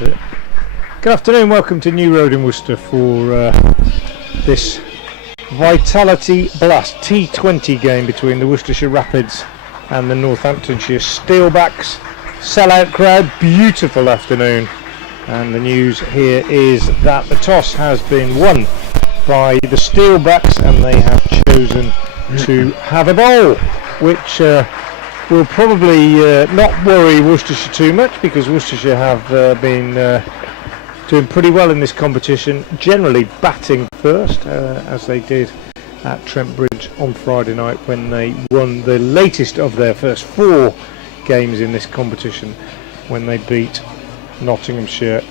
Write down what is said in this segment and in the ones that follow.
Good afternoon, welcome to New Road in Worcester for this Vitality Blast T20 game between the Worcestershire Rapids and the Northamptonshire Steelbacks. Sellout crowd, beautiful afternoon, and the news here is that the toss has been won by the Steelbacks and they have chosen to have a bowl, which will probably not worry Worcestershire too much, because Worcestershire have been doing pretty well in this competition, generally batting first, as they did at Trent Bridge on Friday night when they won the latest of their first 4 games in this competition, when they beat Nottinghamshire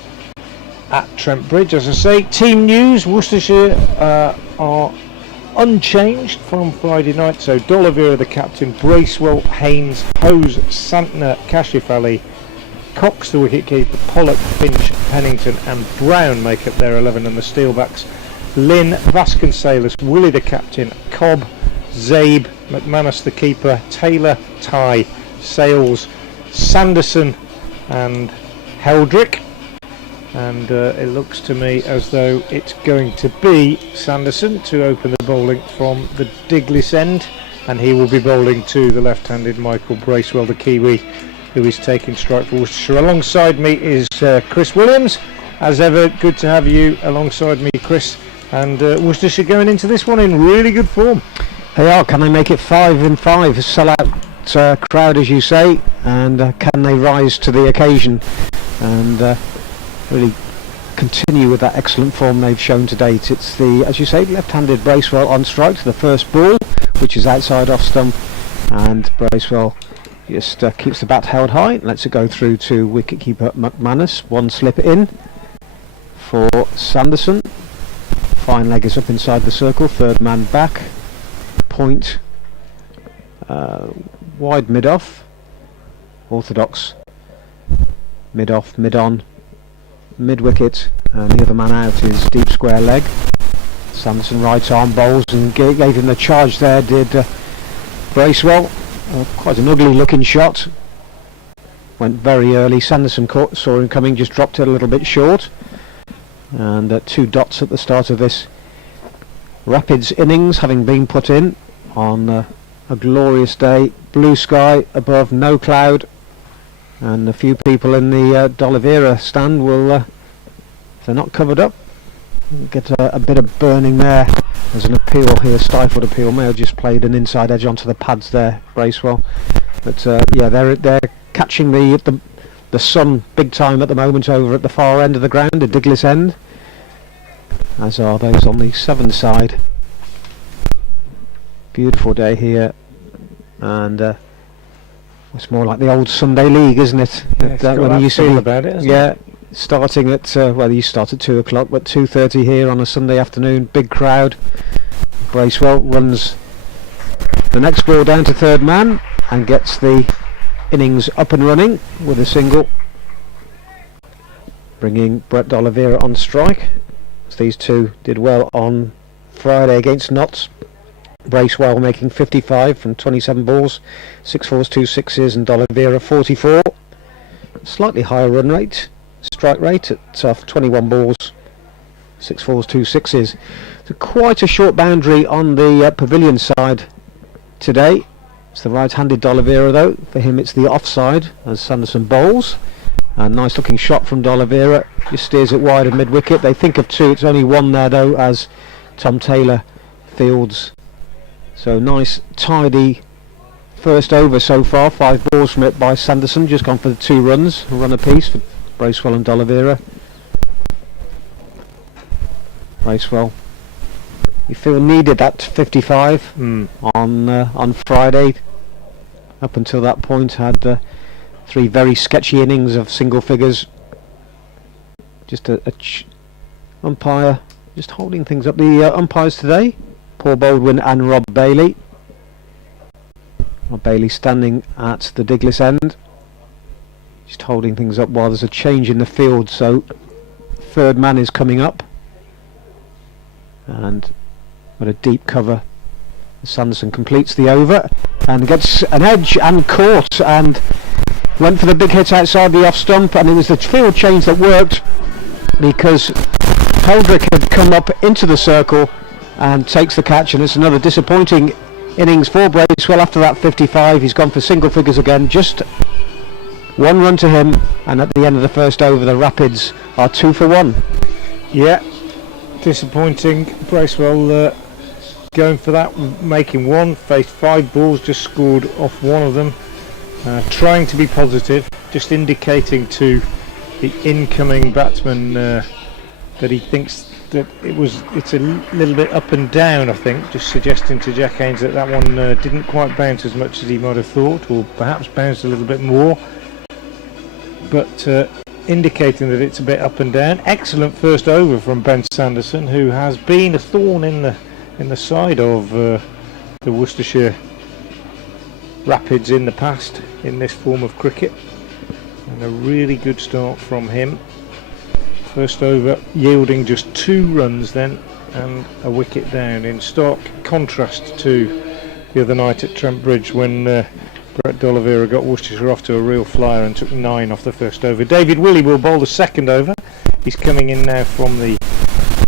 at Trent Bridge. As I say, team news: Worcestershire are unchanged from Friday night, so D'Oliveira the captain, Bracewell, Haynes, Hose, Santner, Kashif, Cox the wicketkeeper, Pollock, Finch, Pennington and Brown make up their 11, and the Steelbacks: Lynn, Vasconcelos, Willie the captain, Cobb, Zabe, McManus the keeper, Taylor, Ty, Sales, Sanderson and Heldrick. And it looks to me as though it's going to be Sanderson to open the bowling from the Diglis end, and he will be bowling to the left-handed Michael Bracewell, the Kiwi, who is taking strike for Worcestershire. Alongside me is Chris Williams. As ever, good to have you alongside me, Chris. And Worcestershire going into this one in really good form. They are. Can they make it 5 in 5? Sell out crowd, as you say, and can they rise to the occasion and really continue with that excellent form they've shown to date? It's the, as you say, left-handed Bracewell on strike to the first ball, which is outside off stump, and Bracewell just keeps the bat held high, lets it go through to wicketkeeper McManus. One slip in for Sanderson. Fine leg is up inside the circle, third man back, point wide mid-off, orthodox mid-off, mid-on, mid-wicket, and the other man out is deep square leg. Sanderson right arm bowls and gave him the charge there, did Bracewell. Quite an ugly looking shot, went very early. Sanderson saw him coming, just dropped it a little bit short, and 2 dots at the start of this Rapids innings, having been put in on a glorious day, blue sky above, no cloud, and a few people in the D'Oliveira stand will, if they're not covered up, get a bit of burning there. There's an appeal here, stifled appeal. May have just played an inside edge onto the pads there, Bracewell. But yeah, they're catching the sun big time at the moment over at the far end of the ground, the Diglis end, as are those on the southern side. Beautiful day here, and it's more like the old Sunday League, isn't it? Yeah, when you see about it, yeah. Starting at, well, you start at 2 o'clock, but 2:30 here on a Sunday afternoon, big crowd. Bracewell runs the next ball down to third man and gets the innings up and running with a single, bringing Brett D'Oliveira on strike. So these two did well on Friday against Notts. Bracewell making 55 from 27 balls, 6 fours, 2 sixes, and D'Oliveira 44. Slightly higher run rate, strike rate at 21 balls, 6 fours, 2 sixes. So quite a short boundary on the pavilion side today. It's the right-handed D'Oliveira though. For him it's the offside as Sanderson bowls. A nice looking shot from D'Oliveira, just steers it wide of mid-wicket. They think of 2, it's only 1 there though, as Tom Taylor fields. So nice tidy first over so far, 5 balls from it by Sanderson, just gone for the 2 runs, a run apiece for Bracewell and D'Oliveira. Bracewell, you feel needed that 55 on Friday. Up until that point had 3 very sketchy innings of single figures. Just a umpire just holding things up. The umpires today, Paul Baldwin and Rob Bailey. Rob Bailey standing at the Diglis end, just holding things up while there's a change in the field. So third man is coming up, and got a deep cover. Sanderson completes the over and gets an edge and caught, and went for the big hit outside the off stump, and it was the field change that worked because Heldrick had come up into the circle and takes the catch, and it's another disappointing innings for Bracewell. After that 55, he's gone for single figures again, just one run to him, and at the end of the first over the Rapids are 2 for 1. Yeah, disappointing. Bracewell going for that, making one, faced 5 balls, just scored off one of them, trying to be positive, just indicating to the incoming batsman that he thinks that it's a little bit up and down, I think, just suggesting to Jack Haynes that one didn't quite bounce as much as he might have thought, or perhaps bounced a little bit more, but indicating that it's a bit up and down. Excellent first over from Ben Sanderson, who has been a thorn in the side of the Worcestershire Rapids in the past in this form of cricket, and a really good start from him. First over yielding just 2 runs then, and a wicket down, in stark contrast to the other night at Trent Bridge when Brett D'Oliveira got Worcestershire off to a real flyer and took 9 off the first over. David Willey will bowl the second over. He's coming in now from the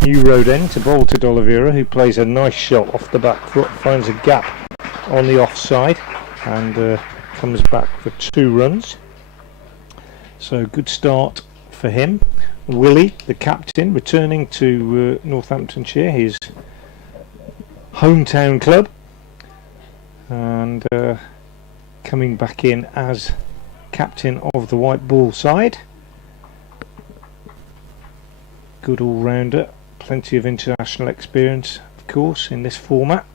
New Road end to bowl to D'Oliveira, who plays a nice shot off the back foot, finds a gap on the offside and comes back for 2 runs. So good start for him. Willey, the captain, returning to Northamptonshire, his hometown club, and coming back in as captain of the white ball side. Good all-rounder, plenty of international experience, of course, in this format.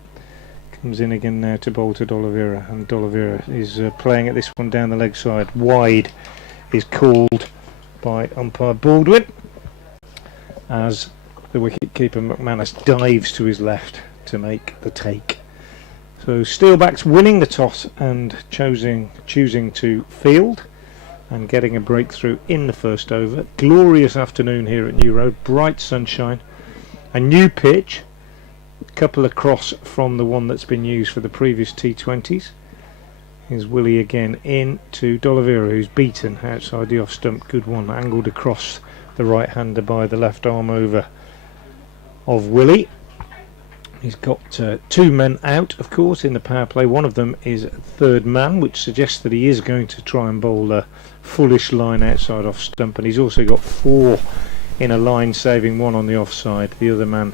Comes in again now to bowl to D'Oliveira, and D'Oliveira is playing at this one down the leg side. Wide is called by umpire Baldwin as the wicket-keeper McManus dives to his left to make the take. So Steelbacks winning the toss and choosing to field and getting a breakthrough in the first over. Glorious afternoon here at New Road, bright sunshine, a new pitch, a couple across from the one that's been used for the previous T20s. Here's Willey again in to D'Oliveira, who's beaten outside the off stump. Good one, angled across the right hander by the left arm over of Willey. He's got 2 men out, of course, in the power play. One of them is third man, which suggests that he is going to try and bowl a fullish line outside off stump, and he's also got 4 in a line, saving 1 on the offside. The other man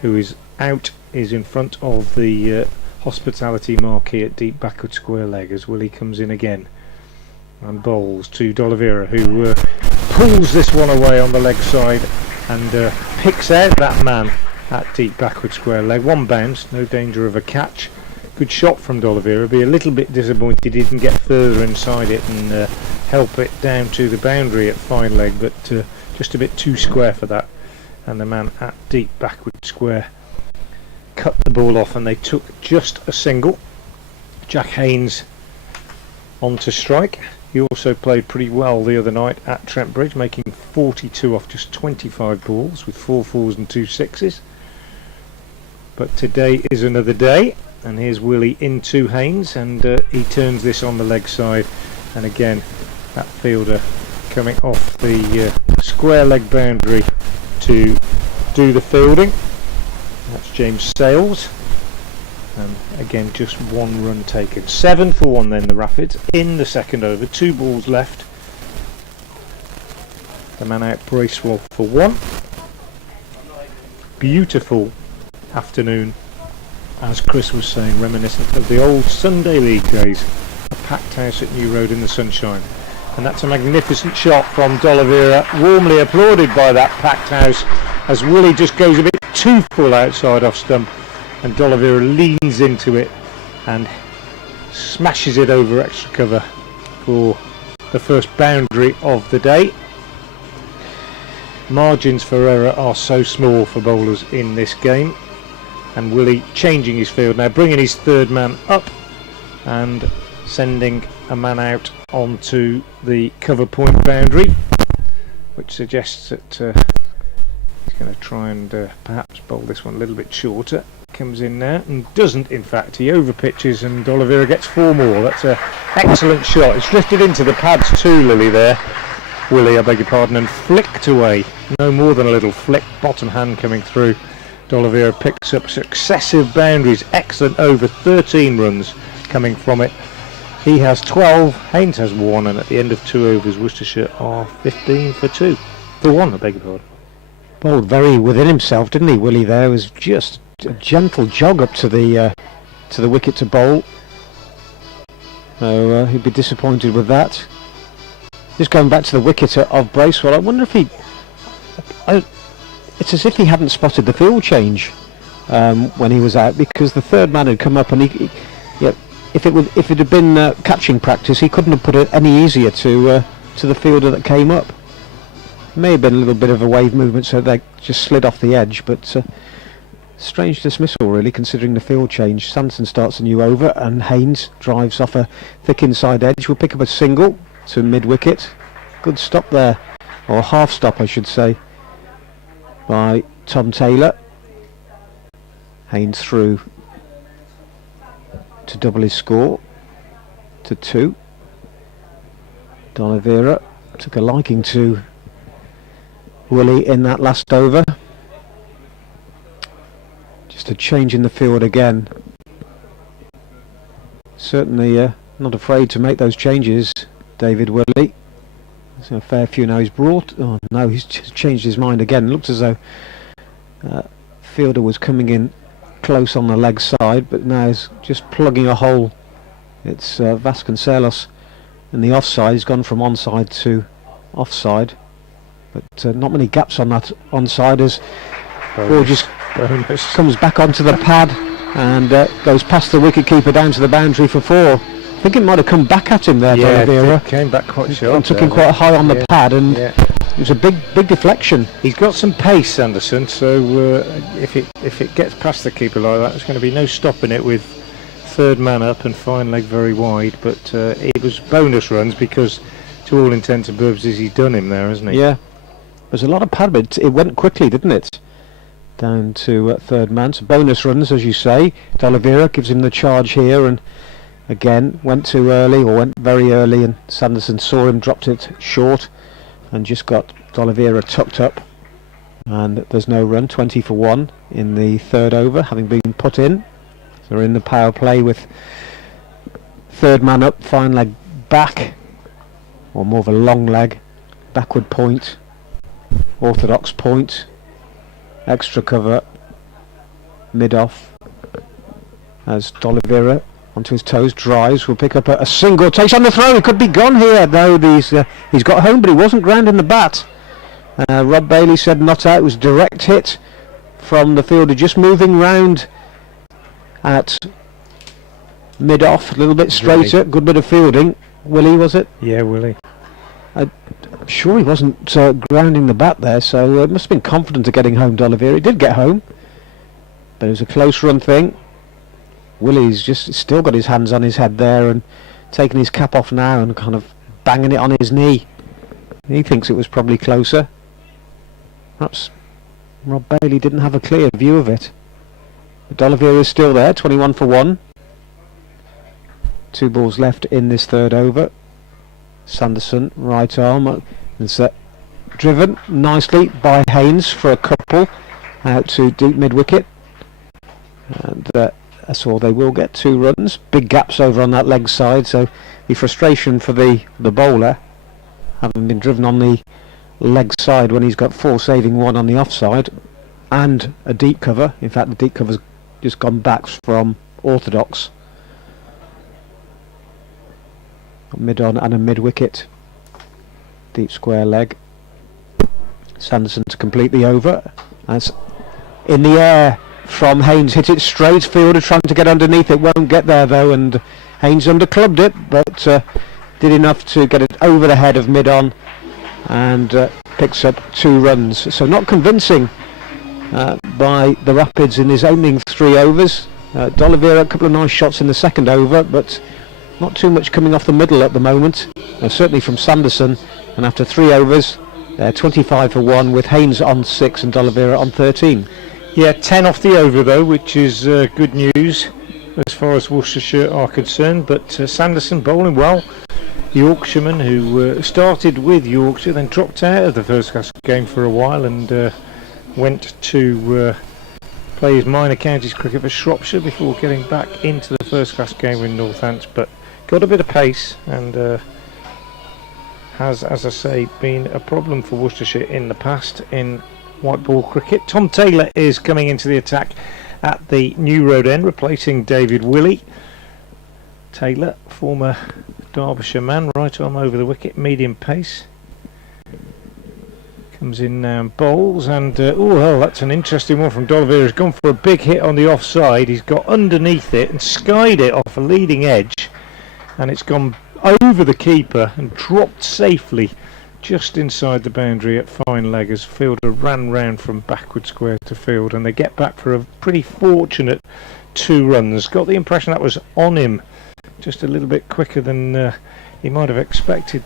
who is out is in front of the hospitality marquee at deep backward square leg as Willey comes in again and bowls to D'Oliveira, who pulls this one away on the leg side and picks out that man at deep backward square leg. 1 bounce, no danger of a catch. Good shot from D'Oliveira. Be a little bit disappointed he didn't get further inside it and help it down to the boundary at fine leg, but just a bit too square for that, and the man at deep backward square cut the ball off, and they took just a single. Jack Haynes on to strike. He also played pretty well the other night at Trent Bridge, making 42 off just 25 balls with 4 4s and 2 6s. But today is another day, and here's Willey into Haynes, and he turns this on the leg side, and again that fielder coming off the square leg boundary to do the fielding. That's James Sales, and again just 1 run taken. 7 for 1 then, the Rapids in the second over. 2 balls left. The man out Bracewell for 1. Beautiful afternoon, as Chris was saying, reminiscent of the old Sunday League days. A packed house at New Road in the sunshine, and that's a magnificent shot from D'Oliveira, warmly applauded by that packed house, as Willey just goes a bit too full outside off stump, and D'Oliveira leans into it and smashes it over extra cover for the first boundary of the day. Margins for error are so small for bowlers in this game, and Willey changing his field now, bringing his third man up and sending a man out onto the cover point boundary, which suggests that he's going to try and perhaps bowl this one a little bit shorter. comes in now and doesn't, in fact. He overpitches and Oliveira gets 4 more. That's an excellent shot. It's drifted into the pads too, Willie, I beg your pardon, and flicked away. No more than a little flick. Bottom hand coming through. Oliveira picks up successive boundaries. Excellent over, 13 runs coming from it. He has 12, Haynes has 1, and at the end of 2 overs, Worcestershire are 15 for 2. For 1, I beg your pardon. Bowled very within himself, didn't he, Willie? There was just a gentle jog up to the wicket to bowl. So he'd be disappointed with that. Just going back to the wicket of Bracewell, I wonder if it's as if he hadn't spotted the field change when he was out, because the third man had come up, and if it had been catching practice, he couldn't have put it any easier to the fielder that came up. May have been a little bit of a wave movement, so they just slid off the edge, but strange dismissal really, considering the field change. Sanderson starts a new over, and Haynes drives off a thick inside edge. Will pick up a single to mid-wicket. Good stop there, or half stop I should say, by Tom Taylor. Haynes through to double his score to 2. Oliveira took a liking to Willie in that last over. Just a change in the field again. Certainly not afraid to make those changes, David Willie. There's a fair few now. He's just changed his mind again. Looked as though fielder was coming in close on the leg side, but now he's just plugging a hole. It's Vasconcelos in the offside. He's gone from onside to offside, but not many gaps on that onside as ball just comes back onto the pad and goes past the wicketkeeper down to the boundary for 4. I think it might have come back at him there, Oliveira. It came back quite sharp and took him quite high on the pad, and it was a big deflection. He's got some pace, Sanderson, so if it gets past the keeper like that, there's going to be no stopping it with third man up and fine leg very wide. But it was bonus runs because, to all intents and purposes, he's done him there, hasn't he? Yeah, there's a lot of pad, but it went quickly, didn't it? Down to third man. So bonus runs, as you say. Oliveira gives him the charge here, and again went too early, or went very early, and Sanderson saw him, dropped it short, and just got Oliveira tucked up, and there's no run. 20 for 1 in the third over, having been put in. So we're in the power play with third man up, fine leg back, or more of a long leg, backward point, orthodox point, extra cover, mid off, as Oliveira onto his toes, drives, will pick up a single, takes on the throw. He could be gone here, though. He's got home, but he wasn't grounding the bat. Rob Bailey said not out. It was a direct hit from the fielder, just moving round at mid off, a little bit straighter. Willie. Good bit of fielding. Willie, was it? Yeah, Willie. I'm sure he wasn't grounding the bat there, so it must have been confident of getting home. Oliveira, he did get home, but it was a close run thing. Willie's just still got his hands on his head there and taking his cap off now and kind of banging it on his knee. He thinks it was probably closer. Perhaps Rob Bailey didn't have a clear view of it. But Oliveira is still there, 21 for 1. 2 balls left in this third over. Sanderson, right arm, is driven nicely by Haynes for a couple out to deep mid-wicket. And that's all. They will get 2 runs. Big gaps over on that leg side, so the frustration for the bowler, having been driven on the leg side when he's got 4 saving 1 on the offside and a deep cover. In fact, the deep cover's just gone back from orthodox. Mid on and a mid wicket. Deep square leg. Sanderson to complete the over. That's in the air from Haynes, hit it straight. Fielder trying to get underneath it, won't get there though, and Haynes underclubbed it, but did enough to get it over the head of mid on, and picks up 2 runs. So not convincing by the Rapids in his opening 3 overs. Oliveira, a couple of nice shots in the second over, but not too much coming off the middle at the moment, certainly from Sanderson. And after 3 overs, 25 for 1 with Haynes on 6 and Oliveira on 13. Yeah, 10 off the over though, which is good news as far as Worcestershire are concerned. But Sanderson bowling well. Yorkshireman who started with Yorkshire, then dropped out of the first class game for a while and went to play his minor counties cricket for Shropshire before getting back into the first class game with Northants, but got a bit of pace and has, as I say, been a problem for Worcestershire in the past in white ball cricket. Tom Taylor is coming into the attack at the New Road end, replacing David Willey. Taylor, former Derbyshire man, right arm over the wicket, medium pace. Comes in now and bowls, and oh well, that's an interesting one from D'Oliveira. He's gone for a big hit on the offside. He's got underneath it and skied it off a leading edge, and it's gone over the keeper and dropped safely just inside the boundary at fine leg as fielder ran round from backward square to field, and they get back for a pretty fortunate 2 runs. Got the impression that was on him just a little bit quicker than he might have expected,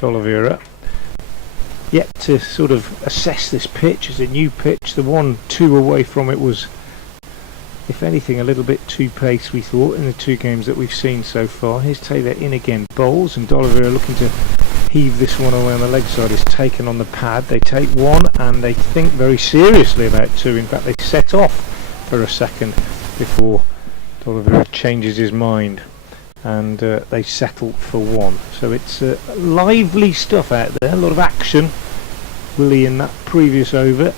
D'Oliveira. Yet to sort of assess this pitch as a new pitch. The 1-2 away from it was, if anything, a little bit too pace, we thought, in the 2 games that we've seen so far. Here's Taylor in again, bowls, and D'Oliveira looking to heave this one away on the leg side. Is taken on the pad. They take 1 and they think very seriously about 2. In fact, they set off for a second before D'Oliveira changes his mind, and they settle for 1. So it's lively stuff out there, a lot of action. Willie in that previous over,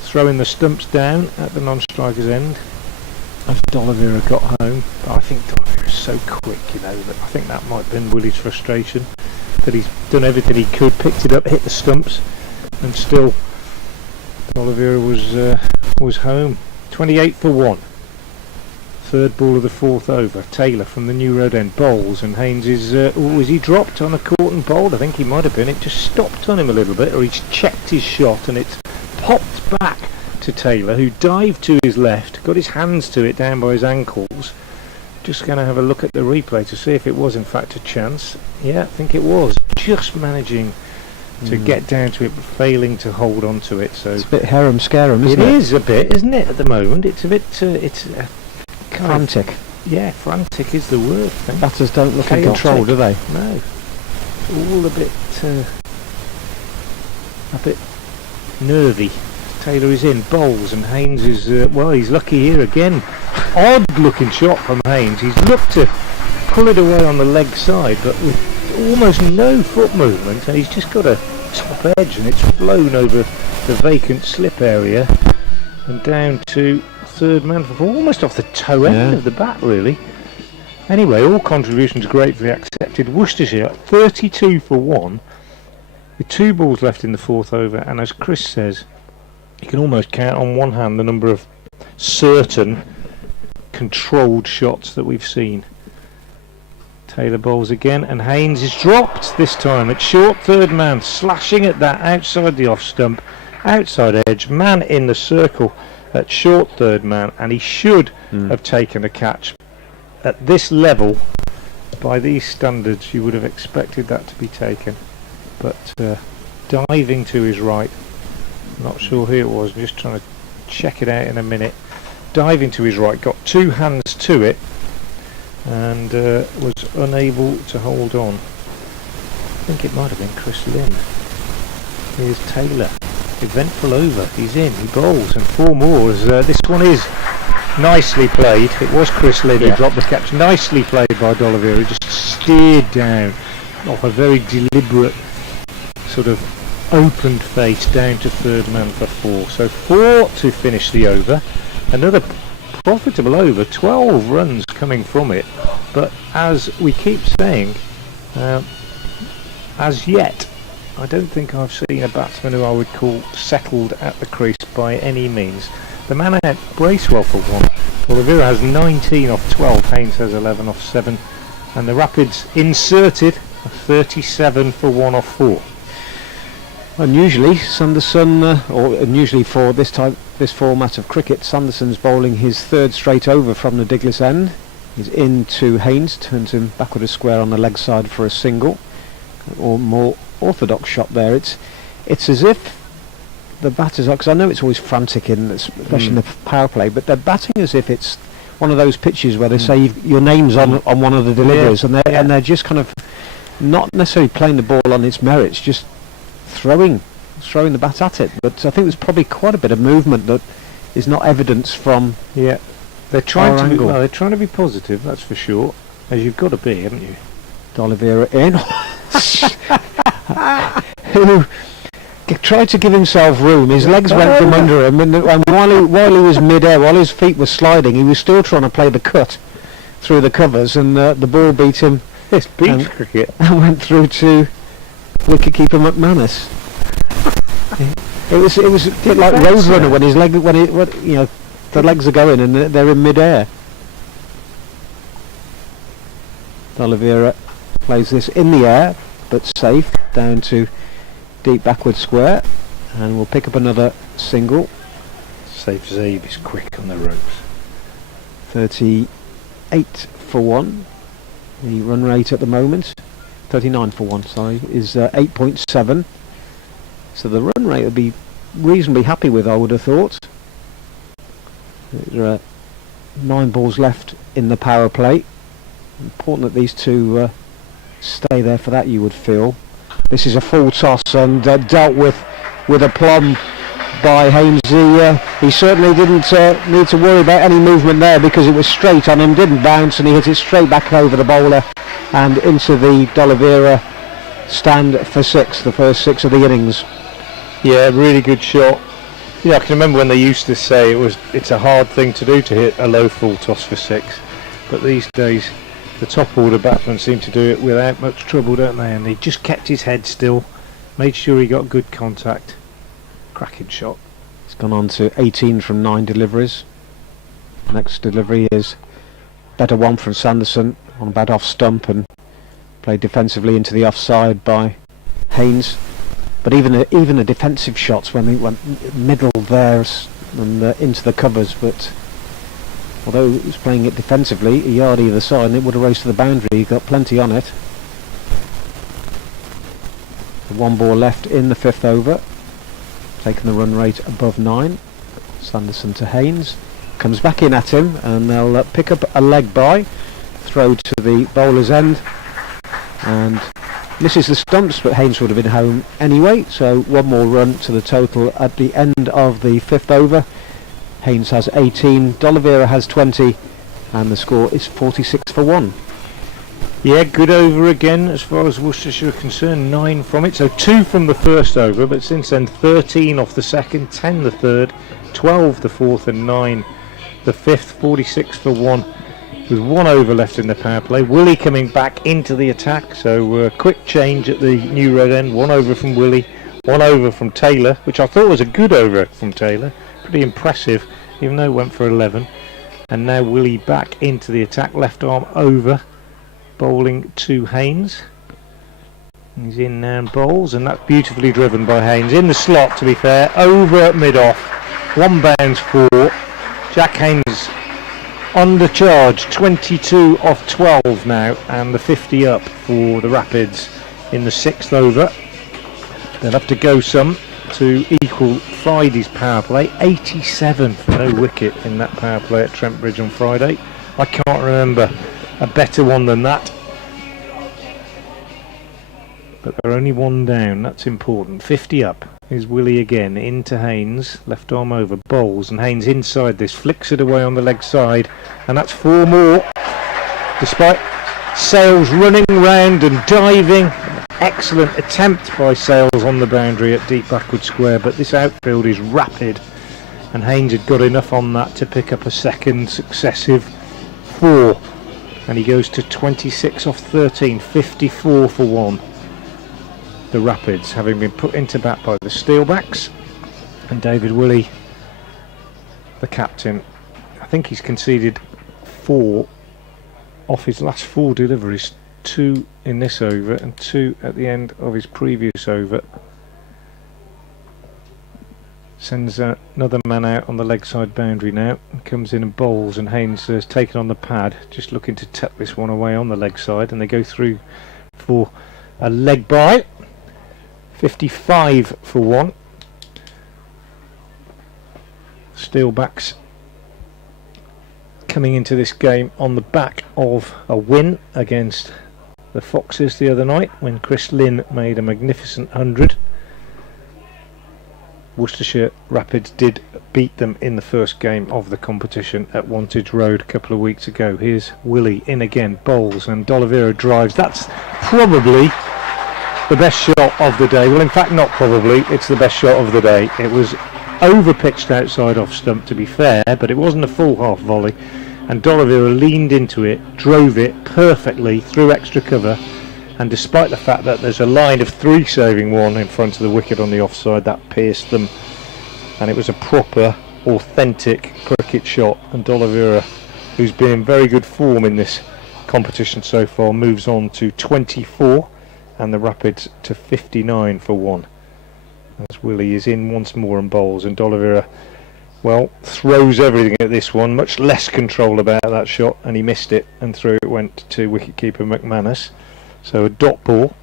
throwing the stumps down at the non-striker's end as D'Oliveira got home. But I think D'Oliveira's so quick, you know, that I think that might have been Willie's frustration, that he's done everything he could, picked it up, hit the stumps, and still D'Oliveira was home. 28 for 1. Third ball of the 4th over. Taylor from the New Road end bowls, and Haynes is was he dropped on a caught and bowled? I think he might have been. It just stopped on him a little bit, or he's checked his shot and it's popped back to Taylor, who dived to his left, got his hands to it down by his ankles. Just going to have a look at the replay to see if it was in fact a chance. Yeah, I think it was. Just managing to get down to it, but failing to hold on to it. So it's a bit harum-scarum, isn't it? It is a bit, isn't it? At the moment, it's a bit. It's frantic. Yeah, frantic is the word. I think. Batters don't look in Chaotic. control, do they? No. All a bit nervy. Taylor is in, bowls, and Haynes is, well, he's lucky here again. Odd looking shot from Haynes. He's looked to pull it away on the leg side, but with almost no foot movement, and he's just got a top edge, and it's flown over the vacant slip area and down to third man for 4, almost off the toe end of the bat, really. Anyway, all contributions gratefully accepted. Worcestershire 32 for 1 with 2 balls left in the 4th over, and as Chris says, you can almost count on one hand the number of certain controlled shots that we've seen. Taylor bowls again, and Haynes is dropped this time at short third man, slashing at that outside the off stump, outside edge, man in the circle at short third man, and he should have taken a catch. At this level, by these standards, you would have expected that to be taken, but diving to his right, not sure who it was, I'm just trying to check it out in a minute. Diving to his right, got 2 hands to it, and was unable to hold on. I think it might have been Chris Lynn. Here's Taylor. Eventful over. He's in. He bowls, and 4 more. As this one is nicely played. It was Chris Lynn who dropped the catch. Nicely played by D'Oliveira. Just steered down off a very deliberate sort of opened face down to third man for 4. So 4 to finish the over. Another profitable over. 12 runs coming from it. But as we keep saying, as yet, I don't think I've seen a batsman who I would call settled at the crease by any means. The man out, Bracewell for 1. D'Oliveira has 19 off 12. Haynes has 11 off 7. And the Rapids inserted a 37 for 1 off 4. Unusually, Sanderson, or unusually for this format of cricket, Sanderson's bowling his 3rd straight over from the Diglis end. He's into Haynes, turns him backward a square on the leg side for a single, or more orthodox shot there. It's as if the batters are, because I know it's always frantic especially in the power play, but they're batting as if it's one of those pitches where they say your name's on one of the deliveries, and they're just kind of not necessarily playing the ball on its merits, just throwing the bat at it. But I think there's probably quite a bit of movement that is not evidence from they're trying to be, they're trying to be positive, that's for sure, as you've got to be, haven't you? D'Oliveira in who tried to give himself room. His legs went from under him, and while he was mid-air, while his feet were sliding, he was still trying to play the cut through the covers, and the ball beat him. It's beach cricket. And went through to wicketkeeper McManus. It was a bit like Roadrunner when his leg, the legs are going and they're in mid-air. D'Oliveira plays this in the air, but safe, down to deep backward square, and we'll pick up another single. Safe Zabe is quick on the ropes. 38 for 1. The run rate at the moment, 39 for 1, sorry, is 8.7. So the run rate would be reasonably happy with, I would have thought. There are 9 balls left in the power play. Important that these two stay there for that, you would feel. This is a full toss and dealt with aplomb by Haynes. He certainly didn't need to worry about any movement there, because it was straight on him, didn't bounce, and he hit it straight back over the bowler and into the D'Oliveira stand for 6, the first 6 of the innings. Yeah, really good shot. I can remember when they used to say it's a hard thing to do to hit a low full toss for 6, but these days the top order batsmen seem to do it without much trouble, don't they? And he just kept his head still, made sure he got good contact. Cracking shot. It's gone on to 18 from 9 deliveries. Next delivery is better one from Sanderson on a bad off stump, and played defensively into the offside by Haynes. But even the defensive shots when he went middle there and into the covers, but although he was playing it defensively, a yard either side, and it would have raced to the boundary. He got plenty on it. The 1 ball left in the 5th over, taking the run rate above 9. Sanderson to Haynes, comes back in at him, and they'll pick up a leg by, throw to the bowler's end, and misses the stumps, but Haynes would have been home anyway. So 1 more run to the total at the end of the 5th over. Haynes has 18, D'Oliveira has 20, and the score is 46 for 1. Yeah, good over again as far as Worcestershire are concerned. 9 from it, so 2 from the first over, but since then 13 off the second, 10 the third, 12 the fourth, and 9 the fifth. 46 for 1. With 1 over left in the power play. Willie coming back into the attack, so quick change at the New Road end. 1 over from Willie, 1 over from Taylor, which I thought was a good over from Taylor. Pretty impressive, even though it went for 11. And now Willie back into the attack, left arm over, bowling to Haynes. He's in now and bowls, and that's beautifully driven by Haynes. In the slot, to be fair, over at mid-off. 1 bounce 4. Jack Haynes under charge, 22 off 12 now, and the 50 up for the Rapids in the 6th over. They'll have to go some to equal Friday's power play. 87 for no wicket in that power play at Trent Bridge on Friday. I can't remember a better one than that. But they're only 1 down, that's important. 50 up is Willie again, into Haynes, left arm over, bowls, and Haynes inside this, flicks it away on the leg side, and that's 4 more. Despite Sales running round and diving, excellent attempt by Sales on the boundary at deep backward square, but this outfield is rapid, and Haynes had got enough on that to pick up a second successive 4, and he goes to 26 off 13, 54 for 1. The Rapids having been put into bat by the Steelbacks, and David Willey, the captain, I think he's conceded 4 off his last 4 deliveries, 2 in this over and 2 at the end of his previous over. Sends another man out on the leg side boundary now, and comes in and bowls, and Haynes has taken on the pad, just looking to tuck this one away on the leg side, and they go through for a leg bye. 55 for 1. Steelbacks coming into this game on the back of a win against the Foxes the other night when Chris Lynn made a magnificent 100. Worcestershire Rapids did beat them in the first game of the competition at Wantage Road a couple of weeks ago. Here's Willie in again, bowls, and D'Oliveira drives. That's probably the best shot of the day. Well, in fact, not probably, it's the best shot of the day. It was over pitched outside off stump, to be fair, but it wasn't a full half volley, and D'Oliveira leaned into it, drove it perfectly through extra cover, and despite the fact that there's a line of 3 saving one in front of the wicket on the offside, that pierced them, and it was a proper authentic cricket shot. And D'Oliveira, who's been in very good form in this competition so far, moves on to 24 and the Rapids to 59 for 1. As Willie is in once more and bowls, and D'Oliveira, well, throws everything at this one, much less control about that shot, and he missed it, and through it went to wicketkeeper McManus. So a dot ball,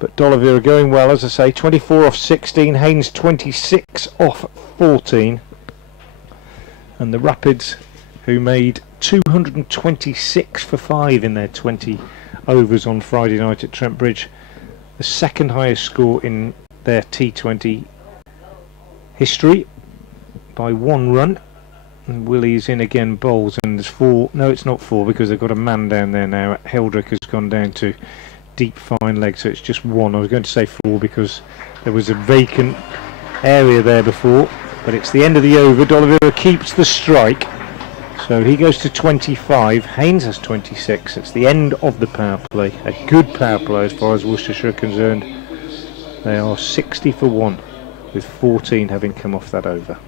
but D'Oliveira going well, as I say, 24 off 16, Haynes 26 off 14, and the Rapids, who made 226 for 5 in their 20 overs on Friday night at Trent Bridge, the second highest score in their T20 history by 1 run. And Willie's in again, bowls, and there's 4. No, it's not 4 because they've got a man down there now. Heldrick has gone down to deep fine leg, so it's just 1. I was going to say 4 because there was a vacant area there before, but it's the end of the over. D'Oliveira keeps the strike, so he goes to 25. Haynes has 26. It's the end of the power play. A good power play as far as Worcestershire are concerned. They are 60 for 1, with 14 having come off that over.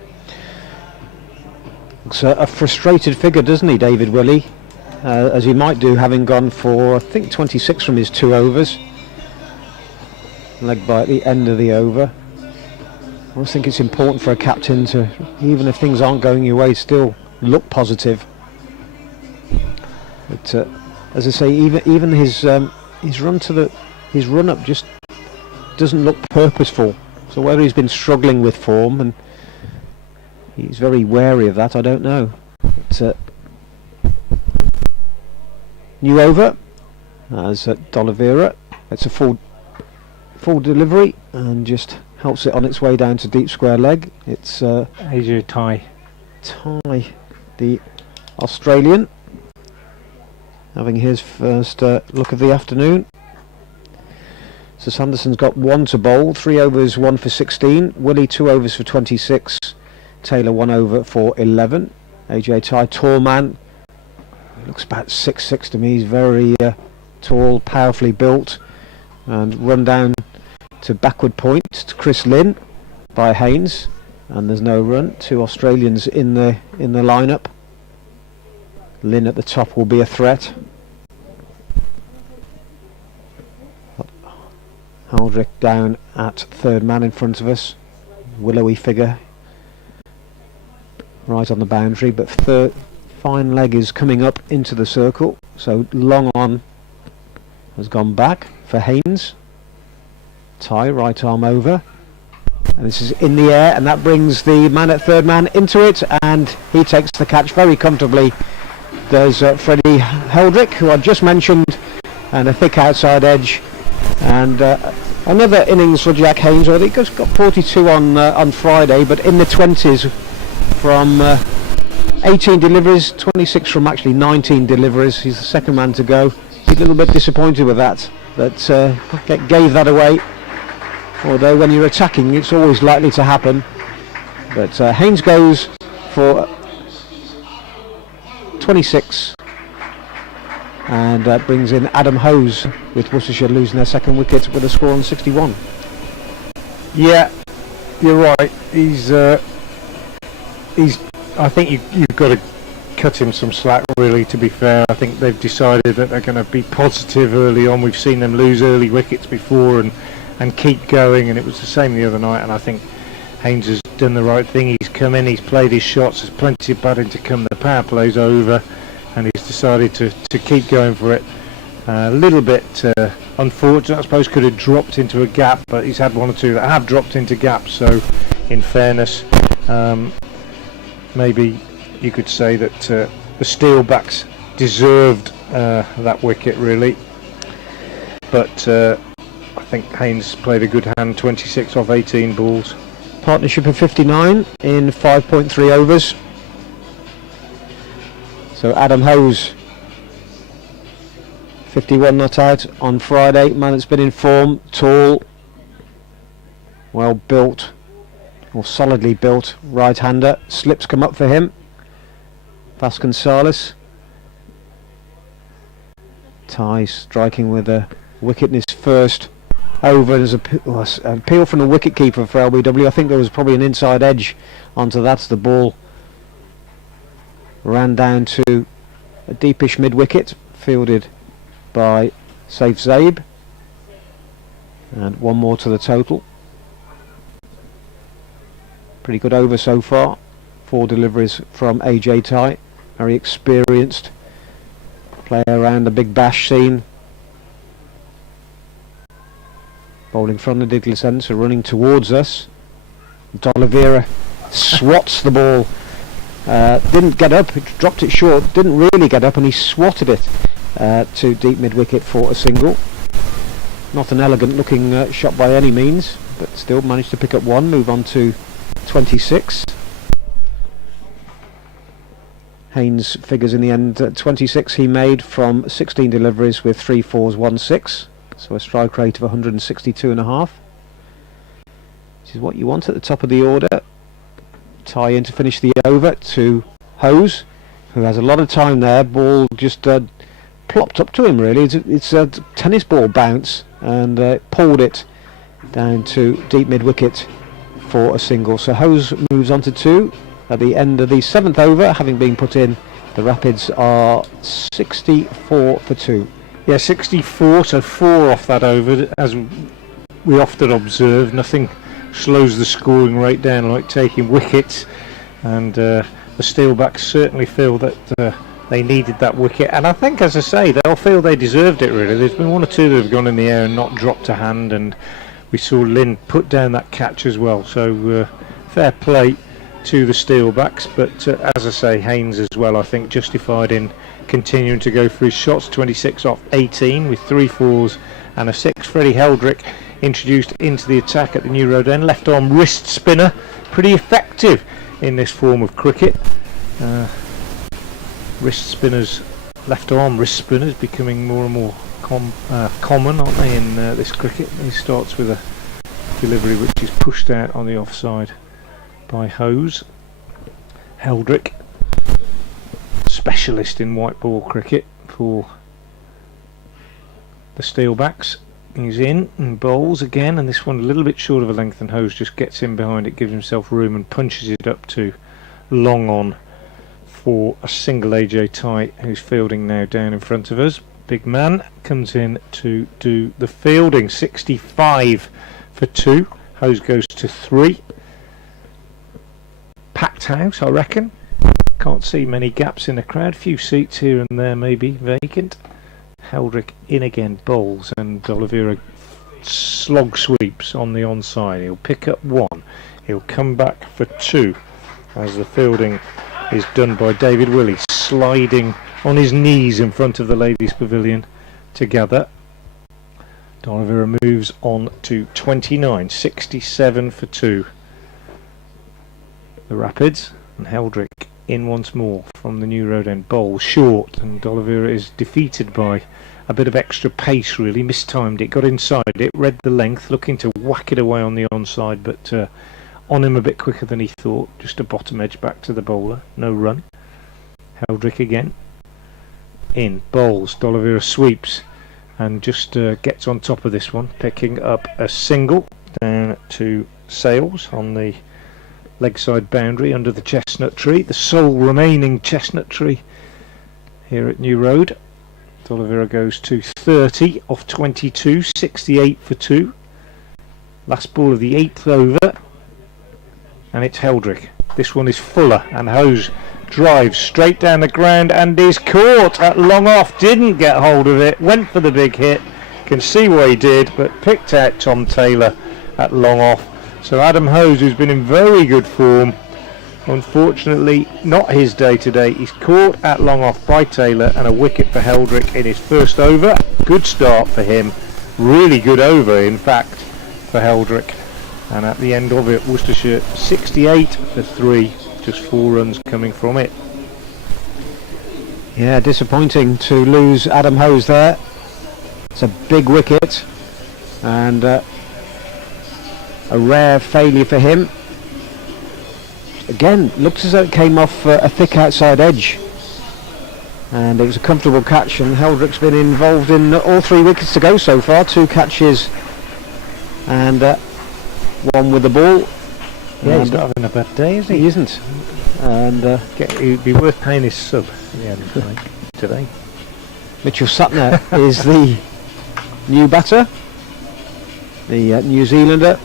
Looks a frustrated figure, doesn't he, David Willey? As he might do, having gone for, I think, 26 from his 2 overs. Leg by at the end of the over. I always think it's important for a captain to, even if things aren't going your way, still look positive. But as I say, even his run up just doesn't look purposeful. So whether he's been struggling with form, and he's very wary of that, I don't know. But, new over as D'Oliveira. It's a full delivery and just helps it on its way down to deep square leg. It's AJ Ty, the Australian, having his first look of the afternoon. So Sanderson's got 1 to bowl, 3 overs, 1 for 16. Willie 2 overs for 26. Taylor 1 over for 11. AJ Ty, tall man, looks about 6'6" to me. He's very tall, powerfully built, and run down to backward point to Chris Lynn by Haynes, and there's no run. 2 Australians in the lineup. Lynn at the top will be a threat. Aldrich down at third man in front of us. Willowy figure right on the boundary, but fine leg is coming up into the circle, so long on has gone back for Haynes. Ty, right arm over, and this is in the air, and that brings the man at third man into it, and he takes the catch very comfortably. There's Freddie Heldrick, who I just mentioned, and a thick outside edge, and another innings for Jack Haynes. I think he's got 42 on Friday, but in the 20s from 18 deliveries, 26 from actually 19 deliveries. He's the second man to go. He's a little bit disappointed with that, but gave that away. Although when you're attacking, it's always likely to happen. But Haynes goes for 26, and that brings in Adam Hose, with Worcestershire losing their second wicket with a score on 61. Yeah, you're right. He's. I think you've got to cut him some slack, really, to be fair. I think they've decided that they're going to be positive early on. We've seen them lose early wickets before and keep going, and it was the same the other night, and I think Haynes has done the right thing. He's come in, he's played his shots, there's plenty of batting to come, the power play's over, and he's decided to keep going for it. A little bit unfortunate, I suppose, could have dropped into a gap, but he's had 1 or 2 that have dropped into gaps, so in fairness, maybe you could say that the Steelbacks deserved that wicket really, but I think Haynes played a good hand, 26 off 18 balls. Partnership of 59 in 5.3 overs. So Adam Hose, 51 not out on Friday. Man that's been in form, tall, well built, or solidly built right-hander. Slips come up for him. Vasconcelos. Ty striking with a wicket in his first over. There's an appeal from the wicket-keeper for LBW. I think there was probably an inside edge onto that. The ball ran down to a deepish mid-wicket, fielded by Saif Zaib. And one more to the total. Pretty good over so far. 4 deliveries from AJ Ty. Very experienced player around the big bash scene. Bowling from the Douglas end, so running towards us. D'Oliveira swats the ball. Didn't get up, dropped it short, didn't really get up, and he swatted it to deep mid-wicket for a single. Not an elegant looking shot by any means, but still managed to pick up one, move on to 26. Haynes figures in the end 26 he made from 16 deliveries with 3 fours, 1 6, so a strike rate of 162.5, which is what you want at the top of the order. Tie in to finish the over to Hose, who has a lot of time there. Ball just plopped up to him really. It's a tennis ball bounce, and pulled it down to deep mid-wicket for a single. So Hose moves on to 2 at the end of the 7th over, having been put in. The Rapids are 64 for 2. Yeah, 64, so 4 off that over. As we often observe, nothing slows the scoring rate down like taking wickets, and the Steelbacks certainly feel that they needed that wicket, and I think, as I say, they'll feel they deserved it really. There's been 1 or 2 that have gone in the air and not dropped a hand, and we saw Lynn put down that catch as well, so fair play to the Steelbacks. But as I say, Haynes as well, I think, justified in continuing to go for his shots. 26 off 18 with 3 fours and a 6. Freddie Heldrick introduced into the attack at the New Road end. Left arm wrist spinner, pretty effective in this form of cricket. Wrist spinners, left arm wrist spinners, becoming more and more common, aren't they, in this cricket. He starts with a delivery which is pushed out on the offside by Hose. Heldrick, specialist in white ball cricket for the Steelbacks. He's in and bowls again, and this one a little bit short of a length, and Hose just gets in behind it, gives himself room and punches it up to long on for a single. AJ Ty, who's fielding now down in front of us. Big man comes in to do the fielding. 65 for 2. Hose goes to 3. Packed house, I reckon. Can't see many gaps in the crowd. Few seats here and there maybe vacant. Heldrick in again, bowls, and Oliveira slog sweeps on the onside. He'll pick up 1. He'll come back for 2 as the fielding is done by David Willey, sliding on his knees in front of the ladies' pavilion to gather. Oliveira moves on to 29, 67 for 2. The Rapids, and Heldrick in once more from the New Road end. Bowl short, and Oliveira is defeated by a bit of extra pace really. Mistimed it, got inside it, read the length, looking to whack it away on the onside, but on him a bit quicker than he thought. Just a bottom edge back to the bowler, no run. Heldrick again, in, bowls, Oliveira sweeps and just gets on top of this one, picking up a single down to Sales on the leg side boundary under the chestnut tree, the sole remaining chestnut tree here at New Road. Oliveira goes to 30 off 22, 68 for 2. Last ball of the 8th over, and it's Heldrick. This one is fuller, and Hose drives straight down the ground and is caught at long off. Didn't get hold of it, went for the big hit. Can see what he did, but picked out Tom Taylor at long off. So Adam Hose, who's been in very good form, Unfortunately, not his day today. He's caught at long off by Taylor and a wicket for Heldrick in his first over. Good start for him. Really good over, in fact, for Heldrick. And at the end of it, Worcestershire 68 for 3. Just 4 runs coming from it. Yeah, disappointing to lose Adam Hose there. It's a big wicket and a rare failure for him. Again, looks as though it came off a thick outside edge, and it was a comfortable catch, and Heldrick's been involved in all 3 wickets to go so far. 2 catches and 1 with the ball. Yeah, he's not having a bad day, is he? He isn't. And it'd be worth paying his sub today. Mitchell Sutner is the new batter. The New Zealander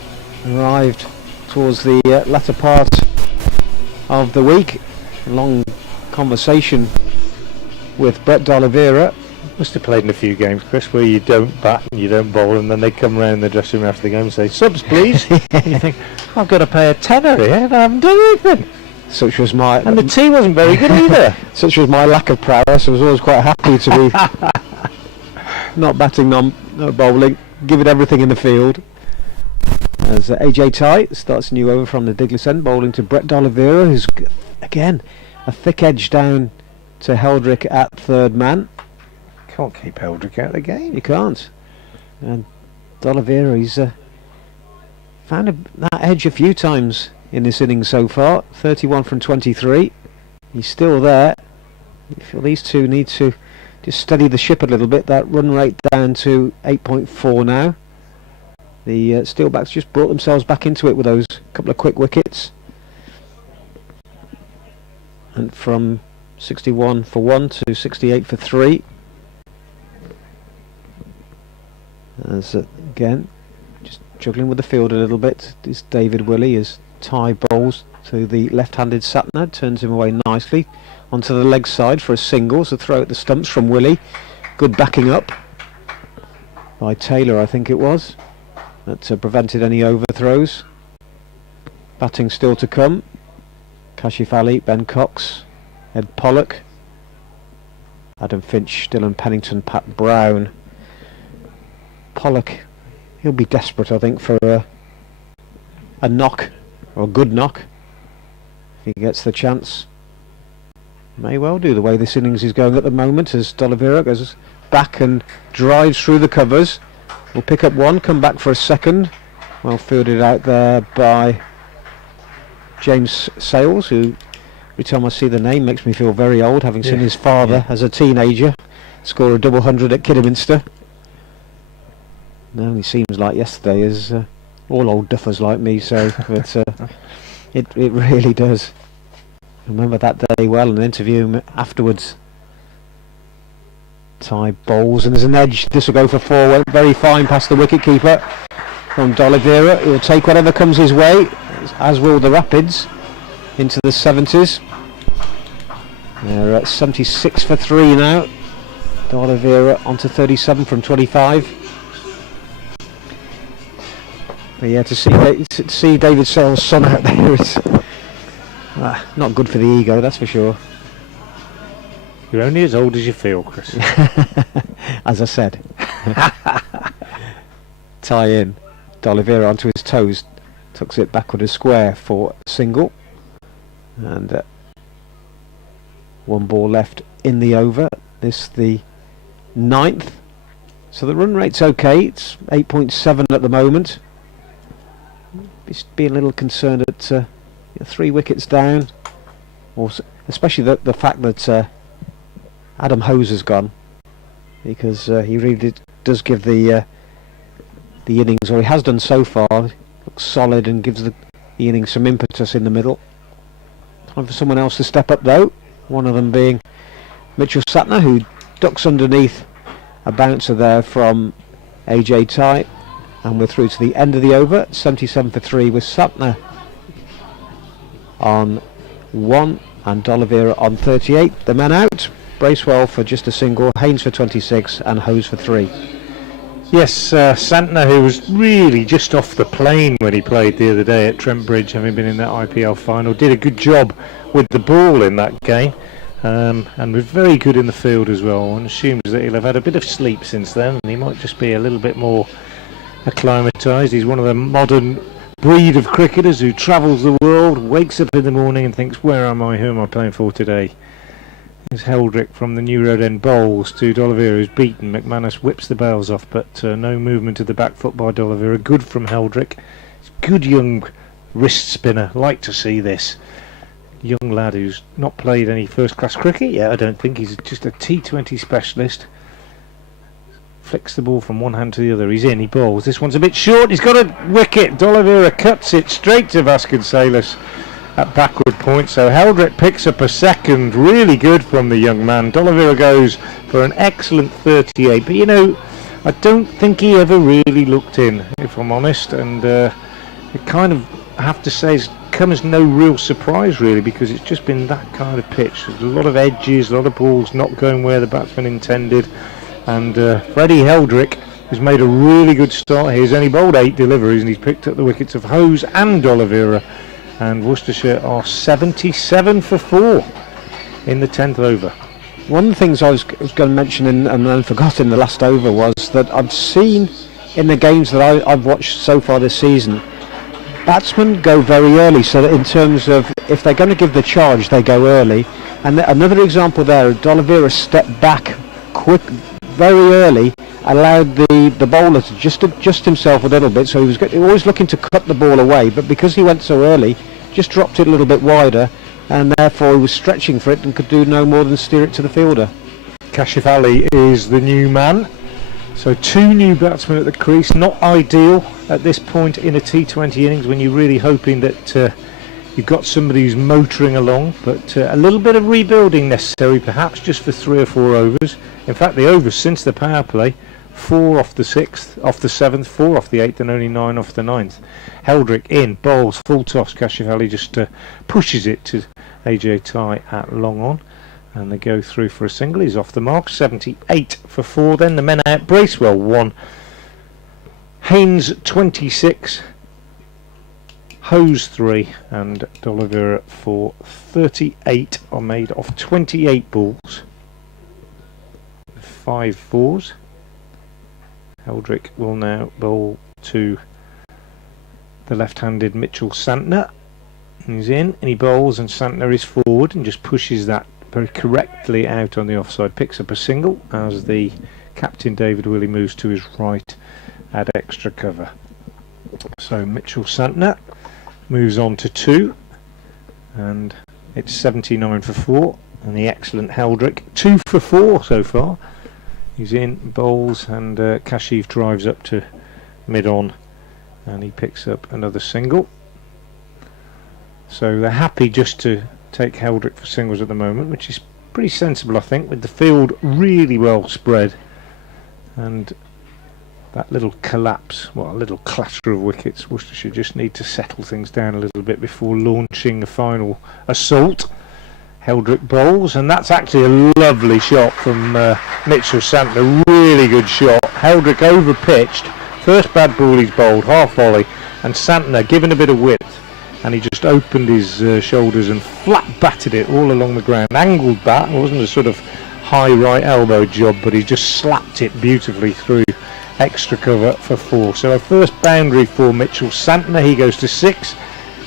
arrived towards the latter part of the week. A long conversation with Brett D'Oliveira. Must have played in a few games, Chris, where you don't bat and you don't bowl, and then they come round the dressing room after the game and say, subs please. And you think, I've got to pay a tenner here and I haven't done anything. Such was my... And the tea wasn't very good either. Such was my lack of prowess. I was always quite happy to be not batting, not bowling, give it everything in the field. As AJ Ty starts a new over from the Diglis end, bowling to Brett D'Oliveira, who's again a thick edge down to Heldrick at third man. Can't keep Heldrick out of the game. You can't. And D'Oliveira, he's found that edge a few times in this innings so far. 31 from 23. He's still there. I feel these two need to just steady the ship a little bit. That run rate down to 8.4 now. The Steelbacks just brought themselves back into it with those couple of quick wickets. And from 61 for 1 to 68 for 3. As again, just juggling with the field a little bit, is David Willey as Ty bowls to the left-handed Satner, turns him away nicely onto the leg side for a single. So throw at the stumps from Willey. Good backing up by Taylor, I think it was. That prevented any overthrows. Batting still to come. Kashif Ali, Ben Cox, Ed Pollock, Adam Finch, Dylan Pennington, Pat Brown. Pollock, he'll be desperate, I think, for a knock, or a good knock, if he gets the chance. May well do, the way this innings is going at the moment, as D'Oliveira goes back and drives through the covers. Will pick up 1, come back for a second. Well fielded out there by James Sales, who every time I see the name makes me feel very old, having seen his father as a teenager score a double hundred at Kidderminster. It only seems like yesterday, as all old duffers like me say, but it really does. I remember that day well, and interview him afterwards. Ty bowls, and there's an edge. This will go for 4. Went very fine past the wicketkeeper from D'Oliveira. He'll take whatever comes his way, as will the Rapids, into the 70s. They're at 76 for 3 now. D'Oliveira onto 37 from 25. But yeah, to see David Sale's son out there is not good for the ego, that's for sure. You're only as old as you feel, Chris. As I said. Tie in. D'Oliveira onto his toes. Tucks it backward as square for single. And 1 ball left in the over. This the 9th. So the run rate's okay. It's 8.7 at the moment. Just being a little concerned at 3 wickets down. Also, especially the fact that Adam Hose has gone, because he really does give the innings, or he has done so far, looks solid and gives the innings some impetus in the middle. Time for someone else to step up though, one of them being Mitchell Satner, who ducks underneath a bouncer there from AJ Ty, and we're through to the end of the over. 77 for 3 with Satner on 1 and D'Oliveira on 38. The men out. Bracewell for just a single, Haynes for 26 and Hose for 3. Yes, Santner, who was really just off the plane when he played the other day at Trent Bridge, having been in that IPL final, did a good job with the ball in that game, and was very good in the field as well. One assumes that he'll have had a bit of sleep since then, and he might just be a little bit more acclimatised. He's one of the modern breed of cricketers who travels the world, wakes up in the morning and thinks, where am I, who am I playing for today? Here's Heldrick from the New Road End bowls to D'Oliveira, who's beaten. McManus whips the bails off, but no movement of the back foot by D'Oliveira. Good from Heldrick. He's a good young wrist spinner. Like to see this young lad who's not played any first class cricket yet. I don't think he's just a T20 specialist. Flicks the ball from one hand to the other. He's in, he bowls. This one's a bit short. He's got a wicket. D'Oliveira cuts it straight to Vasconcelos at backward point. So Heldrick picks up a second. Really good from the young man. D'Oliveira goes for an excellent 38. But you know, I don't think he ever really looked in, if I'm honest. And it kind of, I have to say, it's come as no real surprise really, because it's just been that kind of pitch. There's a lot of edges, a lot of balls not going where the batsman intended. And Freddie Heldrick has made a really good start here. He's only bowled 8 deliveries and he's picked up the wickets of Hose and D'Oliveira. And Worcestershire are 77 for 4 in the 10th over. One of the things I was going to mention and then forgot in the last over was that I've seen in the games that I've watched so far this season, batsmen go very early, so that in terms of if they're going to give the charge, they go early. And another example there, D'Oliveira stepped back quick, very early, allowed the bowler to just adjust himself a little bit, so he was always looking to cut the ball away, but because he went so early, just dropped it a little bit wider, and therefore he was stretching for it and could do no more than steer it to the fielder. Kashif Ali is the new man, so 2 new batsmen at the crease. Not ideal at this point in a T20 innings when you're really hoping that you've got somebody who's motoring along, but a little bit of rebuilding necessary, perhaps just for 3 or 4 overs. In fact, the overs since the power play, 4 off the 6th, off the 7th, 4 off the 8th, and only 9 off the 9th. Heldrick in, bowls, full toss. Kashif Ali just pushes it to AJ Ty at long on, and they go through for a single. He's off the mark, 78 for 4. Then the men out, Bracewell 1, Haynes 26, Hose 3, and D'Oliveira for 38 are made off 28 balls. 5 fours. Heldrick will now bowl to the left-handed Mitchell Santner. He's in and he bowls, and Santner is forward and just pushes that very correctly out on the offside. Picks up a single as the captain David Willey moves to his right at extra cover. So Mitchell Santner moves on to 2, and it's 79 for 4. And the excellent Heldrick 2 for 4 so far. He's in, bowls, and Kashif drives up to mid-on and he picks up another single. So they're happy just to take Heldrick for singles at the moment, which is pretty sensible, I think, with the field really well spread and that little collapse, well, a little clatter of wickets. Worcestershire just need to settle things down a little bit before launching the final assault. Heldrick bowls, and that's actually a lovely shot from Mitchell Santner. Really good shot. Heldrick over pitched, first bad ball he's bowled, half volley, and Santner given a bit of width, and he just opened his shoulders and flat batted it all along the ground. Angled bat, it wasn't a sort of high right elbow job, but he just slapped it beautifully through extra cover for 4. So a first boundary for Mitchell Santner. He goes to 6,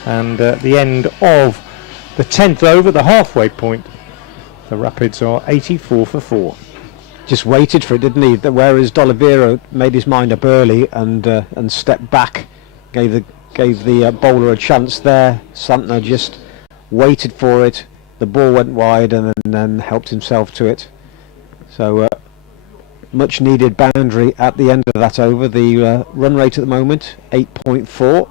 and at the end of the 10th over, the halfway point, the Rapids are 84 for 4. Just waited for it, didn't he? Whereas D'Oliveira made his mind up early and stepped back, gave the bowler a chance there. Santner just waited for it. The ball went wide and then helped himself to it. So much needed boundary at the end of that over. The run rate at the moment 8.4.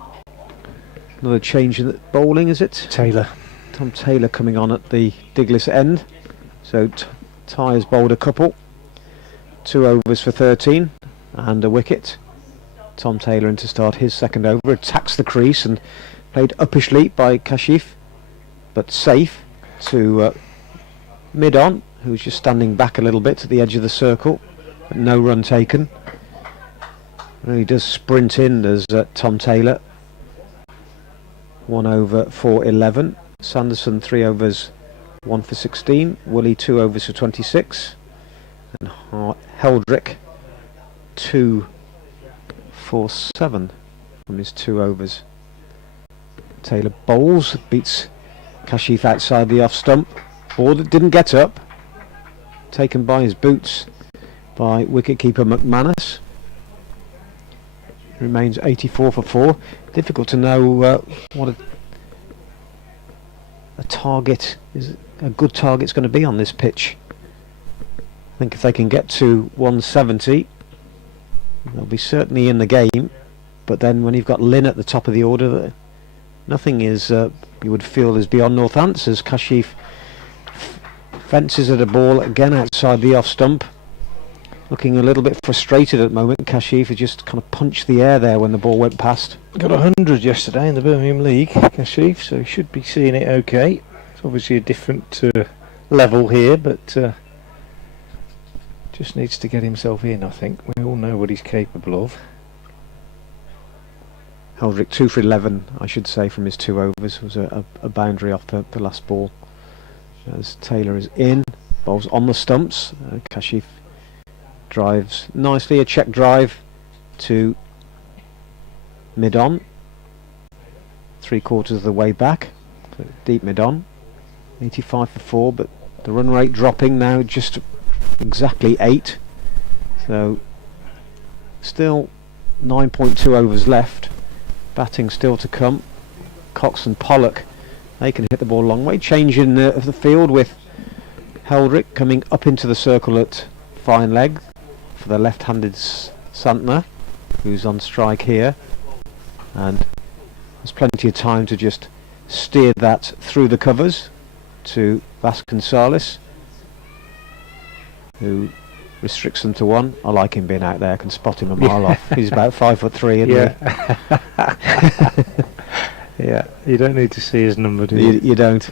Another change in the bowling, is it? Taylor. Tom Taylor coming on at the Diglis end. So Ty has bowled a couple. 2 overs for 13 and a wicket. Tom Taylor in to start his second over. Attacks the crease and played uppish leap by Kashif, but safe to mid-on, who's just standing back a little bit at the edge of the circle, but no run taken. He does sprint in as Tom Taylor. 1 over 4-11. Sanderson 3 overs 1 for 16. Woolley 2 overs for 26. And Heldrick 2 for 7 from his 2 overs. Taylor bowls, beats Kashif outside the off stump. Ball that didn't get up, taken by his boots by wicketkeeper McManus. Remains 84 for 4. Difficult to know what a target is. A good target's going to be on this pitch. I think if they can get to 170, they'll be certainly in the game. But then when you've got Lynn at the top of the order, nothing is you would feel is beyond Northants as Kashif fences at a ball again outside the off stump. Looking a little bit frustrated at the moment. Kashif had just kind of punched the air there when the ball went past. Got 100 yesterday in the Birmingham League, Kashif, so he should be seeing it okay. It's obviously a different level here, but just needs to get himself in, I think. We all know what he's capable of. Heldrick 2 for 11, I should say, from his 2 overs. Was a boundary off the last ball. As Taylor is in, bowls on the stumps. Kashif drives nicely, a check drive to mid-on. 3/4 of the way back. So deep mid-on. 85 for 4, but the run rate dropping now just exactly 8. So still 9.2 overs left. Batting still to come. Cox and Pollock, they can hit the ball a long way. Change in of the field with Heldrick coming up into the circle at fine leg for the left-handed Santner, who's on strike here, and there's plenty of time to just steer that through the covers to Vasconcelos, who restricts them to 1. I like him being out there. I can spot him a mile off. He's about 5'3", isn't he? Yeah, you don't need to see his number, do you? You don't.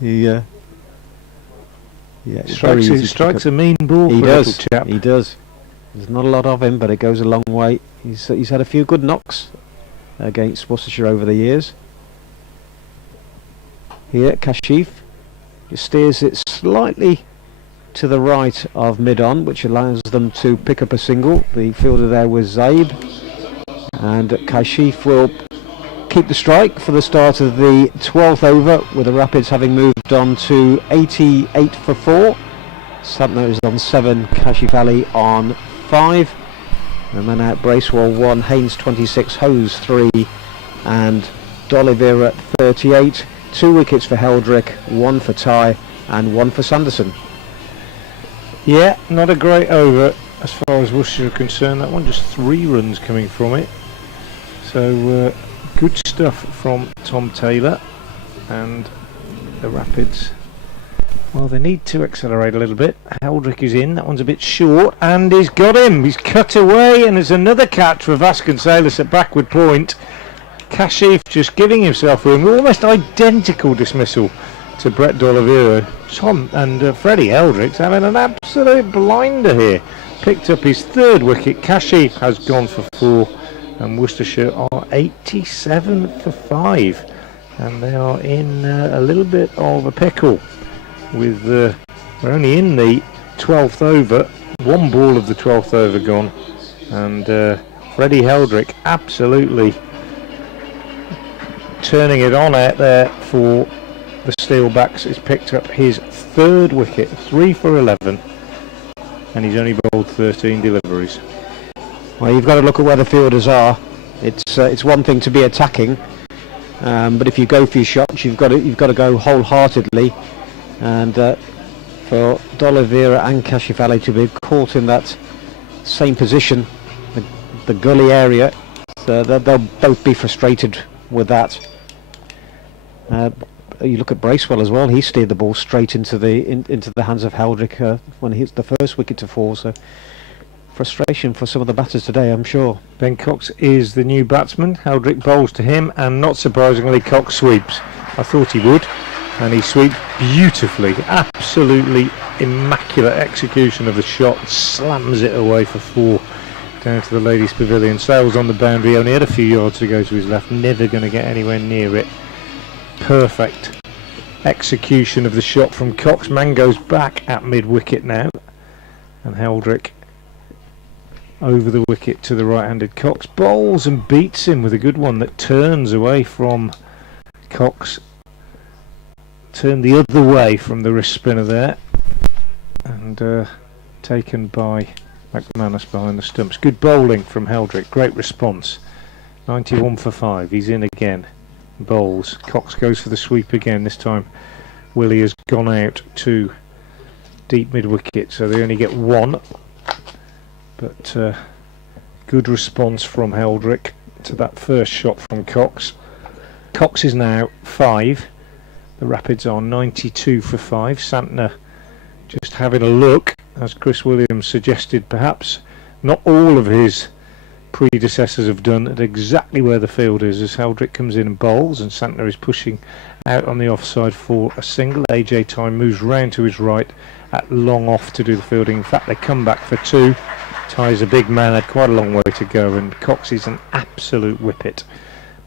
Yeah, strikes a mean ball. He for does. A little chap. He does. There's not a lot of him, but it goes a long way. He's had a few good knocks against Worcestershire over the years. Here, Kashif just steers it slightly to the right of mid-on, which allows them to pick up a single. The fielder there was Zaib, and Kashif will keep the strike for the start of the 12th over, with the Rapids having moved on to 88 for 4. Santner is on 7, Kashif Ali on 5. The man out Bracewell 1, Haynes 26, Hose 3, and D'Oliveira 38. 2 wickets for Heldrick, 1 for Ty, and 1 for Sanderson. Yeah, not a great over as far as Worcestershire are concerned. That one, just 3 runs coming from it. So good stuff from Tom Taylor, and the Rapids, well, they need to accelerate a little bit. Heldrick is in, that one's a bit short, and he's got him. He's cut away, and there's another catch for Vasconcelos at backward point. Kashif just giving himself room. Almost identical dismissal to Brett D'Oliveira. Tom and Freddie Heldrick's having an absolute blinder here. Picked up his 3rd wicket. Kashif has gone for 4, and Worcestershire are 87 for 5, and they are in a little bit of a pickle. With we're only in the 12th over, 1 ball of the 12th over gone, and Freddie Heldrick absolutely turning it on out there for the Steelbacks. Has picked up his 3rd wicket, 3 for 11, and he's only bowled 13 deliveries. Well, you've got to look at where the fielders are. It's one thing to be attacking, but if you go for your shots, you've got to go wholeheartedly. And for D'Oliveira and Kashif Ali to be caught in that same position, the gully area, they'll both be frustrated with that. You look at Bracewell as well. He steered the ball straight into the hands of Heldrick when he hits the first wicket to fall. So frustration for some of the batters today, I'm sure. Ben Cox is the new batsman. Heldrick bowls to him, and not surprisingly, Cox sweeps. I thought he would, and he sweeps beautifully. Absolutely immaculate execution of the shot. Slams it away for 4 down to the ladies' pavilion. Sales on the boundary, only had a few yards to go to his left, never going to get anywhere near it. Perfect execution of the shot from Cox. Man goes back at mid-wicket now, and Heldrick over the wicket to the right-handed Cox. Bowls and beats him with a good one that turns away from Cox. Turned the other way from the wrist spinner there, and taken by McManus behind the stumps. Good bowling from Heldrick, great response. 91 for 5, he's in again. Bowls. Cox goes for the sweep again. This time Willie has gone out to deep mid-wicket, so they only get one. But good response from Heldrick to that first shot from Cox. Cox is now 5. The Rapids are 92 for 5. Santner just having a look, as Chris Williams suggested, perhaps not all of his predecessors have done, at exactly where the field is, as Heldrick comes in and bowls, and Santner is pushing out on the offside for a single. AJ Time moves round to his right at long off to do the fielding. In fact, they come back for 2. Ty's a big man, had quite a long way to go, and Cox is an absolute whippet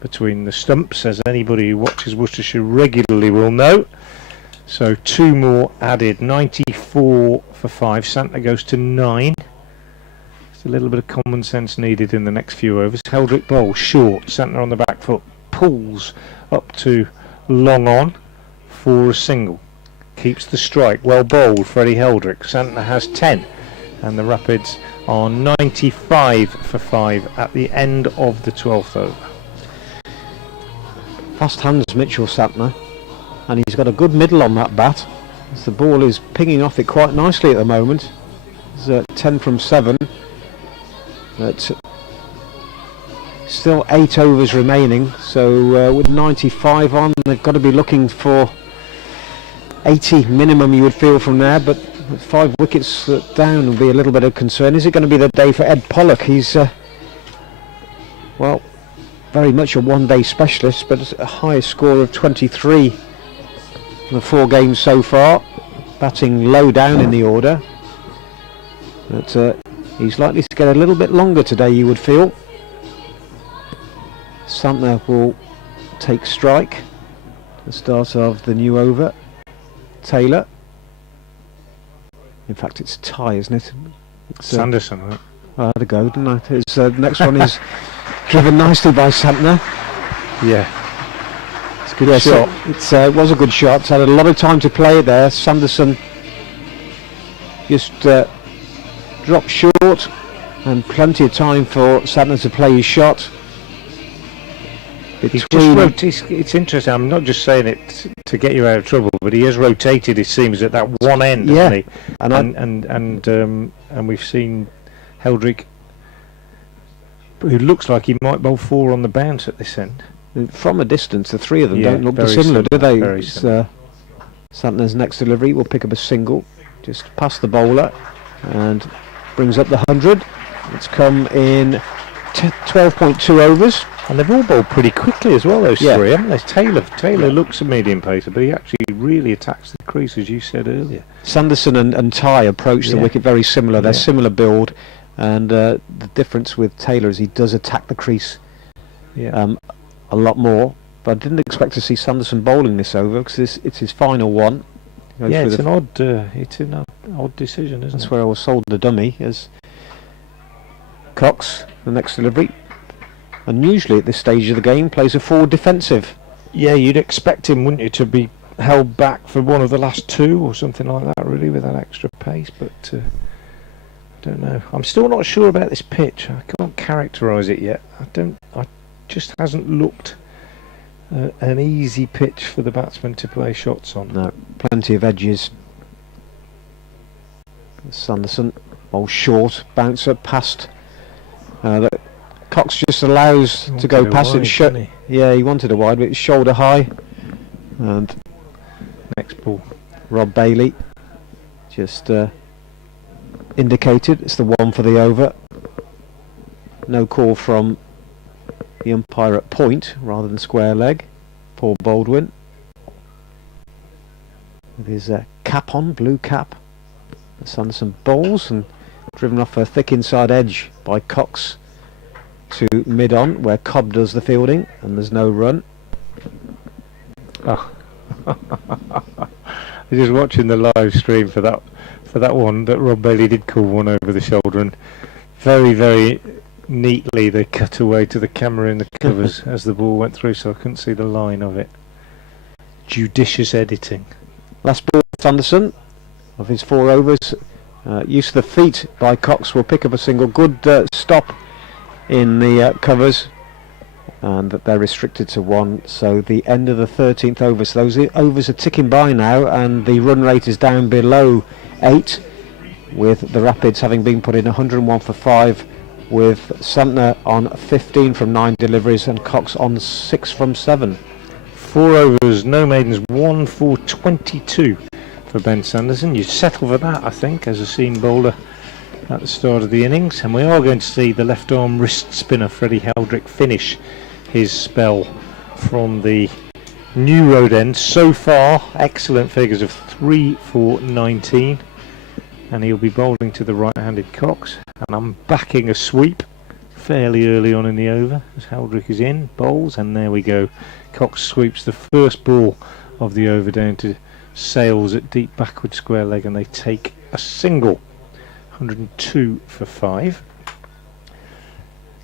between the stumps, as anybody who watches Worcestershire regularly will know. So 2 more added. 94 for 5. Santner goes to 9. A little bit of common sense needed in the next few overs. Heldrick bowls short. Santner on the back foot, pulls up to long on for a single. Keeps the strike. Well bowled, Freddie Heldrick. Santner has 10, and the Rapids are 95 for 5 at the end of the 12th over. Fast hands Mitchell Santner, and he's got a good middle on that bat, as the ball is pinging off it quite nicely at the moment. It's 10 from 7. But still 8 overs remaining, so with 95 on, they've got to be looking for 80 minimum, you would feel, from there. But with 5 wickets down will be a little bit of concern. Is it going to be the day for Ed Pollock? He's well, very much a one-day specialist, but a highest score of 23 in the 4 games so far, batting low down in the order. But he's likely to get a little bit longer today, you would feel. Santner will take strike at the start of the new over. Taylor. In fact, it's Ty, isn't it? It's Sanderson, right? I had a go, didn't I? His next one is driven nicely by Santner. Yeah. It's a good shot. So it was a good shot. Had a lot of time to play it there. Sanderson just dropped short, and plenty of time for Santner to play his shot. It's interesting. I'm not just saying it to get you out of trouble, but he has rotated his seams at that one end, hasn't he? And we've seen Heldrick, who looks like he might bowl 4 on the bounce at this end. From a distance, the 3 of them don't look dissimilar, do they? Santner's next delivery will pick up a single, just past the bowler, and brings up the 100. It's come in 12.2 overs. And they've all bowled pretty quickly as well, those 3, haven't they? Taylor looks a medium pacer, but he actually really attacks the crease, as you said earlier. Sanderson and Ty approach the wicket very similar. They're similar build, and the difference with Taylor is he does attack the crease a lot more. But I didn't expect to see Sanderson bowling this over, because it's his final one. It's an odd decision, isn't it? That's where I was sold the dummy, as Cox, the next delivery. And usually at this stage of the game plays a forward defensive. Yeah, you'd expect him, wouldn't you, to be held back for one of the last 2 or something like that, really, with that extra pace. But I don't know. I'm still not sure about this pitch. I can't characterise it yet. I just hasn't looked an easy pitch for the batsman to play shots on. No, plenty of edges. Sanderson, short bouncer past. Cox just allows to go past it. Yeah, he wanted a wide, but it's shoulder high. And next ball, Rob Bailey just indicated it's the one for the over. No call from the umpire at point rather than square leg. Paul Baldwin with his cap on, blue cap. Sanderson bowls, and driven off a thick inside edge by Cox to mid-on, where Cobb does the fielding, and there's no run. Oh. Just watching the live stream for that one that Rob Bailey did call one over the shoulder, and very, very neatly they cut away to the camera in the covers as the ball went through, so I couldn't see the line of it. Judicious editing. Last ball for Sanderson of his 4 overs. Use of the feet by Cox will pick up a single. Good stop in the covers, and that they're restricted to 1. So the end of the 13th over. So those overs are ticking by now, and the run rate is down below 8, with the Rapids having been put in 101 for 5, with Santner on 15 from 9 deliveries and Cox on 6 from 7. 4 overs, no maidens, 1 for 22 for Ben Sanderson. You settle for that, I think, as a seam bowler at the start of the innings. And we are going to see the left arm wrist spinner Freddie Heldrick finish his spell from the New Road end. So far, excellent figures of 3 for 19. And he'll be bowling to the right-handed Cox. And I'm backing a sweep fairly early on in the over as Heldrick is in, bowls, and there we go. Cox sweeps the first ball of the over down to Sales at deep backward square leg, and they take a single. 102 for 5.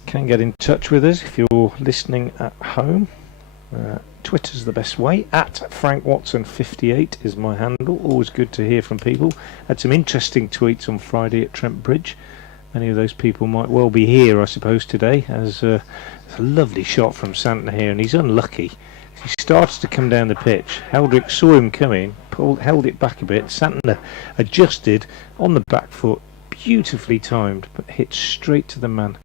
Can get in touch with us if you're listening at home. Twitter's the best way. At Frank Watson 58 is my handle. Always good to hear from people. Had some interesting tweets on Friday at Trent Bridge. Many of those people might well be here, I suppose, today, as a lovely shot from Santner here, and he's unlucky. He starts to come down the pitch. Heldrick saw him coming, held it back a bit. Santner adjusted on the back foot, beautifully timed, but hit straight to the man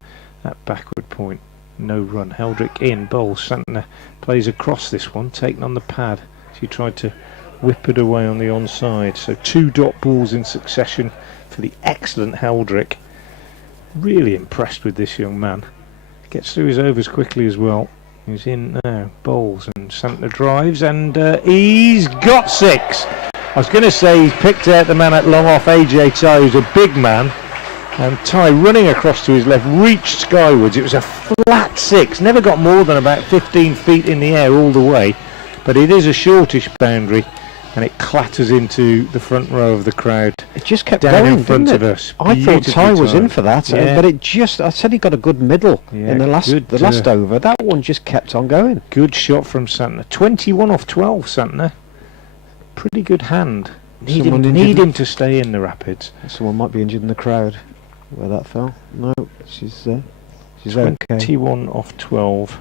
at backward point. No run. Heldrick in, bowls. Santner plays across this one, taken on the pad. He tried to whip it away on the onside. So 2 dot balls in succession for the excellent Heldrick. Really impressed with this young man. Gets through his overs quickly as well. He's in now, bowls, and Santner drives, and he's got 6. I was going to say he's picked out the man at long off, AJ Ty, who's a big man, and Ty running across to his left reached skywards. It was a flat 6, never got more than about 15 feet in the air all the way, but it is a shortish boundary, and it clatters into the front row of the crowd. It just kept down going, in front didn't of it? us. I thought Ty was in for that, Yeah. but it just, I said he got a good middle in the last over. That one just kept on going. Good shot from Santner. 21 off 12, Santner. Pretty good hand. Need him to stay in the Rapids. Someone might be injured in the crowd where that fell. No, she's okay. 21 off 12.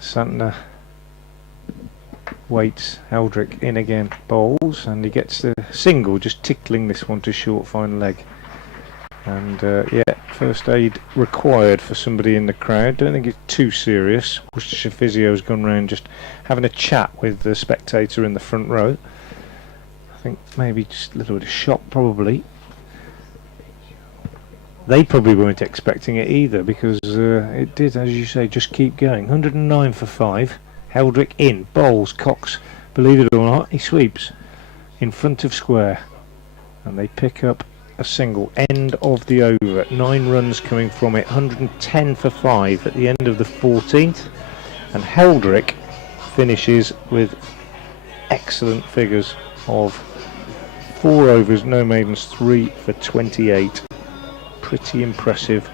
Santner waits. Heldrick in again, bowls, and he gets the single, just tickling this one to short fine leg. And yeah, first aid required for somebody in the crowd. Don't think it's too serious. Worcestershire physio's gone round just having a chat with the spectator in the front row. I think maybe just a little bit of shock, probably. They probably weren't expecting it either, because it did, as you say, just keep going. 109 for 5. Heldrick in, bowls. Cox, believe it or not, he sweeps in front of square, and they pick up a single. End of the over. 9 runs coming from it. 110 for 5 at the end of the 14th, and Heldrick finishes with excellent figures of 4 overs, no maidens, 3 for 28. Pretty impressive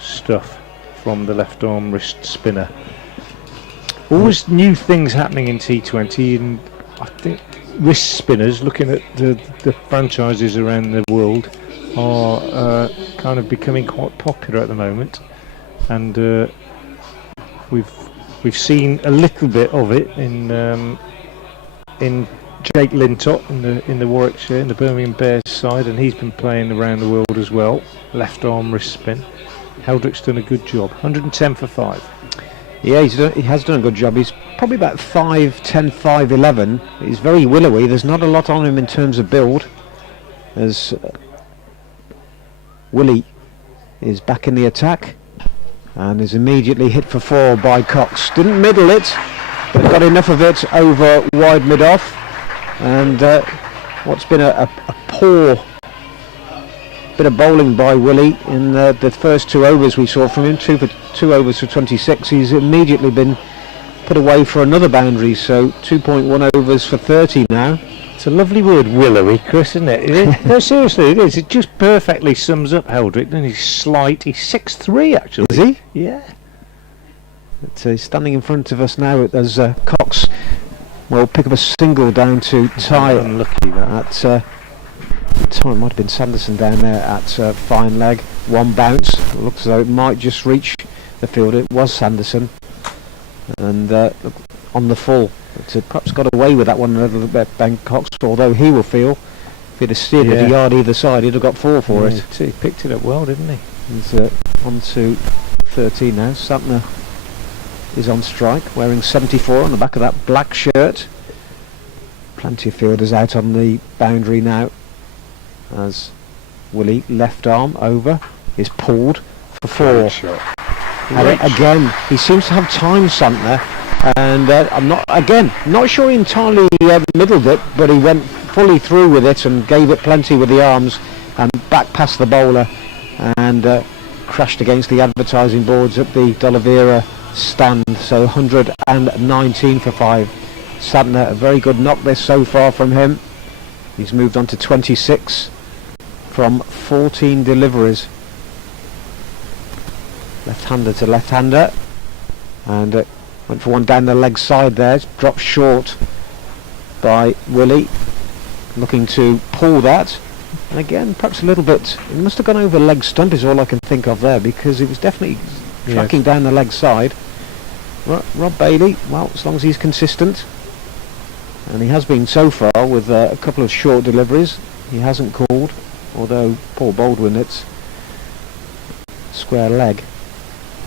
stuff from the left arm wrist spinner. Always new things happening in T20, and I think wrist spinners, looking at the franchises around the world, are kind of becoming quite popular at the moment, and we've seen a little bit of it in Jake Lintott in the Warwickshire, in the Birmingham Bears side, and he's been playing around the world as well. Left arm wrist spin. Heldrick's done a good job. 110 for 5. Yeah, he has done a good job. He's probably about 5'10", 5'11". He's very willowy. There's not a lot on him in terms of build, as Willie is back in the attack and is immediately hit for 4 by Cox. Didn't middle it, but got enough of it over wide mid-off, and what's been a poor bit of bowling by Willie in the first 2 overs we saw from him. 2 overs for 26. He's immediately been put away for another boundary, so 2.1 overs for 30 now. It's a lovely word, willowy, Chris, isn't it? No, seriously, it is. It just perfectly sums up Heldrick. Then he's slight. He's 6'3", actually. Is he? Yeah. But, he's standing in front of us now as Cox will pick up a single down to tie. Unlucky that. At time might have been Sanderson down there at fine leg. One bounce. It looks as though it might just reach the field. It was Sanderson, and on the full. But, perhaps got away with that one a little bit, Ben Cox, although he will feel if he'd have steered it a yard either side, he'd have got 4 for it. He picked it up well, didn't he? He's on to 13 now. Santner is on strike, wearing 74 on the back of that black shirt. Plenty of fielders out on the boundary now, as Willie, left arm over, is pulled for 4. And again, he seems to have time, Santner. And I'm not sure he entirely middled it, but he went fully through with it and gave it plenty with the arms and back past the bowler and crashed against the advertising boards at the D'Oliveira stand. So 119 for 5. Santner, a very good knock this so far from him. He's moved on to 26 from 14 deliveries. Left-hander to left-hander, and went for one down the leg side there. It's dropped short by Willie, looking to pull that. And again, perhaps a little bit, it must have gone over leg stump is all I can think of there, because it was definitely tracking down the leg side. Rob Bailey, well, as long as he's consistent, and he has been so far with a couple of short deliveries, he hasn't called, although Paul Baldwin, it's square leg,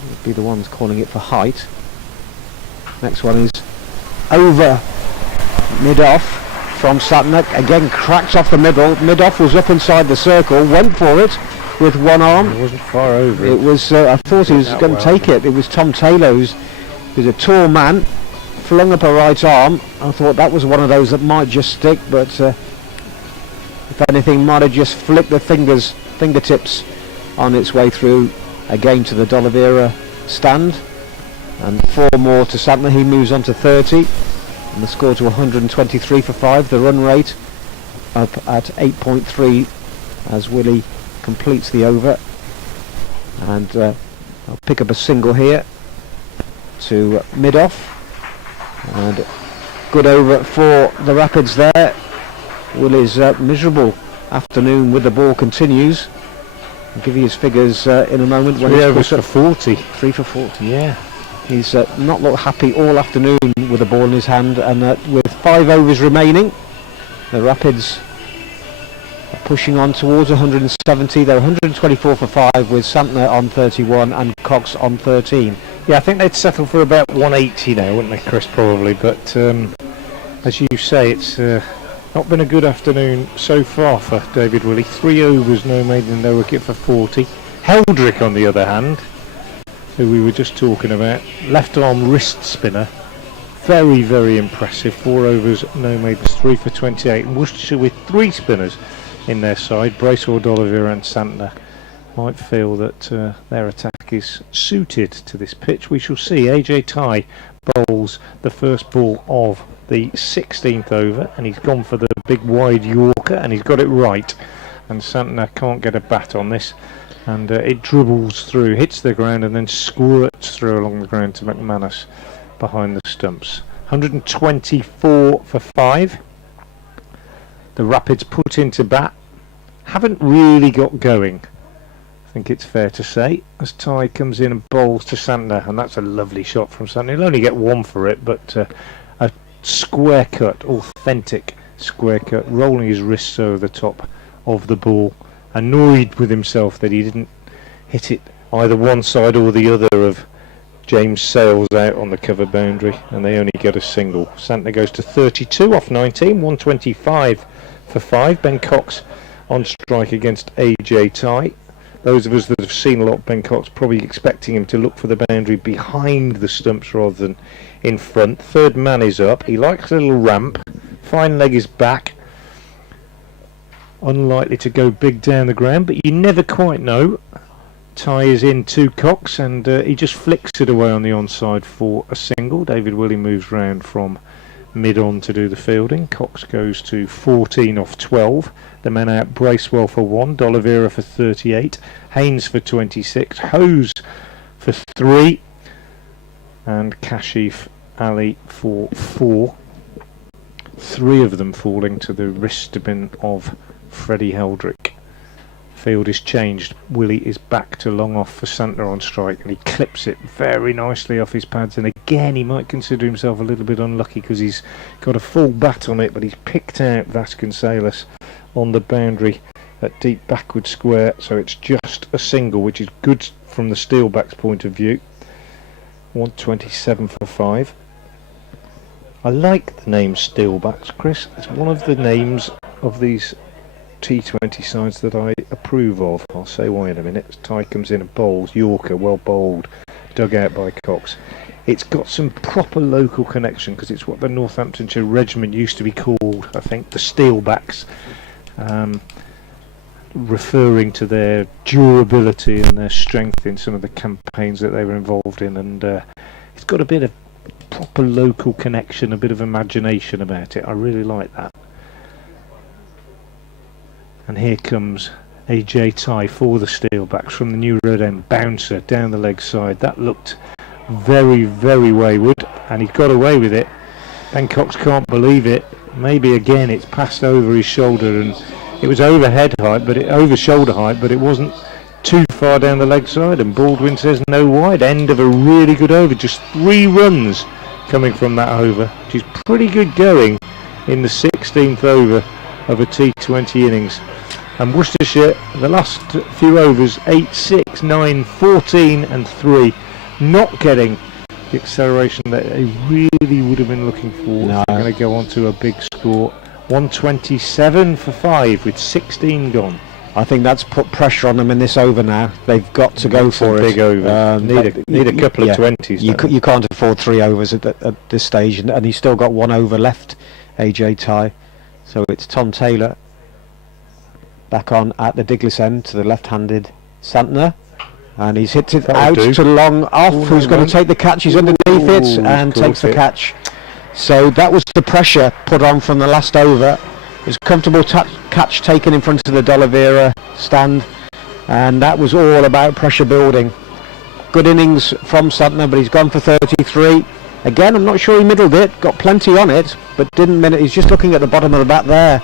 would be the ones calling it for height. Next one is over mid-off from Santner, again cracked off the middle. Mid-off was up inside the circle, went for it with one arm. It wasn't far over. It was, I thought he was going to take it. It was Tom Taylor, who's a tall man, flung up a right arm. I thought that was one of those that might just stick, but if anything might have just flicked the fingertips on its way through again to the D'Oliveira stand. And 4 more to Santner. He moves on to 30, and the score to 123 for 5. The run rate up at 8.3 as Willie completes the over. And I'll pick up a single here to mid-off, and good over for the Rapids there. Willie's miserable afternoon with the ball continues. I'll give you his figures in a moment. 3 overs for 40. 3 for 40. Yeah. He's not looked happy all afternoon with the ball in his hand, and with 5 overs remaining, the Rapids are pushing on towards 170. They're 124 for 5 with Santner on 31 and Cox on 13. Yeah, I think they'd settle for about 180 now, wouldn't they, Chris, probably, but as you say, it's not been a good afternoon so far for David Willey. 3 overs, no maiden, no wicket for 40. Heldrick, on the other hand, who we were just talking about, left arm wrist spinner, very, very impressive. 4 overs, no maidens, 3 for 28. And Worcestershire with 3 spinners in their side, Bracewell, D'Oliveira and Santner, might feel that their attack is suited to this pitch. We shall see. AJ Tye bowls the first ball of the 16th over, and he's gone for the big wide Yorker, and he's got it right. And Santner can't get a bat on this. And it dribbles through, hits the ground, and then squirts through along the ground to McManus behind the stumps. 124 for 5. The Rapids put into bat. Haven't really got going, I think it's fair to say, as Tye comes in and bowls to Santner, and that's a lovely shot from Santner. He'll only get 1 for it, but a square cut, authentic square cut, rolling his wrists over the top of the ball. Annoyed with himself that he didn't hit it either one side or the other of James Sales out on the cover boundary, and they only get a single. Santner goes to 32 off 19, 125 for 5. Ben Cox on strike against AJ Tye. Those of us that have seen a lot of Ben Cox probably expecting him to look for the boundary behind the stumps rather than in front. Third man is up. He likes a little ramp. Fine leg is back. unlikely to go big down the ground, but you never quite know. Tie is in to Cox, and he just flicks it away on the onside for a single. David Willey moves round from mid-on to do the fielding. Cox goes to 14 off 12. The men out: Bracewell for 1, D'Oliveira for 38, Haynes for 26, Hose for 3, and Kashif Ali for 4. 3 of them falling to the wristband of Freddie Heldrick. Field is changed. Willie is back to long off for Santner on strike, and he clips it very nicely off his pads, and again he might consider himself a little bit unlucky because he's got a full bat on it, but he's picked out Vasconcelos on the boundary at deep backward square, so it's just a single, which is good from the Steelbacks point of view. 127 for 5. I like the name Steelbacks, Chris. It's one of the names of these T20 sides that I approve of. I'll say why in a minute. Ty comes in and bowls. Yorker, well bowled, dug out by Cox. It's got some proper local connection because it's what the Northamptonshire Regiment used to be called, I think, the Steelbacks, referring to their durability and their strength in some of the campaigns that they were involved in, and it's got a bit of proper local connection, a bit of imagination about it. I really like that. And here comes AJ Ty for the Steelbacks from the New Road End. Bouncer down the leg side. That looked very, very wayward, and he got away with it. Ben Cox can't believe it. Maybe again it's passed over his shoulder, and it was over head height, but over shoulder height, but it wasn't too far down the leg side. And Baldwin says no wide. End of a really good over. Just 3 runs coming from that over, which is pretty good going in the 16th over of a T20 innings. And Worcestershire, the last few overs, 8, 6, 9, 14 and 3, not getting the acceleration that they really would have been looking for. No. They're going to go on to a big score. 127 for 5 with 16 gone. I think that's put pressure on them in this over now. They've got to go for it. Big over. Need a couple of 20s. You can't afford 3 overs at this stage, and he's still got 1 over left, AJ Ty. So it's Tom Taylor back on at the Diglis end to the left-handed Santner, and he's hit it out to long off. Who's going to take the catch? He's underneath it and takes the catch. So that was the pressure put on from the last over. It was a comfortable catch taken in front of the D'Oliveira stand, and that was all about pressure building. Good innings from Santner, but he's gone for 33. Again, I'm not sure he middled it, got plenty on it, but didn't minute. He's just looking at the bottom of the bat there.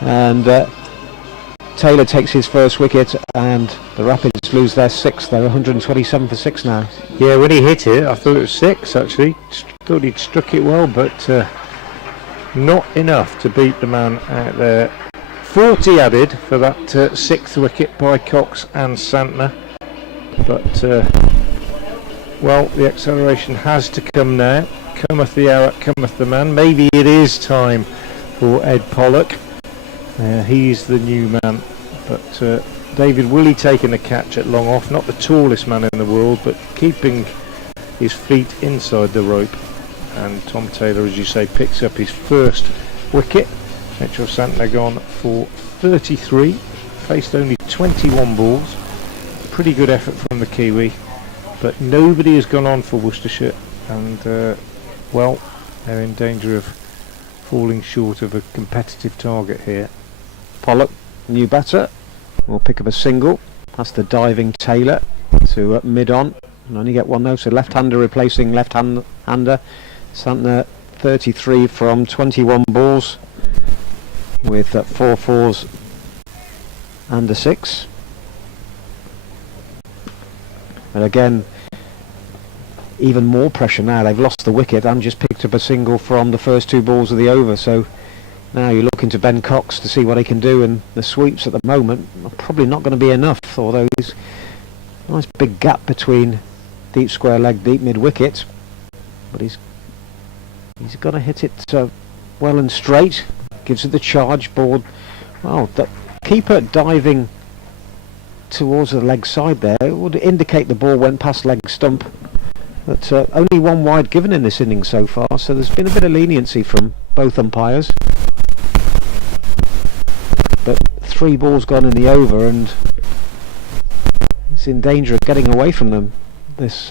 And Taylor takes his first wicket, and the Rapids lose their 6th. They're 127 for 6 now. Yeah, when he hit it, I thought it was 6 actually. Thought he'd struck it well, but not enough to beat the man out there. 40 added for that 6th wicket by Cox and Santner. But, well, the acceleration has to come now. Cometh the hour, cometh the man. Maybe it is time for Ed Pollock. He's the new man, but David Willey taking the catch at long off, not the tallest man in the world, but keeping his feet inside the rope. And Tom Taylor, as you say, picks up his first wicket. Mitchell Santner gone for 33, faced only 21 balls. Pretty good effort from the Kiwi, but nobody has gone on for Worcestershire, and well, they're in danger of falling short of a competitive target here. Pollock, new batter, will pick up a single. That's the diving Taylor to mid-on, and only get 1 though, so left-hander replacing left-hander. Santner 33 from 21 balls with 4 fours and a 6. And again, even more pressure now. They've lost the wicket and just picked up a single from the first 2 balls of the over, so now you're looking to Ben Cox to see what he can do, and the sweeps at the moment are probably not going to be enough, although there's a nice big gap between deep square leg, deep mid wicket, but he's got to hit it well and straight. Gives it the charge board. Well, the keeper diving towards the leg side there, it would indicate the ball went past leg stump. But only 1 wide given in this innings so far, so there's been a bit of leniency from both umpires. But 3 balls gone in the over, and he's in danger of getting away from them this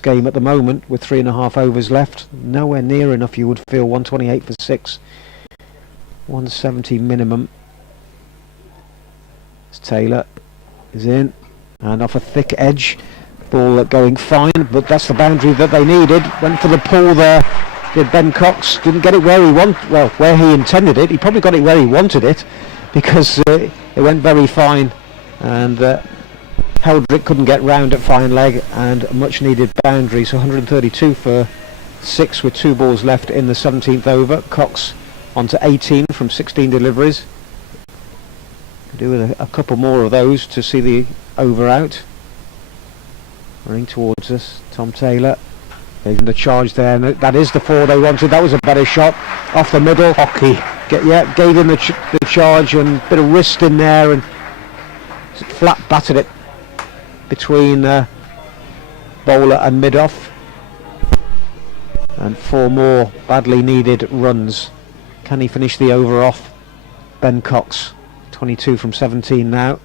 game at the moment with 3.5 overs left. Nowhere near enough, you would feel. 128 for 6, 170 minimum. As Taylor is in and off a thick edge, ball going fine, but that's the boundary that they needed. Went for the pull there, did Ben Cox. Didn't get it where he where he intended it. He probably got it where he wanted it, because it went very fine, and Heldrick couldn't get round at fine leg, and a much needed boundary. So 132 for 6 with 2 balls left in the 17th over. Cox on to 18 from 16 deliveries. Do with a couple more of those to see the over out. Running towards us, Tom Taylor. Gave him the charge there, and that is the 4 they wanted. That was a better shot off the middle. Hockey gave him the charge, and a bit of wrist in there, and flat battered it between bowler and mid-off. And 4 more badly needed runs. Can he finish the over off? Ben Cox, 22 from 17 now,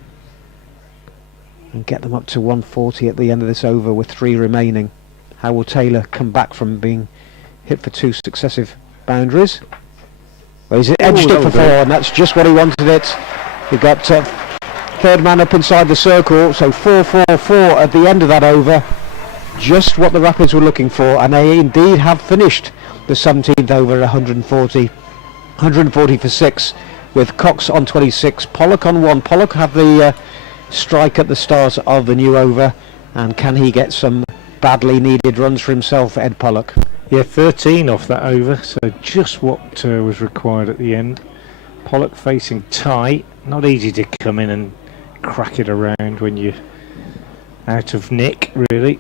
and get them up to 140 at the end of this over with 3 remaining. How will Taylor come back from being hit for 2 successive boundaries? Well, he's edged it for 4, and that's just what he wanted it. He got third man up inside the circle, so 4-4-4 at the end of that over. Just what the Rapids were looking for, and they indeed have finished the 17th over at 140 for 6, with Cox on 26, Pollock on 1. Pollock had the strike at the start of the new over, and can he get some badly needed runs for himself, Ed Pollock? Yeah, 13 off that over, so just what was required at the end. Pollock facing Ty. Not easy to come in and crack it around when you're out of nick, really.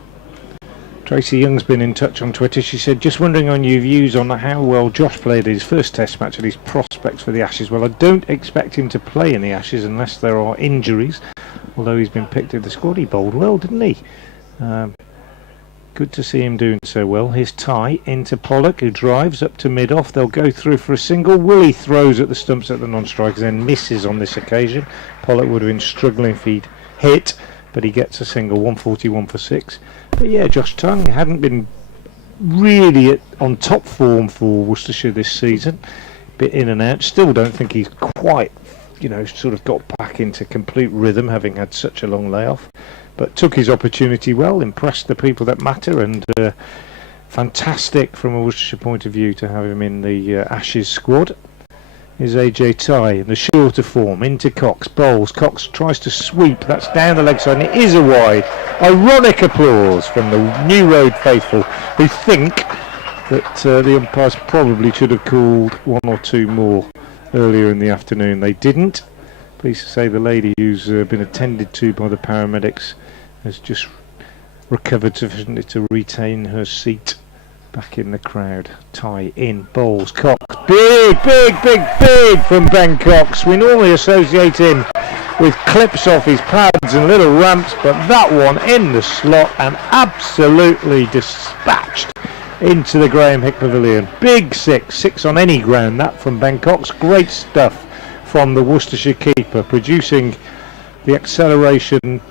Tracy Young's been in touch on Twitter. She said, just wondering on your views on how well Josh played his first test match and his prospects for the Ashes. Well, I don't expect him to play in the Ashes unless there are injuries, although he's been picked in the squad. He bowled well, didn't he? Good to see him doing so well. Here's Ty into Pollock, who drives up to mid-off. They'll go through for a single. Willie throws at the stumps at the non-strikers, then misses on this occasion. Pollock would have been struggling if he'd hit, but he gets a single. 141 for 6. But yeah, Josh Tongue hadn't been really on top form for Worcestershire this season. Bit in and out. Still don't think he's quite, sort of got back into complete rhythm, having had such a long layoff. But took his opportunity well, impressed the people that matter, and fantastic from a Worcestershire point of view to have him in the Ashes squad. Is AJ Ty in the shorter form, into Cox, bowls. Cox tries to sweep, that's down the leg side, and it is a wide. Ironic applause from the New Road faithful, who think that the umpires probably should have called 1 or 2 more earlier in the afternoon. They didn't. Pleased to say the lady who's been attended to by the paramedics has just recovered sufficiently to retain her seat back in the crowd. Ty in, bowls, Cox. Big from Ben Cox. We normally associate him with clips off his pads and little ramps, but that one in the slot and absolutely dispatched into the Graham Hick Pavilion. Big 6 on any ground, that from Ben Cox. Great stuff from the Worcestershire keeper, producing the acceleration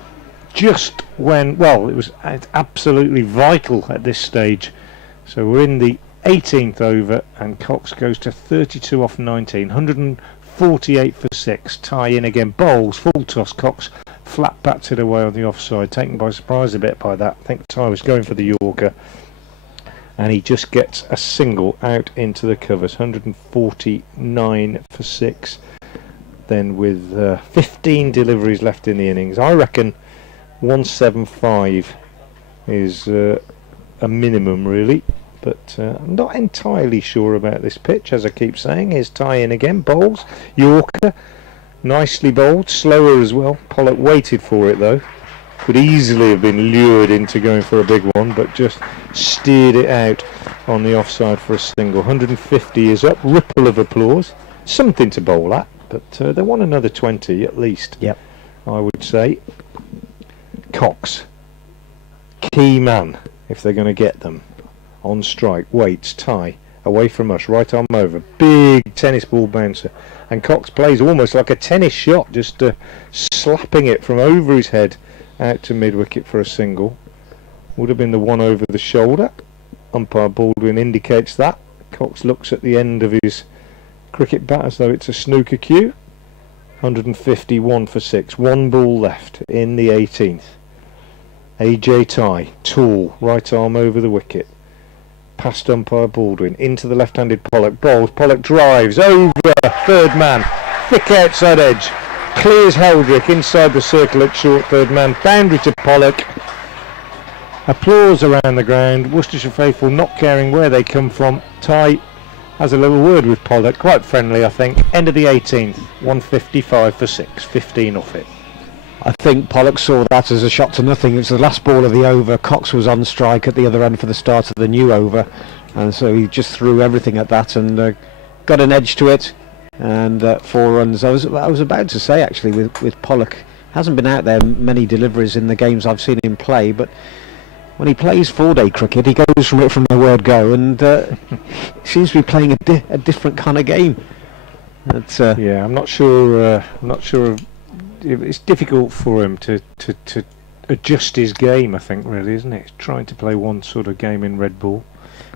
just when, well, it was absolutely vital at this stage. So we're in the 18th over, and Cox goes to 32 off 19, 148 for 6. Tie in again, bowls, full toss. Cox flat batted away on the offside, taken by surprise a bit by that. I think Ty was going for the Yorker, and he just gets a single out into the covers. 149 for 6. Then with 15 deliveries left in the innings, I reckon 175 is a minimum, really. But I'm not entirely sure about this pitch, as I keep saying. Here's Ty in again, bowls, Yorker, nicely bowled, slower as well. Pollock waited for it though. Could easily have been lured into going for a big one, but just steered it out on the offside for a single. 150 is up, ripple of applause. Something to bowl at, but they want another 20 at least. Yep, I would say. Cox, key man if they're going to get them. On strike, waits, Ty, away from us, right arm over, big tennis ball bouncer, and Cox plays almost like a tennis shot, just slapping it from over his head out to mid-wicket for a single. Would have been the one over the shoulder. Umpire Baldwin indicates that. Cox looks at the end of his cricket bat as though it's a snooker cue. 151 for 6, one ball left in the 18th. AJ Tye, tall, right arm over the wicket, past umpire Baldwin, into the left-handed Pollock, bowls, Pollock drives, over, third man, thick outside edge, clears Heldrick inside the circle at short third man, boundary to Pollock. Applause around the ground, Worcestershire faithful not caring where they come from. Tye has a little word with Pollock, quite friendly I think. End of the 18th, 155 for 6, 15 off it. I think Pollock saw that as a shot to nothing. It was the last ball of the over. Cox was on strike at the other end for the start of the new over, and so he just threw everything at that and got an edge to it, and 4 runs. I was about to say actually with Pollock, hasn't been out there many deliveries in the games I've seen him play, but when he plays 4-day cricket he goes from the word go, and seems to be playing a different kind of game. That's, yeah, I'm not sure it's difficult for him to adjust his game, I think, really, isn't it? He's trying to play one sort of game in red ball.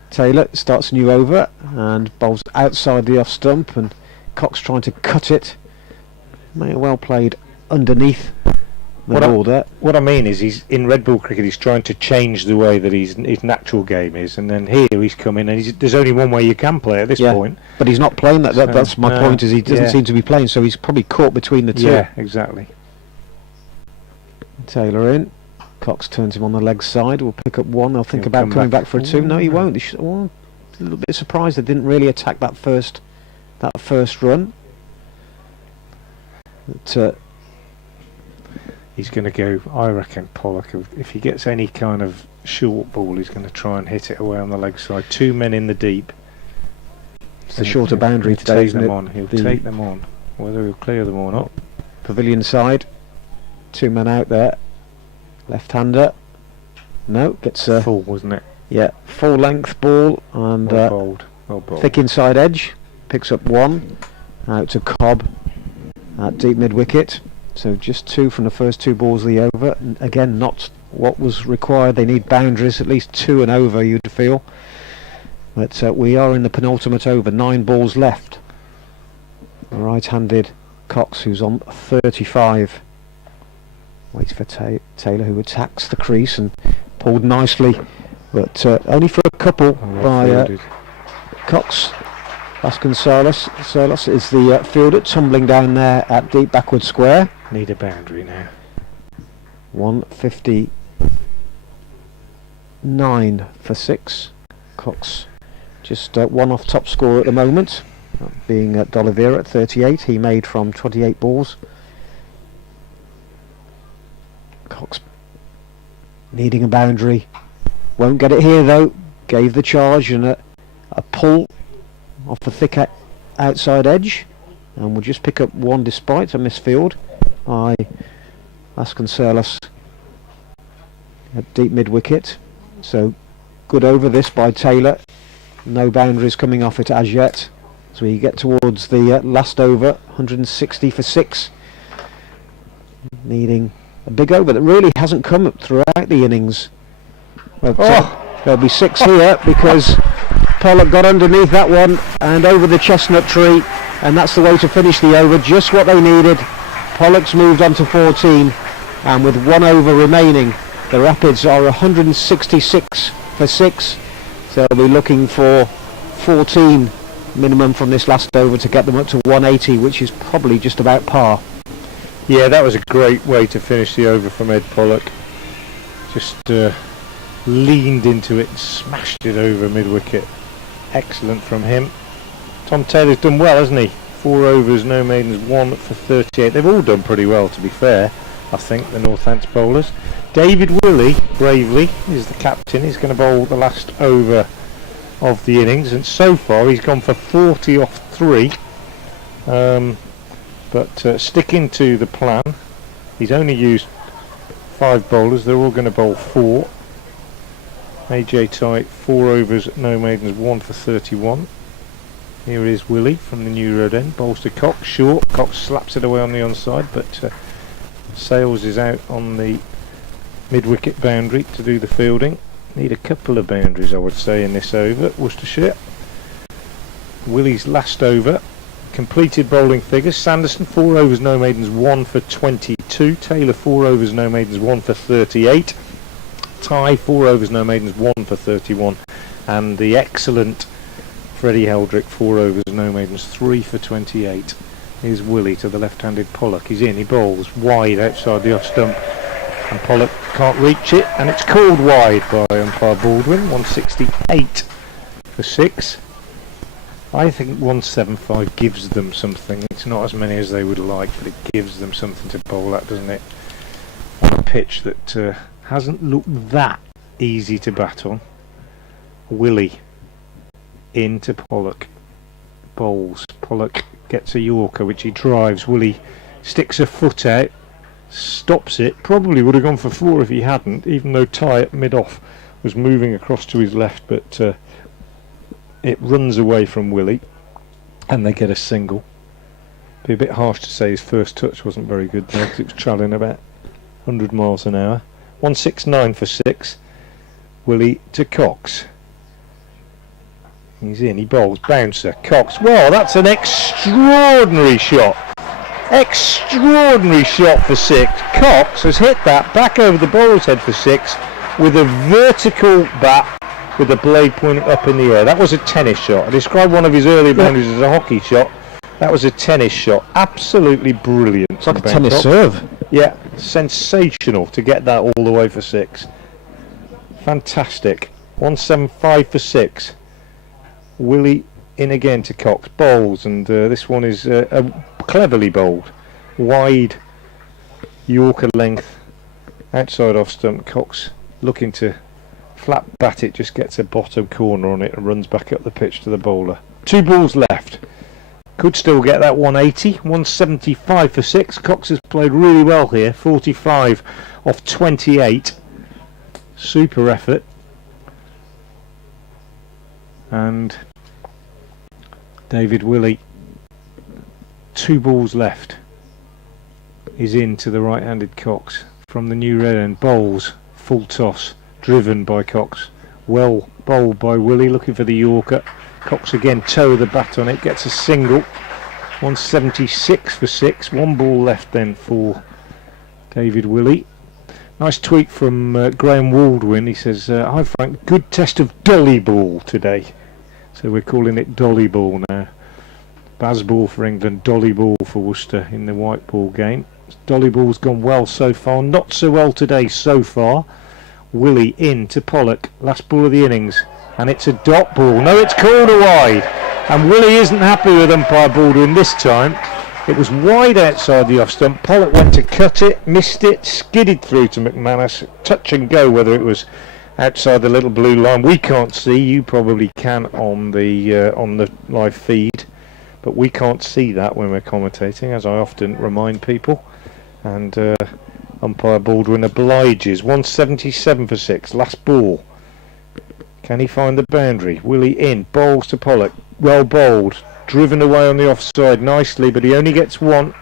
Taylor starts a new over and bowls outside the off stump, and Cox trying to cut it. May have well played underneath the border. What I mean is, he's in red ball cricket, he's trying to change the way that his natural game is, and then here he's coming, and there's only one way you can play at this point. But he's not playing that. That's my point. Is he doesn't seem to be playing, so he's probably caught between the two. Yeah, exactly. Taylor in. Cox turns him on the leg side. We'll pick up 1. They'll think about coming back for a 2. No, he won't. A little bit surprised they didn't really attack that first run. But, he's going to go, I reckon, Pollock, if he gets any kind of short ball, he's going to try and hit it away on the leg side. 2 men in the deep. It's the shorter boundary today, isn't it? He'll take them on, whether he'll clear them or not. Pavilion side, 2 men out there. Left-hander. No, gets a full, wasn't it? Yeah, full length ball, and well thick inside edge. Picks up 1 out to Cobb at deep mid wicket. So just 2 from the first 2 balls of the over. And again, not what was required. They need boundaries, at least 2 and over, you'd feel. But we are in the penultimate over, 9 balls left. Right-handed Cox, who's on 35. Waits for Taylor, who attacks the crease and pulled nicely, but only for a couple by Cox. Vasconcelos is the fielder, tumbling down there at deep backward square. Need a boundary now. 159 for 6. Cox just 1 off top score at the moment, being D'Oliveira at 38. He made from 28 balls. Cox needing a boundary, won't get it here though. Gave the charge and a pull off the thick outside edge, and we'll just pick up 1 despite a misfield by Vasconcelos at deep mid wicket. So good over this by Taylor. No boundaries coming off it as yet, so we get towards the last over. 160 for 6, needing a big over that really hasn't come up throughout the innings. But there'll be 6 here because Pollock got underneath that one and over the chestnut tree, and that's the way to finish the over. Just what they needed. Pollock's moved on to 14, and with 1 over remaining, the Rapids are 166 for 6. So they'll be looking for 14 minimum from this last over to get them up to 180, which is probably just about par. Yeah, that was a great way to finish the over from Ed Pollock. Just leaned into it and smashed it over mid-wicket. Excellent from him. Tom Taylor's done well, hasn't he? 4 overs, no maidens, 1 for 38. They've all done pretty well, to be fair, I think, the Northants bowlers. David Willey, bravely, is the captain. He's going to bowl the last over of the innings, and so far he's gone for 40 off 3. But sticking to the plan, he's only used 5 bowlers. They're all going to bowl 4. AJ tie, 4 overs, no maidens, 1 for 31. Here is Willie from the New Road End, bowls to Cox, short. Cox slaps it away on the onside, but Sales is out on the mid-wicket boundary to do the fielding. Need a couple of boundaries, I would say, in this over, Worcestershire. Willie's last over. Completed bowling figures. Sanderson, 4 overs, no maidens, 1 for 22. Taylor, 4 overs, no maidens, 1 for 38. Ty, 4 overs, no maidens, 1 for 31. And the excellent Freddie Heldrick, 4 overs, no maidens, 3 for 28. Here's Willie to the left-handed Pollock. He's in, he bowls wide outside the off stump. And Pollock can't reach it, and it's called wide by umpire Baldwin. 168 for 6. I think 175 gives them something. It's not as many as they would like, but it gives them something to bowl at, doesn't it? On a pitch that hasn't looked that easy to bat on. Willie into Pollock. Bowls. Pollock gets a Yorker, which he drives. Willie sticks a foot out. Stops it. Probably would have gone for 4 if he hadn't, even though Ty at mid-off was moving across to his left, but it runs away from Willie and they get a single. Be a bit harsh to say his first touch wasn't very good there, because it was travelling about 100 miles an hour. 169 for 6. Willie to Cox. He's in, he bowls, bouncer, Cox. Well, that's an extraordinary shot. Extraordinary shot for 6. Cox has hit that back over the bowler's head for 6 with a vertical bat with the blade pointing up in the air. That was a tennis shot. I described one of his earlier boundaries as a hockey shot. That was a tennis shot. Absolutely brilliant. It's like a tennis serve. Yeah, sensational to get that all the way for 6. Fantastic. 175 for 6. Willie in again to Cox. Bowls, and this one is cleverly bowled. Wide Yorker length. Outside off stump. Cox looking to flat bat it, just gets a bottom corner on it and runs back up the pitch to the bowler. 2 balls left. Could still get that 180. 175 for 6. Cox has played really well here. 45 off 28. Super effort. And David Willey, 2 balls left, is in to the right-handed Cox from the New Red End. Bowls, full toss, driven by Cox. Well bowled by Willie, looking for the Yorker. Cox again, toe the bat on it, gets a single. 176 for 6. 1 ball left then for David Willey. Nice tweet from Graham Waldwin. He says, "Hi Frank, good test of dolly ball today." So we're calling it dolly ball now. Baz ball for England, dolly ball for Worcester in the white ball game. Dolly ball's gone well so far, not so well today so far. Willie in to Pollock, last ball of the innings, and it's a dot ball. No, it's called a wide, and Willie isn't happy with umpire Baldwin this time. It was wide outside the off stump. Pollock went to cut it, missed it, skidded through to McManus. Touch and go whether it was outside the little blue line. We can't see. You probably can on the live feed, but we can't see that when we're commentating, as I often remind people. And umpire Baldwin obliges. 177 for 6. Last ball. Can he find the boundary? Willie in. Bowls to Pollock. Well bowled. Driven away on the offside nicely, but he only gets 1.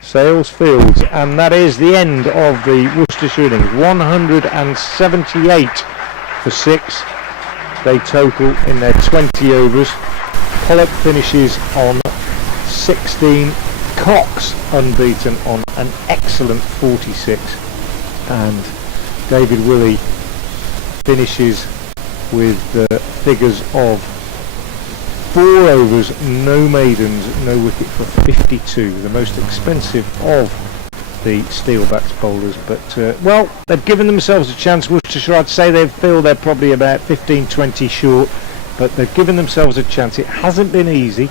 Sales fields, and that is the end of the Worcestershire innings. 178 for 6. They total in their 20 overs. Pollock finishes on 16. Cox unbeaten on an excellent 46. And David Willey finishes with figures of 4 overs, no maidens, no wicket for 52, the most expensive of the Steelbacks bowlers. But well, they've given themselves a chance. Worcestershire, I'd say they feel they're probably about 15-20 short, but they've given themselves a chance. It hasn't been easy,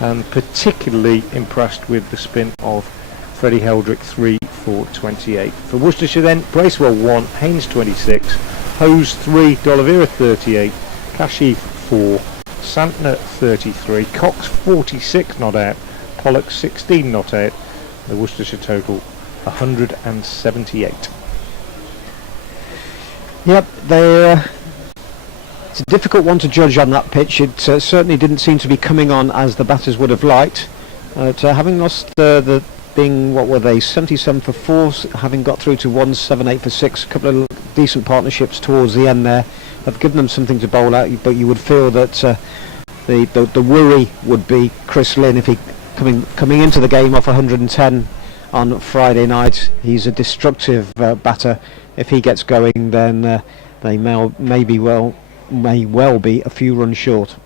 and particularly impressed with the spin of Freddie Heldrick, 3 for 28. For Worcestershire then, Bracewell 1, Haynes 26, Hose 3, D'Oliveira 38, Kashif 4, Santner 33, Cox 46 not out, Pollock 16 not out. The Worcestershire total 178. Yep, they it's a difficult one to judge on that pitch. It certainly didn't seem to be coming on as the batters would have liked. Having lost the being, what were they, 77 for 4, having got through to 178 for 6, a couple of decent partnerships towards the end there have given them something to bowl out, but you would feel that the worry would be Chris Lynn if he coming into the game off 110 on Friday night. He's a destructive batter. If he gets going, then they may well be a few runs short.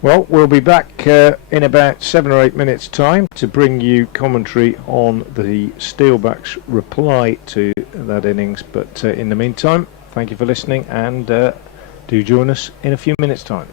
Well, we'll be back in about 7 or 8 minutes' time to bring you commentary on the Steelbacks' reply to that innings. But in the meantime, thank you for listening, and do join us in a few minutes' time.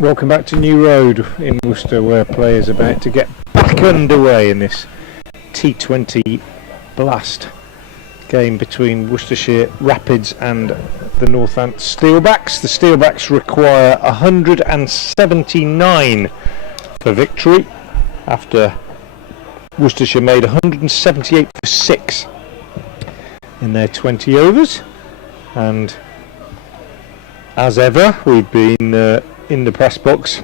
Welcome back to New Road in Worcester, where play is about to get back underway in this T20 Blast game between Worcestershire Rapids and the Northant Steelbacks. The Steelbacks require 179 for victory after Worcestershire made 178 for 6 in their 20 overs, and as ever we've been in the press box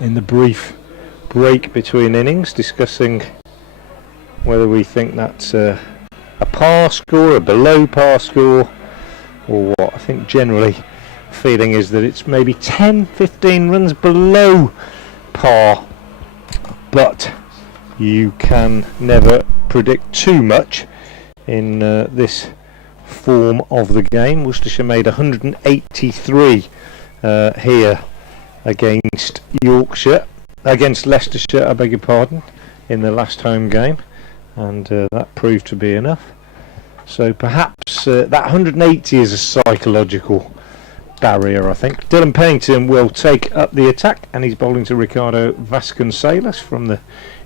in the brief break between innings discussing whether we think that's a par score, a below par score, or what. I think generally the feeling is that it's maybe 10-15 runs below par, but you can never predict too much in this form of the game. Worcestershire made 183 here against Leicestershire, I beg your pardon, in the last home game, and that proved to be enough. So perhaps that 180 is a psychological barrier, I think. Dylan Pennington will take up the attack, and he's bowling to Ricardo Vasconcelos from the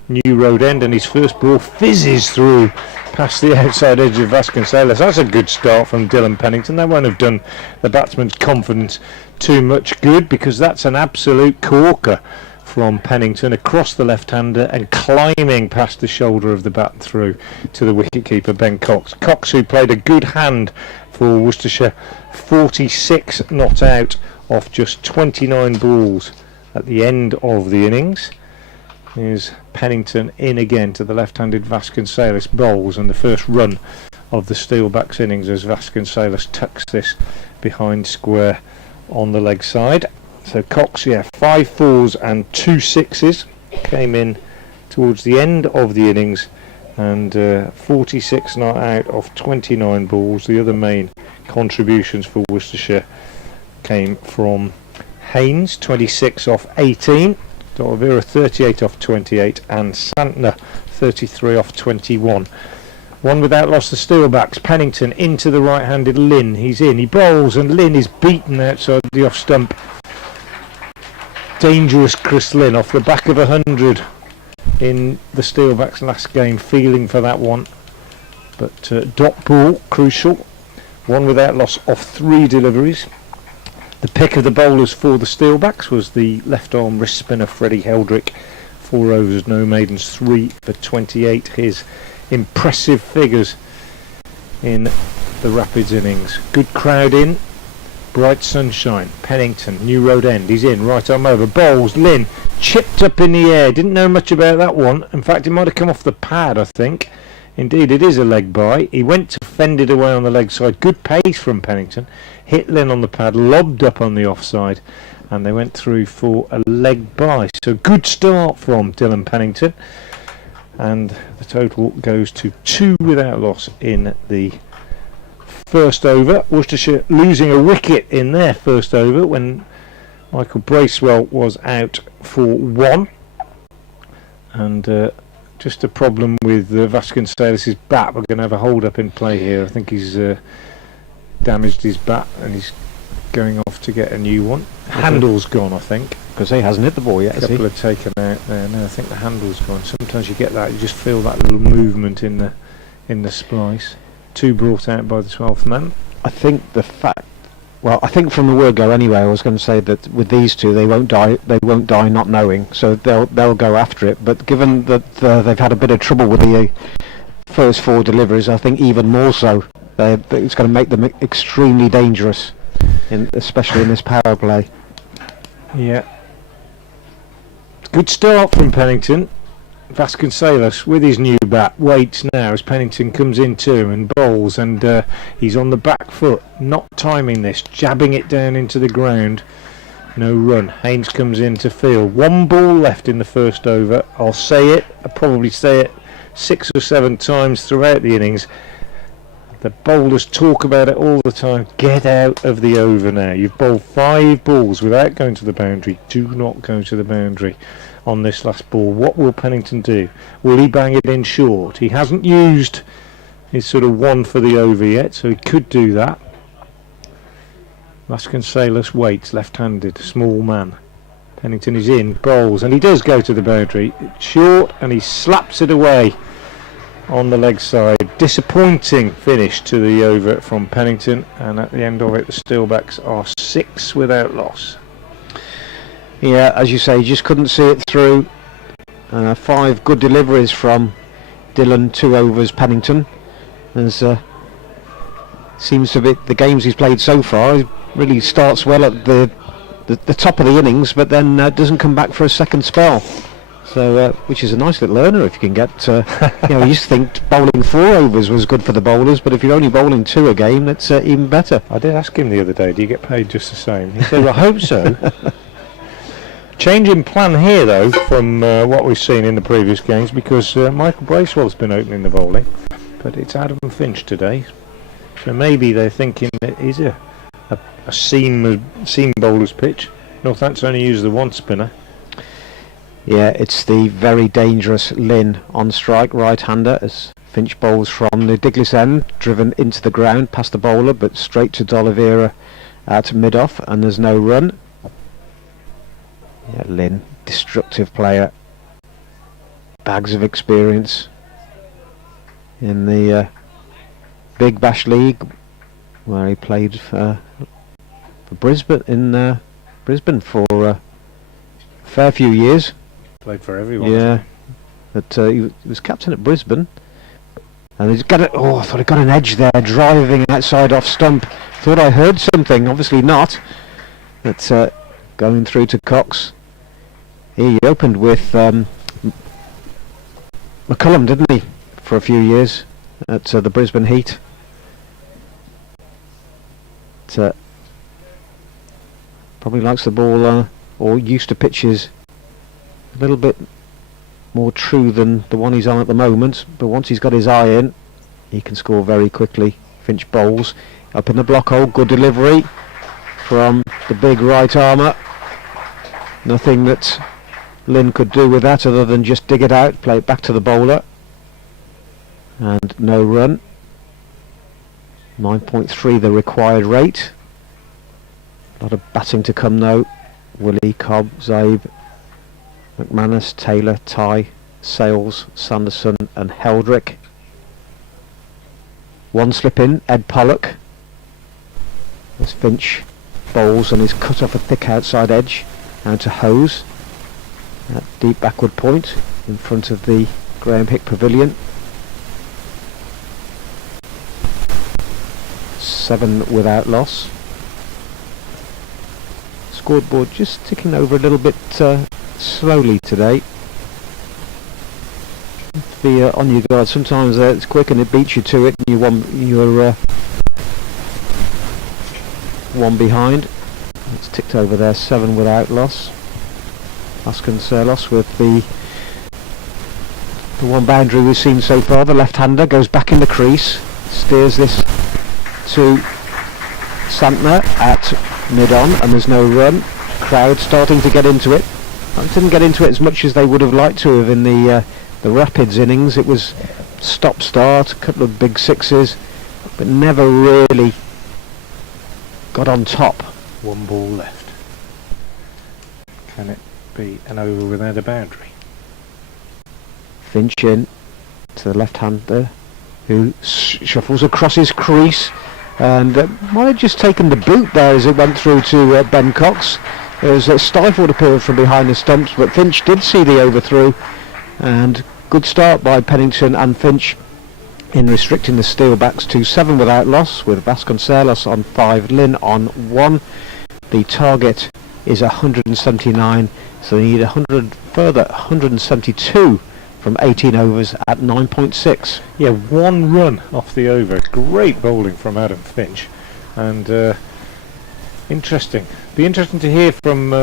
New Road end, and his first ball fizzes through past the outside edge of Vasconcelos. That's a good start from Dylan Pennington. That won't have done the batsman's confidence too much good, because that's an absolute corker from Pennington across the left-hander and climbing past the shoulder of the bat through to the wicketkeeper Ben Cox. Cox, who played a good hand for Worcestershire, 46 not out off just 29 balls at the end of the innings. Is Pennington in again to the left-handed Vasconcelos bowls, and the first run of the Steelbacks innings as Vasconcelos tucks this behind square on the leg side. So Cox, 5 fours and 2 sixes came in towards the end of the innings, and 46 not out off 29 balls. The other main contributions for Worcestershire came from Haynes, 26 off 18, D'Oliveira 38 off 28, and Santner 33 off 21. One without loss, the Steelbacks. Pennington into the right-handed Lynn. He's in, he bowls, and Lynn is beaten outside the off stump. Dangerous Chris Lynn off the back of 100 in the Steelbacks last game, feeling for that one. But dot ball, crucial. One without loss off 3 deliveries. The pick of the bowlers for the Steelbacks was the left-arm wrist spinner Freddie Heldrick. 4 overs, no maidens, 3 for 28. His impressive figures in the Rapids innings. Good crowd in, bright sunshine. Pennington, New Road end, he's in, right arm over, bowls, Lynn, chipped up in the air. Didn't know much about that one. In fact, it might have come off the pad, I think. Indeed, it is a leg bye. He went to fend it away on the leg side. Good pace from Pennington. Hit Lynn on the pad, lobbed up on the offside, and they went through for a leg bye. So good start from Dylan Pennington, and the total goes to 2 without loss in the first over. Worcestershire losing a wicket in their first over when Michael Bracewell was out for 1, and just a problem with Vasconcelos' bat. We're going to have a hold up in play here. I think he's damaged his bat and he's going off to get a new one. Handle's gone, I think, because he hasn't hit the ball yet. A couple are taken out there. No, I think the handle's gone. Sometimes you get that, you just feel that little movement in the splice. 2 brought out by the 12th man. I think I think from the word go anyway, I was going to say that with these two they won't die not knowing, so they'll go after it. But given that they've had a bit of trouble with the first 4 deliveries, I think even more so it's going to make them extremely dangerous, especially in this power play. Yeah, good start from Pennington. Vasconcelos with his new bat waits now as Pennington comes in to him and bowls, and he's on the back foot, not timing this, jabbing it down into the ground. No run. Haynes comes in to field. 1 ball left in the first over. I'll probably say it 6 or 7 times throughout the innings. The bowlers talk about it all the time. Get out of the over now. You've bowled 5 balls without going to the boundary. Do not go to the boundary on this last ball. What will Pennington do? Will he bang it in short? He hasn't used his sort of 1 for the over yet, so he could do that. Vasconcelos waits, left-handed, small man. Pennington is in, bowls, and he does go to the boundary. It's short, and he slaps it away on the leg side. Disappointing finish to the over from Pennington, and at the end of it, the Steelbacks are 6 without loss. Yeah, as you say, you just couldn't see it through. 5 good deliveries from Dillon, 2 overs Pennington. As seems to be the games he's played so far, he really starts well at the top of the innings, but then doesn't come back for a second spell. So, which is a nice little earner if you can get. You used to think bowling 4 overs was good for the bowlers, but if you're only bowling 2 a game, that's even better. I did ask him the other day, do you get paid just the same? He said, well, I hope so. Change in plan here, though, from what we've seen in the previous games, because Michael Bracewell's been opening the bowling, but it's Adam Finch today. So maybe they're thinking it is a seam bowler's pitch. Northampton only use the 1 spinner. Yeah, it's the very dangerous Lynn on strike, right-hander, as Finch bowls from the Diglis end, driven into the ground past the bowler, but straight to D'Oliveira at mid-off, and there's no run. Yeah, Lynn, destructive player, bags of experience in the Big Bash League, where he played for Brisbane in Brisbane for a fair few years. Played for everyone. Yeah, but he was captain at Brisbane, and he's got it. Oh, I thought he got an edge there, driving outside off stump. Thought I heard something, obviously not. But going through to Cox. He opened with McCullum, didn't he, for a few years at the Brisbane Heat. Probably likes the ball, or used to pitches a little bit more true than the one he's on at the moment, but once he's got his eye in, he can score very quickly. Finch bowls up in the block hole, good delivery from the big right armour. Nothing that Lynn could do with that other than just dig it out, play it back to the bowler, and no run. 9.3 the required rate. A lot of batting to come though. Willie, Cobb, Zabe, McManus, Taylor, Ty, Sales, Sanderson and Heldrick. 1 slip in, Ed Pollock. As Finch bowls and is cut off a thick outside edge. Now to Hose. At deep backward point in front of the Graham Hick Pavilion. 7 without loss. Scoreboard just ticking over a little bit slowly today. Be on your guard. Sometimes it's quick and it beats you to it, and you're one behind. It's ticked over there. 7 without loss. Vasconcelos with the one boundary we've seen so far. The left-hander goes back in the crease, steers this to Santner at mid-on, and there's no run. Crowd starting to get into it. I didn't get into it as much as they would have liked to have in the Rapids innings. It was stop-start, a couple of big sixes, but never really got on top. 1 ball left. Can it be an over without a boundary? Finch in to the left-hander, who shuffles across his crease, and might have just taken the boot there as it went through to Ben Cox. It was a stifled appeal from behind the stumps, but Finch did see the overthrow, and good start by Pennington and Finch in restricting the Steelbacks to 7 without loss, with Vasconcelos on 5, Lynn on 1. The target is 179, so they need 172 from 18 overs at 9.6. Yeah, 1 run off the over. Great bowling from Adam Finch, and interesting. Be interesting to hear from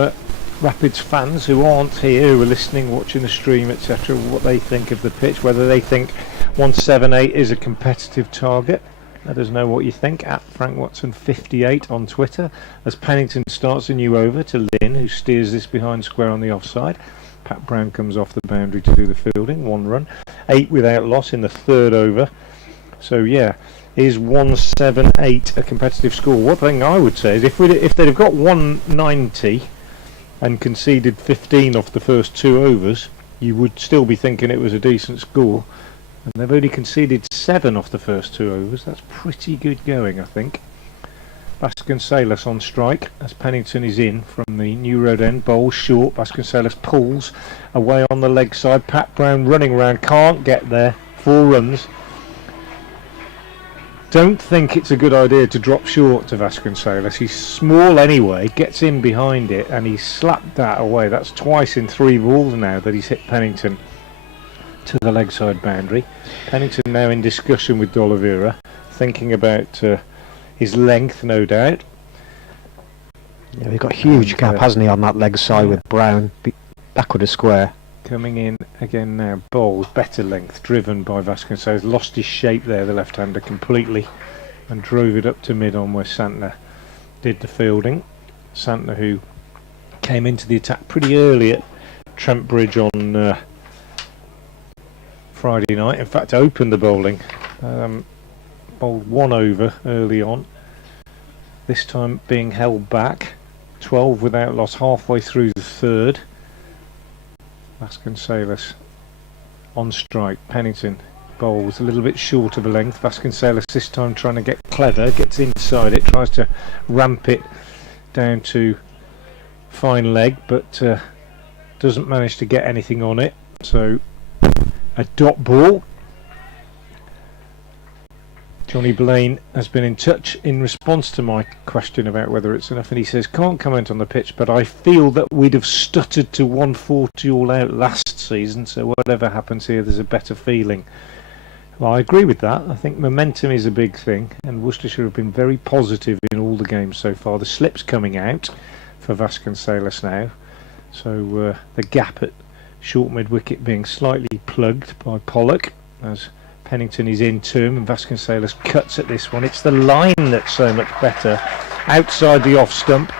Rapids fans who aren't here, who are listening, watching the stream, etc., what they think of the pitch, whether they think 178 is a competitive target. Let us know what you think at Frank Watson 58 on Twitter, as Pennington starts a new over to Lynn, who steers this behind square on the offside. Pat Brown comes off the boundary to do the fielding. 1 run. 8 without loss in the 3rd over. So yeah, is 178 a competitive score. One thing I would say is if they'd have got 190 and conceded 15 off the first 2 overs, you would still be thinking it was a decent score. And they've only conceded 7 off the first 2 overs. That's pretty good going, I think. Vasconcelos on strike as Pennington is in from the New Road end. Bowls short. Vasconcelos pulls away on the leg side. Pat Brown running round, can't get there. 4 runs. Don't think it's a good idea to drop short to Vasconcelos. He's small anyway, gets in behind it, and he's slapped that away. That's twice in 3 balls now that he's hit Pennington to the leg side boundary. Pennington now in discussion with D'Oliveira, thinking about his length, no doubt. Yeah, he's got a huge gap, hasn't he, on that leg side with Brown backward a square. Coming in again now, Bowles, better length, driven by Vasconcelos, lost his shape there, the left-hander, completely, and drove it up to mid-on where Santner did the fielding. Santner, who came into the attack pretty early at Trent Bridge on Friday night, in fact opened the bowling. Bowled 1 over early on, this time being held back. 12 without loss halfway through the 3rd. Vasconcelos on strike. Pennington bowls a little bit short of a length. Vasconcelos this time trying to get clever, gets inside it, tries to ramp it down to fine leg, but doesn't manage to get anything on it. So a dot ball. Johnny Blaine has been in touch in response to my question about whether it's enough, and he says, can't comment on the pitch, but I feel that we'd have stuttered to 140 all out last season, so whatever happens here, there's a better feeling. Well, I agree with that. I think momentum is a big thing, and Worcestershire have been very positive in all the games so far. The slip's coming out for Vasconcelos now, so the gap at short mid-wicket being slightly plugged by Pollock, as Pennington is in to him, and Vasconcelos cuts at this one. It's the line that's so much better. Outside the off stump,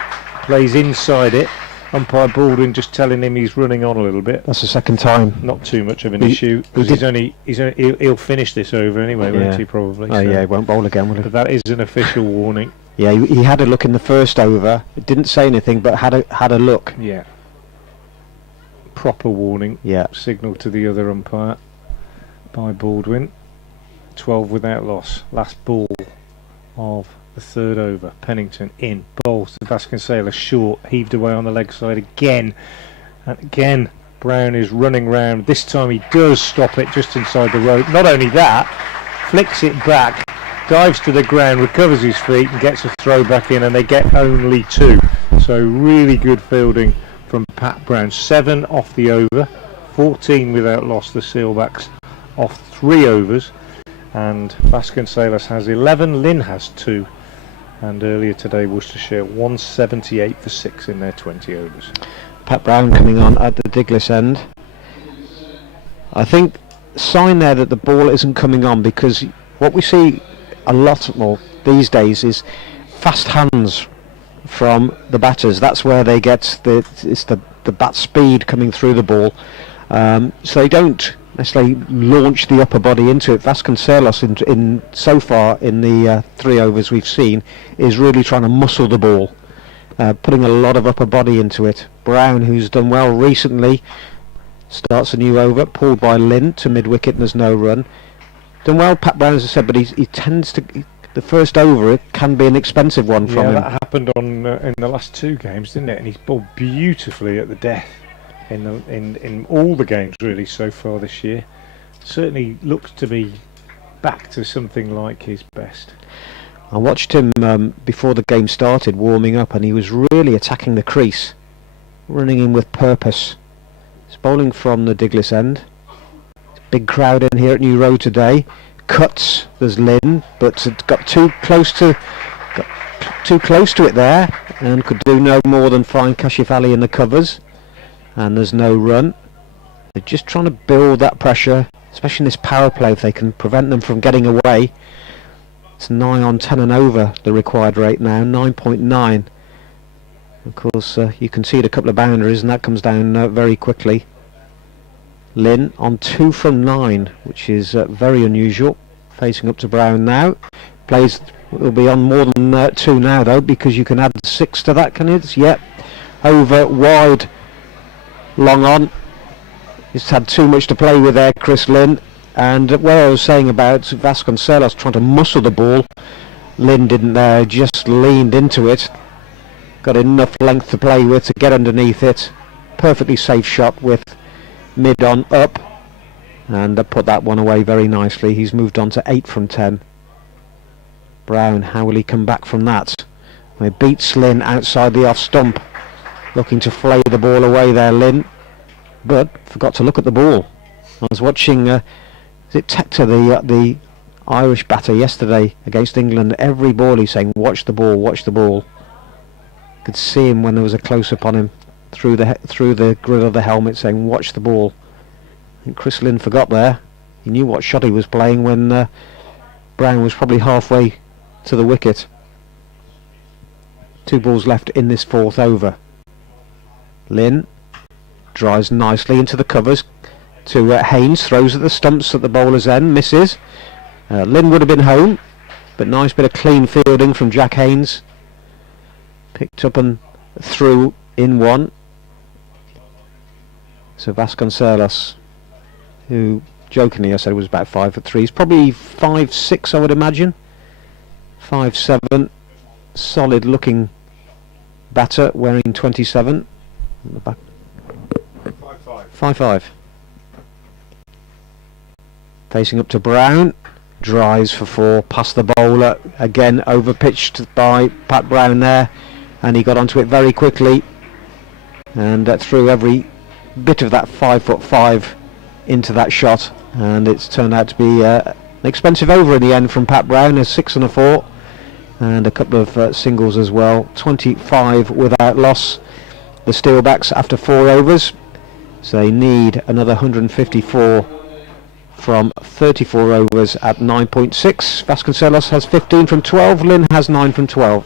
plays inside it. Umpire Baldwin just telling him he's running on a little bit. That's the second time. Not too much of an issue, because he'll finish this over anyway, won't he, probably? Oh, so. Yeah, he won't bowl again, will he? But that is an official warning. Yeah, he had a look in the first over. It didn't say anything, but had a look. Yeah. Proper warning. Yeah. Signal to the other umpire by Baldwin. 12 without loss. Last ball of the 3rd over. Pennington in. Bowls to Vasconcelos short. Heaved away on the leg side again. And again, Brown is running round. This time he does stop it just inside the rope. Not only that, flicks it back, dives to the ground, recovers his feet and gets a throw back in, and they get only 2. So really good fielding from Pat Brown. 7 off the over. 14 without loss, the Steelbacks off 3 overs. And Vasconcelos has 11, Lynn has 2, and earlier today Worcestershire 178 for 6 in their 20 overs. Pat Brown coming on at the Diglis end. I think sign there that the ball isn't coming on, because what we see a lot more these days is fast hands from the batters. That's where they get the bat speed coming through the ball, so they don't necessarily launch the upper body into it. Vasconcelos in so far in the 3 overs we've seen is really trying to muscle the ball, putting a lot of upper body into it. Brown, who's done well recently, starts a new over, pulled by Lynn to mid-wicket and there's no run. Done well, Pat Brown, as I said, but he tends to, the first over it can be an expensive one from him. Yeah, that happened on in the last 2 games, didn't it? And he's bowled beautifully at the death in all the games really so far this year. Certainly looks to be back to something like his best. I watched him before the game started warming up, and he was really attacking the crease, running in with purpose. He's bowling from the Diglis end. Big crowd in here at New Road today. Cuts, there's Lynn, but it got too close to it there, and could do no more than find Kashif Ali in the covers. And there's no run. They're just trying to build that pressure, especially in this power play, if they can prevent them from getting away. It's 9 on 10 and over the required rate now, 9.9. Of course, you concede a couple of boundaries and that comes down very quickly. Lynn on 2 from 9, which is very unusual. Facing up to Brown now. Plays will be on more than 2 now though, because you can add 6 to that, can it? Yep. Over, wide, long on. He's had too much to play with there, Chris Lynn. And what I was saying about Vasconcelos trying to muscle the ball, Lynn didn't there, just leaned into it. Got enough length to play with to get underneath it. Perfectly safe shot with mid-on up. And put that one away very nicely. He's moved on to 8 from 10. Brown, how will he come back from that? He beats Lynn outside the off stump. Looking to flay the ball away there, Lynn. But forgot to look at the ball. I was watching, is it Tector, the Irish batter yesterday against England. Every ball he's saying, watch the ball, watch the ball. Could see him when there was a close-up on him through the grill of the helmet saying, watch the ball. I think Chris Lynn forgot there. He knew what shot he was playing when Brown was probably halfway to the wicket. 2 balls left in this 4th over. Lynn drives nicely into the covers to Haynes, throws at the stumps at the bowler's end, misses. Lynn would have been home, but nice bit of clean fielding from Jack Haynes. Picked up and through in 1. So Vasconcelos, who jokingly I said was about 5'3", he's probably 5'6", I would imagine. 5'7", solid looking batter, wearing 27. On the back. 5'5". Facing up to Brown, drives for 4, past the bowler, again over pitched by Pat Brown there, and he got onto it very quickly and threw every bit of that 5'5" into that shot, and it's turned out to be an expensive over in the end from Pat Brown, a 6 and a 4, and a couple of singles as well. 25 without loss, the Steelbacks after 4 overs, so they need another 154 from 34 overs at 9.6. Vasconcelos has 15 from 12, Lynn has 9 from 12.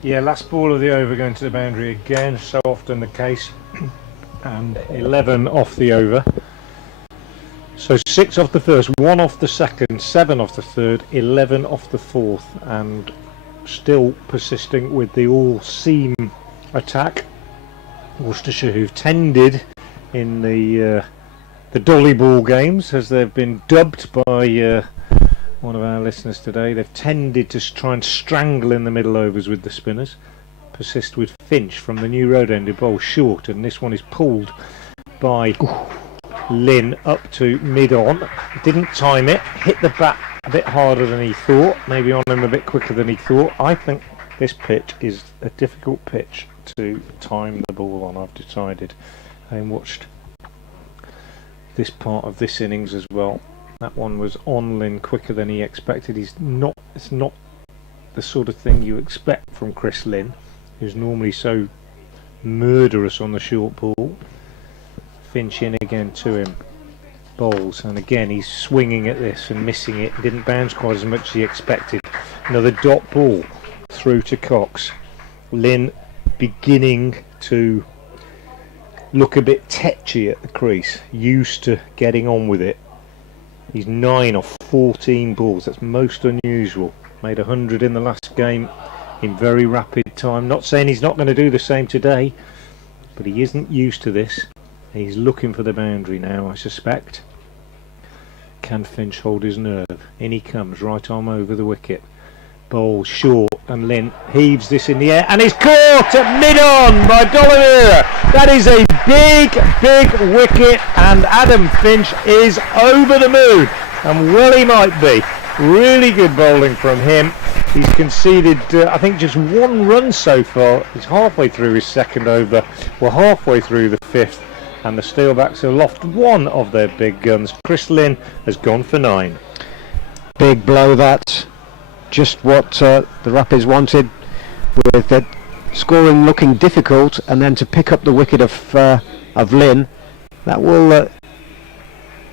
Yeah, last ball of the over going to the boundary again, so often the case. And 11 off the over. So 6 off the first, 1 off the second, 7 off the third, 11 off the fourth, and still persisting with the all-seam attack. Worcestershire, who've tended in the dolly ball games, as they've been dubbed by one of our listeners today, they've tended to try and strangle in the middle overs with the spinners. Persist with Finch from the New Road end, who bowls short, and this one is pulled by Lynn up to mid-on. Didn't time it, hit the bat a bit harder than he thought, maybe on him a bit quicker than he thought. I think this pitch is a difficult pitch to time the ball on, I've decided. I watched this part of this innings as well. That one was on Lynn quicker than he expected. It's not the sort of thing you expect from Chris Lynn, who's normally so murderous on the short ball. Finch in again to him, bowls, and again he's swinging at this and missing it. Didn't bounce quite as much as he expected. Another dot ball through to Cox. Lynn beginning to look a bit tetchy at the crease, used to getting on with it. He's 9 off 14 balls, that's most unusual. Made 100 in the last game in very rapid time. Not saying he's not going to do the same today, but he isn't used to this. He's looking for the boundary now, I suspect. Can Finch hold his nerve? In he comes, right arm over the wicket. Bowl short, and Lynn heaves this in the air, and it's caught at mid-on by D'Oliveira. That is a big wicket, and Adam Finch is over the moon, and well he might be. Really good bowling from him. He's conceded, I think, just 1 run so far. He's halfway through his second over. We're halfway through the 5th, and the Steelbacks have lost 1 of their big guns. Chris Lynn has gone for 9. Big blow that. Just what the Rapids wanted, with the scoring looking difficult, and then to pick up the wicket of Lynn. That will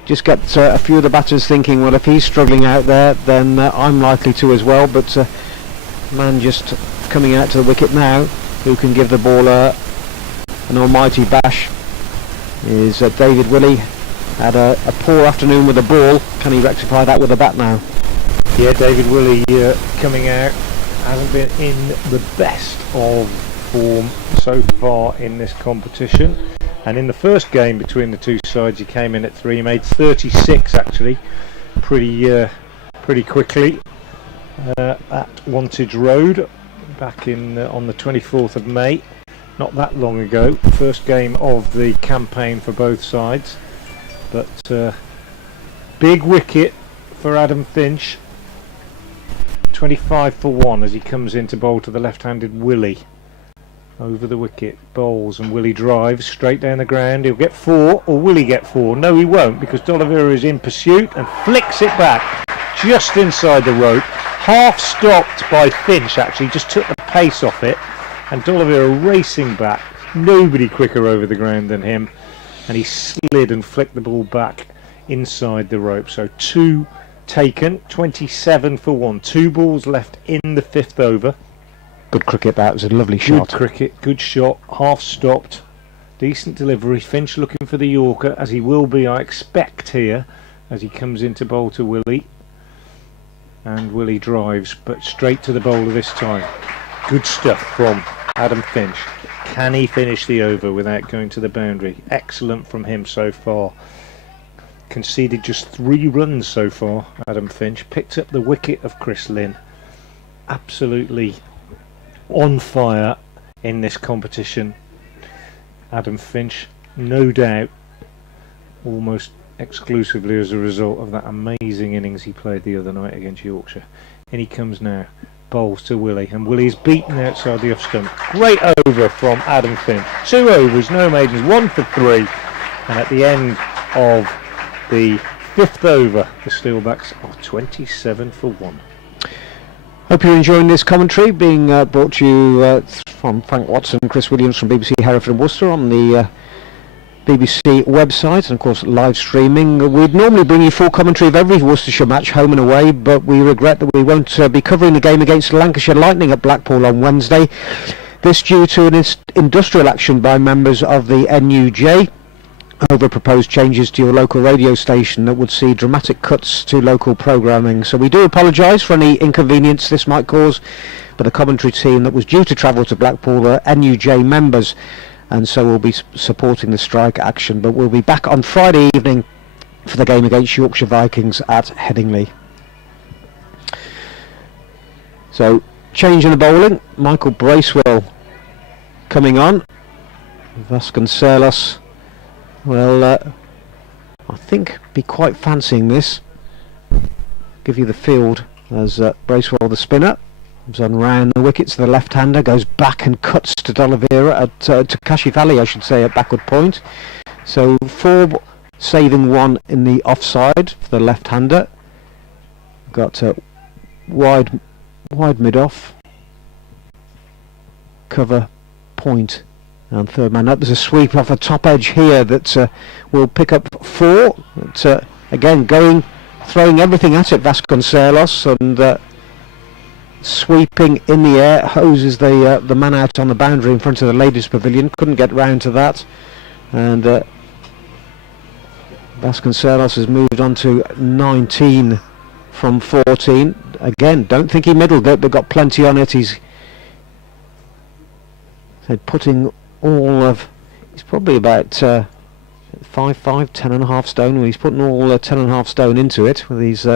just get a few of the batters thinking, well, if he's struggling out there, then I'm likely to as well. But man just coming out to the wicket now, who can give the ball an almighty bash, is David Willey. Had a poor afternoon with the ball. Can he rectify that with the bat now? Yeah, David Willey coming out, hasn't been in the best of form so far in this competition, and in the first game between the two sides he came in at 3, made 36 actually, pretty quickly at Wantage Road back in on the 24th of May, not that long ago, first game of the campaign for both sides. But big wicket for Adam Finch, 25 for 1 as he comes in to bowl to the left-handed Willie. Over the wicket, bowls, and Willie drives straight down the ground. He'll get 4, or will he get 4? No, he won't, because D'Oliveira is in pursuit and flicks it back just inside the rope. Half stopped by Finch, actually, just took the pace off it, and D'Oliveira racing back. Nobody quicker over the ground than him, and he slid and flicked the ball back inside the rope. So 2 taken, 27 for 1. 2 balls left in the 5th over. Good cricket, that was a lovely shot. Good cricket, good shot, half stopped, decent delivery. Finch looking for the Yorker, as he will be, I expect, here, as he comes into bowl to Willie. And Willie drives, but straight to the bowler this time. Good stuff from Adam Finch. Can he finish the over without going to the boundary? Excellent from him so far. Conceded just 3 runs so far, Adam Finch. Picked up the wicket of Chris Lynn. Absolutely on fire in this competition. Adam Finch, no doubt, almost exclusively as a result of that amazing innings he played the other night against Yorkshire. In he comes now, bowls to Willie, and Willie is beaten outside the off stump. Great over from Adam Finch. 2 overs, no maidens, 1 for 3, and at the end of the 5th over, the Steelbacks are 27 for 1. Hope you're enjoying this commentary being brought to you from Frank Watson and Chris Williams from BBC Hereford and Worcester on the BBC website, and of course live streaming. We'd normally bring you full commentary of every Worcestershire match, home and away, but we regret that we won't be covering the game against Lancashire Lightning at Blackpool on Wednesday. This due to an industrial action by members of the NUJ over proposed changes to your local radio station that would see dramatic cuts to local programming. So we do apologise for any inconvenience this might cause, but the commentary team that was due to travel to Blackpool are NUJ members, and so we'll be supporting the strike action. But we'll be back on Friday evening for the game against Yorkshire Vikings at Headingley. So change in the bowling, Michael Bracewell coming on. Vasconcelos, well, I think be quite fancying this. Give you the field as Bracewell, the spinner, comes on round the wickets. The left-hander goes back and cuts to D'Oliveira to Kashif Ali, I should say, at backward point. So 4 saving 1 in the offside for the left-hander. Got wide mid-off, cover point, and third man up. There's a sweep off the top edge here that will pick up 4. But, again, throwing everything at it, Vasconcelos, and sweeping in the air, hoses the man out on the boundary in front of the ladies' pavilion. Couldn't get round to that, and Vasconcelos has moved on to 19 from 14. Again, don't think he middled it, but got plenty on it. He's putting he's probably about 5'5", 10.5 stone. He's putting all 10.5 stone into it with these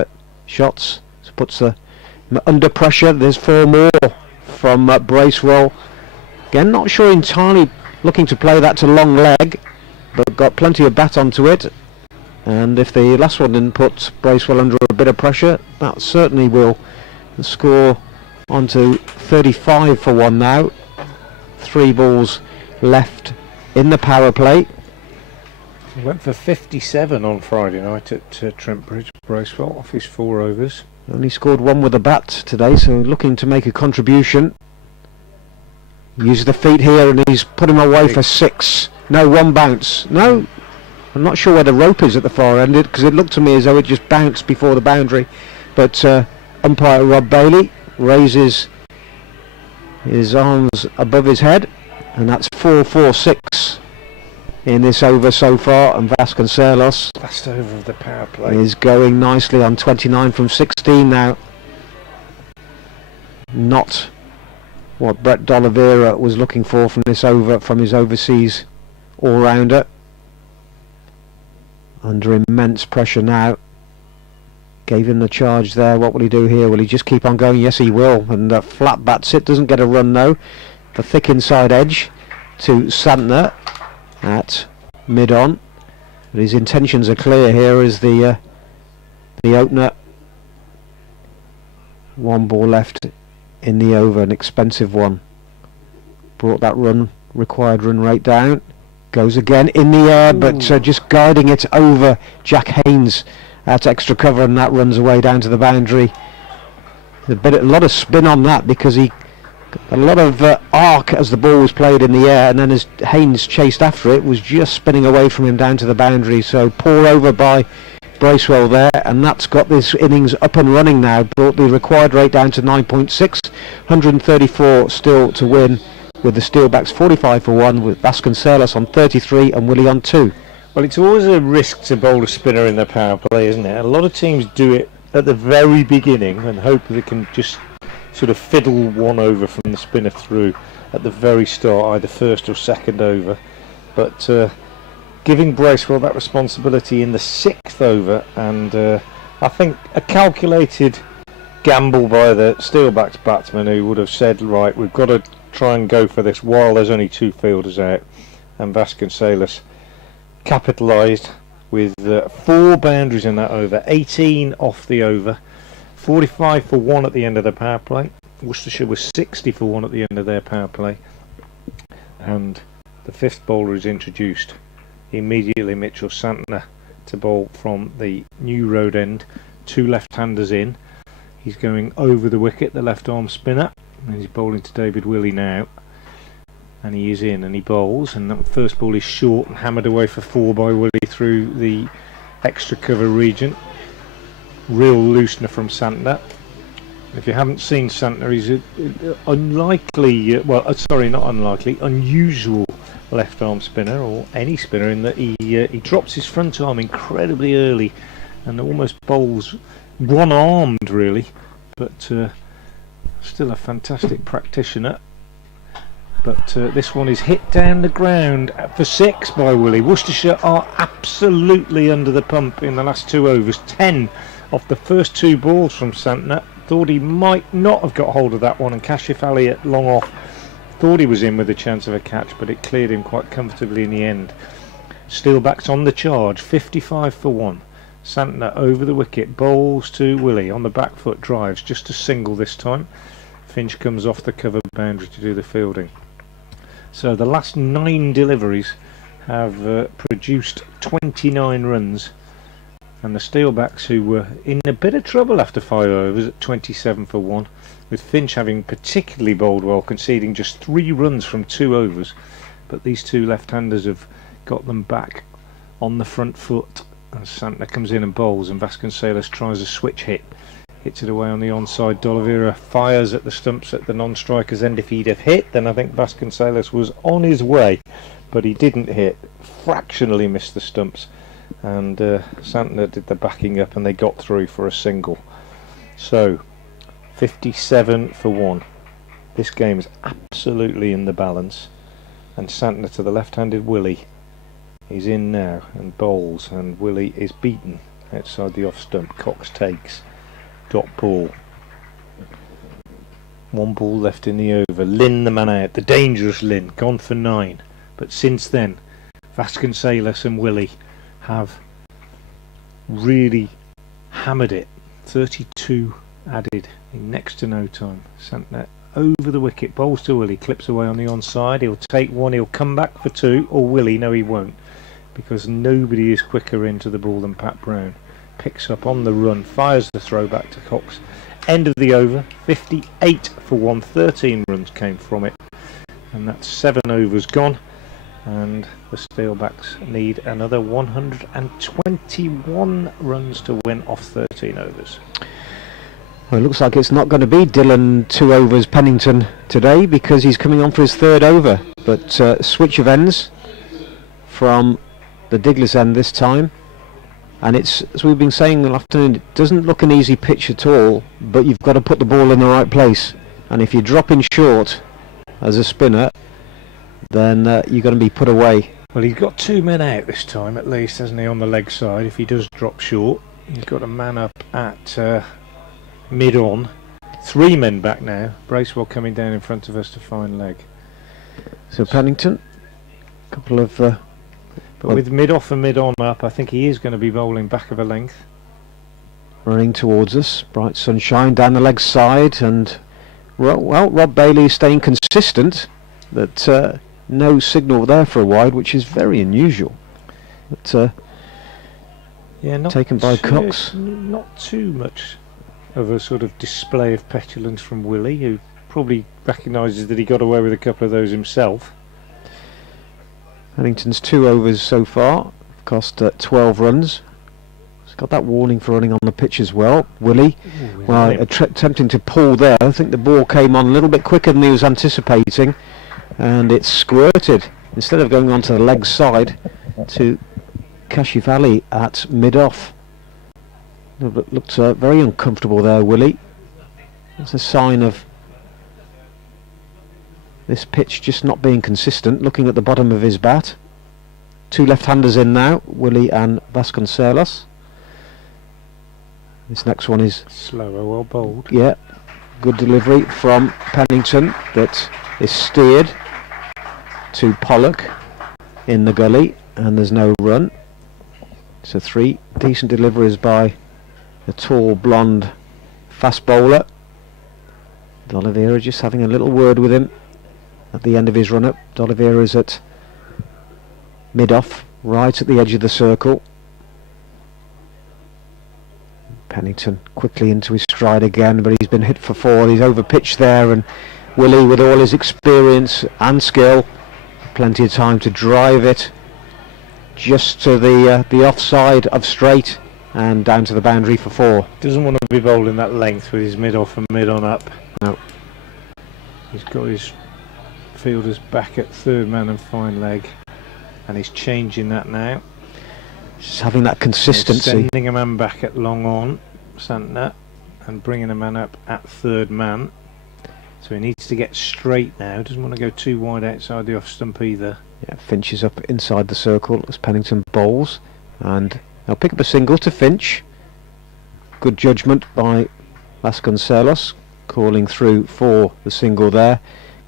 shots. So puts under pressure. There's 4 more from Bracewell. Again, not sure entirely looking to play that to long leg, but got plenty of bat onto it. And if the last one didn't put Bracewell under a bit of pressure, that certainly will. The score onto 35 for 1 now. 3 balls left in the power play. He went for 57 on Friday night at Trent Bridge, Bracewell, off his 4 overs. Only scored 1 with a bat today, so looking to make a contribution. Uses the feet here, and he's put him away for 6. No, 1 bounce. No, I'm not sure where the rope is at the far end, because it looked to me as though it just bounced before the boundary. But umpire Rob Bailey raises his arms above his head, and that's 4-4-6 in this over so far. And Vasconcelos, last over of the power play, is going nicely on 29 from 16 now. not what Brett D'Oliveira was looking for from this over, from his overseas all-rounder. Under immense pressure now. Gave him the charge there. What will he do here? Will he just keep on going? Yes, he will. And flat bats it. Doesn't get a run though. The thick inside edge to Santner at mid-on. But his intentions are clear here as the opener. One ball left in the over, an expensive one. Brought that required run rate down. Goes again in the air, but just guiding it over Jack Haynes at extra cover, and that runs away down to the boundary. A lot of spin on that because he a lot of arc as the ball was played in the air, and then as Haynes chased after it, was just spinning away from him down to the boundary. So poor over by Bracewell there, and that's got this innings up and running now. Brought the required rate down to 9.6, 134 still to win, with the Steelbacks 45 for 1, with Vasconcelos on 33 and Willie on 2. Well, it's always a risk to bowl a spinner in their power play, isn't it? A lot of teams do it at the very beginning and hope they can just sort of fiddle one over from the spinner through at the very start, either first or second over. But giving Bracewell that responsibility in the 6th over, and I think a calculated gamble by the Steelbacks batsman, who would have said, right, we've got to try and go for this while there's only 2 fielders out, and Vasconcelos capitalised with 4 boundaries in that over, 18 off the over, 45 for 1 at the end of the power play. Worcestershire was 60 for 1 at the end of their power play, and the 5th bowler is introduced immediately, Mitchell Santner, to bowl from the New Road end. 2 left-handers in. He's going over the wicket, the left arm spinner, and he's bowling to David Willey now, and he is in and he bowls, and that first ball is short and hammered away for 4 by Willey through the extra cover region. Real loosener from Santner. If you haven't seen Santner, he's unusual left arm spinner, or any spinner, in that he drops his front arm incredibly early and almost bowls one-armed really, but still a fantastic practitioner. But this one is hit down the ground for 6 by Willey. Worcestershire are absolutely under the pump in the last 2 overs. 10 off the first 2 balls from Santner. Thought he might not have got hold of that one, and Kashif Ali at long off thought he was in with a chance of a catch, but it cleared him quite comfortably in the end. Steelbacks on the charge, 55 for 1. Santner over the wicket, bowls to Willey on the back foot, drives just a single this time. Finch comes off the cover boundary to do the fielding. So the last 9 deliveries have produced 29 runs, and the Steelbacks, who were in a bit of trouble after 5 overs at 27 for 1, with Finch having particularly bowled well, conceding just 3 runs from 2 overs, but these 2 left-handers have got them back on the front foot, and Santner comes in and bowls, and Vasconcelos tries a switch hit, hits it away on the onside. D'Oliveira fires at the stumps at the non-striker's end. If he'd have hit, then I think Vasconcelos was on his way, but he didn't hit, fractionally missed the stumps, and Santner did the backing up and they got through for a single. So 57 for 1. This game is absolutely in the balance, and Santner to the left-handed Willey is in now and bowls, and Willey is beaten outside the off stump. Cox takes, dot ball. 1 ball left in the over. Lynn the man out, the dangerous Lynn, gone for 9. But since then, Vasconcelos and Willey have really hammered it. 32 added in next to no time. Santner over the wicket, bowls to Willey, clips away on the onside. He'll take 1, he'll come back for 2, or Willey, no he won't, because nobody is quicker into the ball than Pat Brown. Picks up on the run, fires the throw back to Cox. End of the over, 58 for 1, 13 runs came from it, and that's 7 overs gone, and the Steelbacks need another 121 runs to win off 13 overs. Well, it looks like it's not going to be Dylan 2 overs Pennington today, because he's coming on for his 3rd over, but switch of ends from the Diglis end this time. And it's, as we've been saying all afternoon, it doesn't look an easy pitch at all, but you've got to put the ball in the right place. and if you're dropping short as a spinner, then you're going to be put away. Well, he's got 2 men out this time at least, hasn't he, on the leg side? If he does drop short, he's got a man up at mid-on. 3 men back now. Bracewell coming down in front of us to find leg. So Pennington, a couple of... but with mid-off and mid-on up, I think he is going to be bowling back of a length. Running towards us, bright sunshine down the leg side, and well, Rob Bailey is staying consistent. That no signal there for a wide, which is very unusual. But yeah, not taken by Cox. Not too much of a sort of display of petulance from Willie, who probably recognises that he got away with a couple of those himself. Pennington's 2 overs so far, cost 12 runs. He's got that warning for running on the pitch as well. Willie, attempting to pull there. I think the ball came on a little bit quicker than he was anticipating, and it squirted instead of going onto the leg side to Kashif Ali at mid-off. Looked very uncomfortable there, Willie. That's a sign of this pitch just not being consistent. Looking at the bottom of his bat. 2 left-handers in now, Willie and Vasconcelos. This next one is slower, well bowled. Yeah, good delivery from Pennington that is steered to Pollock in the gully, and there's no run. So 3 decent deliveries by the tall, blonde, fast bowler. D'Oliveira just having a little word with him at the end of his run-up. D'Oliveira's at mid-off, right at the edge of the circle. Pennington quickly into his stride again, but he's been hit for 4. He's over-pitched there, and Willie, with all his experience and skill, plenty of time to drive it just to the offside of straight and down to the boundary for 4. Doesn't want to be bowling that length with his mid-off and mid-on up. No. He's got his fielders back at third man and fine leg, and he's changing that now. Just having that consistency. Sending a man back at long on, Santner, and bringing a man up at third man. So he needs to get straight now. Doesn't want to go too wide outside the off stump either. Yeah, Finch is up inside the circle as Pennington bowls, and they'll pick up a single to Finch. Good judgment by Vasconcelos, calling through for the single there.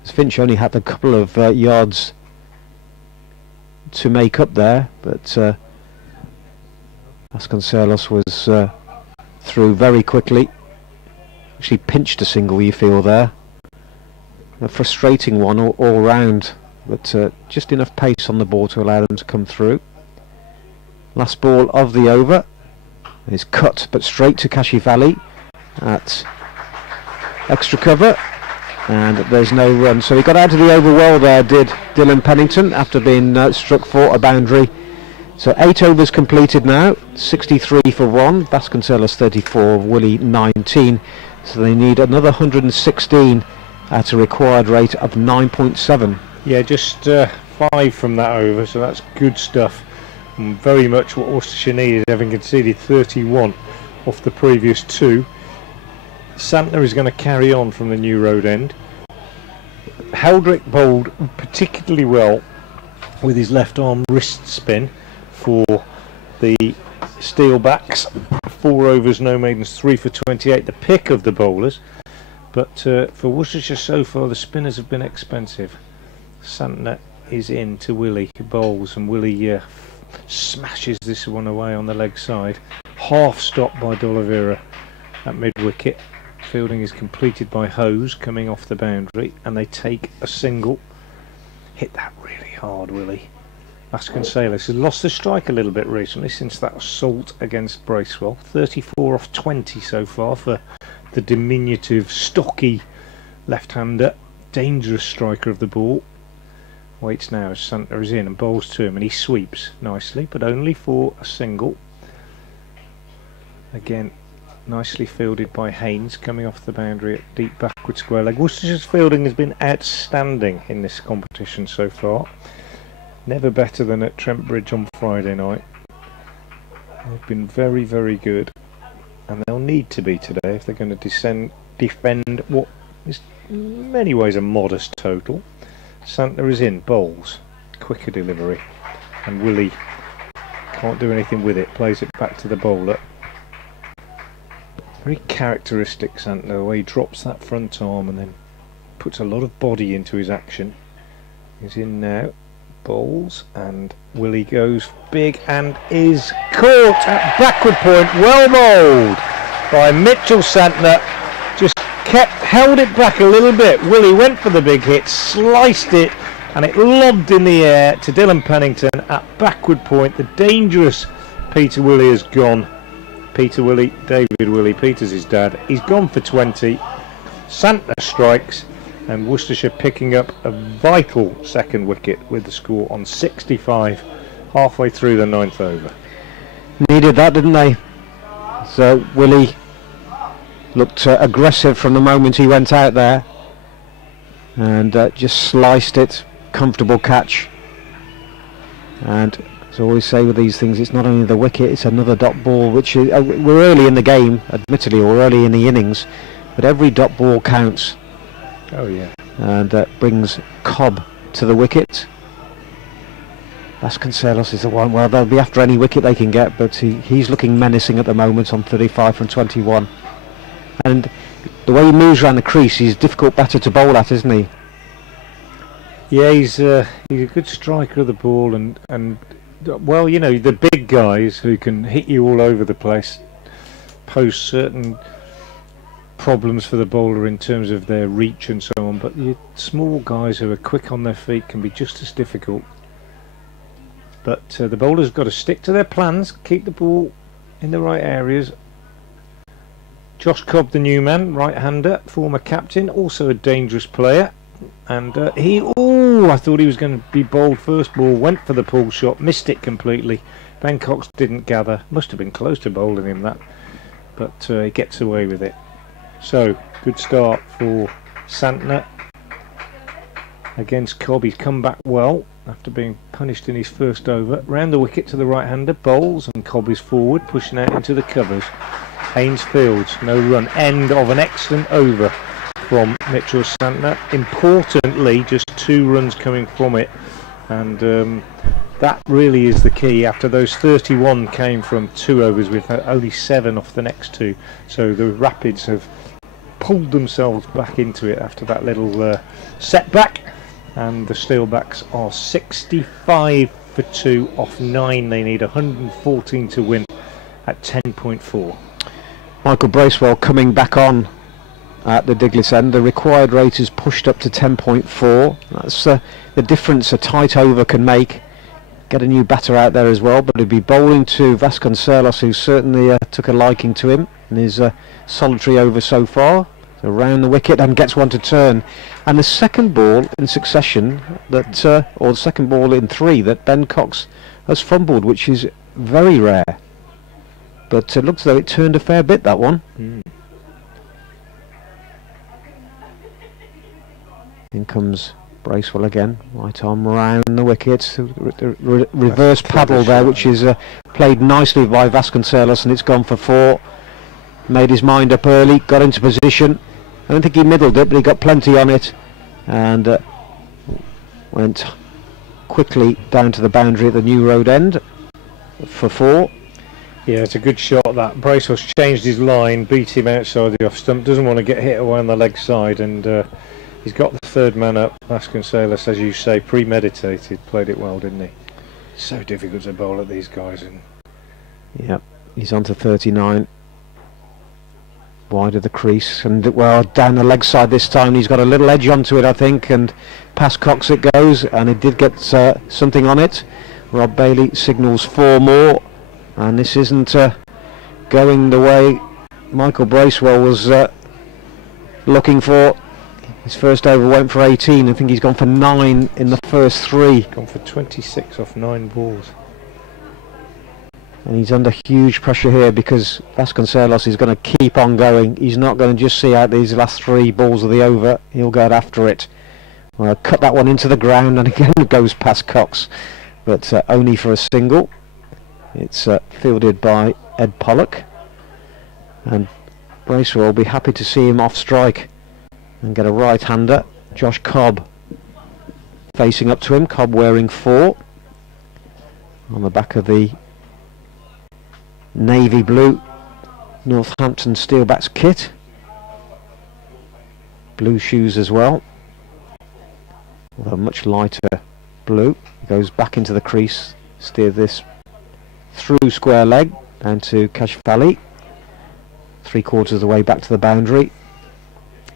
As Finch only had a couple of yards to make up there, but Vasconcelos was through very quickly. Actually pinched a single, you feel there. A frustrating one all round, but just enough pace on the ball to allow them to come through. Last ball of the over is cut, but straight to Kashif Ali at extra cover, and there's no run. So he got out of the over well there, did Dylan Pennington, after being struck for a boundary. So 8 overs completed now, 63 for 1, Vasconcelos 34, Willie 19. So they need another 116 at a required rate of 9.7. Yeah, just 5 from that over, so that's good stuff. And very much what Worcestershire needed, having conceded 31 off the previous 2. Santner is going to carry on from the New Road end. Heldrick bowled particularly well with his left arm wrist spin for the Steelbacks. 4 overs, no maidens, 3 for 28, the pick of the bowlers. But for Worcestershire so far, the spinners have been expensive. Santner is in to Willie, who bowls, and Willie smashes this one away on the leg side. Half stopped by D'Oliveira at mid-wicket. Fielding is completed by Hose coming off the boundary, and they take a single. Hit that really hard, Willie. Vasconcelos has lost the strike a little bit recently since that assault against Bracewell. 34 off 20 so far for the diminutive, stocky left-hander. Dangerous striker of the ball. Waits now as Santner is in and bowls to him, and he sweeps nicely, but only for a single. Again, nicely fielded by Haynes, coming off the boundary at deep backward square leg. Worcestershire's fielding has been outstanding in this competition so far. Never better than at Trent Bridge on Friday night. They've been very, very good, and they'll need to be today if they're going to defend what is in many ways a modest total. Santner is in, bowls, quicker delivery, and Willie can't do anything with it, plays it back to the bowler. Very characteristic Santner, the way he drops that front arm and then puts a lot of body into his action. He's in now, bowls, and Willie goes big and is caught at backward point, well bowled by Mitchell Santner. Just held it back a little bit. Willie went for the big hit, sliced it, and it lobbed in the air to Dylan Pennington at backward point. The dangerous Peter Willie has gone. Peter Willie, David Willie, Peter's his dad. He's gone for 20. Santner strikes, and Worcestershire picking up a vital second wicket with the score on 65 halfway through the 9th over. Needed that, didn't they? So Willie looked aggressive from the moment he went out there, and just sliced it. Comfortable catch. And as I always say with these things, it's not only the wicket, it's another dot ball, which is, we're early in the game, admittedly, or early in the innings, but every dot ball counts. Oh yeah. And that brings Cobb to the wicket. Vasconcelos is the one. Well, they'll be after any wicket they can get, but he's looking menacing at the moment on 35 from 21. And the way he moves around the crease, he's a difficult batter to bowl at, isn't he? Yeah, he's a good striker of the ball, and well, you know, the big guys who can hit you all over the place pose certain problems for the bowler in terms of their reach and so on, but the small guys who are quick on their feet can be just as difficult. But the bowler's got to stick to their plans, keep the ball in the right areas. Josh Cobb, the new man, right-hander, former captain, also a dangerous player, and I thought he was going to be bowled first ball, went for the pull shot, missed it completely. Ben Cox didn't gather, must have been close to bowling him that, but he gets away with it. So, good start for Santner against Cobb. He's come back well after being punished in his first over. Round the wicket to the right-hander, bowls, and Cobb is forward, pushing out into the covers. Haynes fields, no run. End of an excellent over from Mitchell Santner. Importantly, just 2 runs coming from it, and that really is the key. After those 31 came from 2 overs, with only 7 off the next 2, so the Rapids have pulled themselves back into it after that little setback, and the Steelbacks are 65 for 2 off 9. They need 114 to win at 10.4. Michael Bracewell coming back on at the Diglis end. The required rate is pushed up to 10.4. That's the difference a tight over can make. Get a new batter out there as well, but he'd be bowling to Vasconcelos, who certainly took a liking to him in his solitary over so far. So round the wicket and gets one to turn. And the second ball in succession, that or the second ball in 3 that Ben Cox has fumbled, which is very rare. But it looks as though it turned a fair bit, that one. In comes Bracewell again, right arm round the wicket. Reverse paddle there, which is played nicely by Vasconcelos, and it's gone for 4. Made his mind up early, got into position. I don't think he middled it, but he got plenty on it, and went quickly down to the boundary at the New Road end for 4. Yeah, it's a good shot that. Bracewell's changed his line, beat him outside the off stump, doesn't want to get hit away on the leg side, and he's got the third man up. Vasconcelos, as you say, premeditated, played it well, didn't he? So difficult to bowl at these guys. And yep, he's on to 39. Wide of the crease, and well, down the leg side this time. He's got a little edge onto it, I think, and past Cox it goes, and it did get something on it. Rob Bailey signals 4 more. And this isn't going the way Michael Bracewell was looking for. His first over went for 18. I think he's gone for 9 in the first 3. Gone for 26 off 9 balls. And he's under huge pressure here because Vasconcelos is going to keep on going. He's not going to just see out these last 3 balls of the over. He'll go after it. Well, cut that one into the ground, and again it goes past Cox, but only for a single. It's fielded by Ed Pollock, and Bracewell will be happy to see him off strike and get a right-hander. Josh Cobb facing up to him. Cobb wearing 4 on the back of the navy blue Northampton Steelbacks kit. Blue shoes as well, although much lighter blue. Goes back into the crease, steer this through square leg down to Kashfali, 3/4 of the way back to the boundary.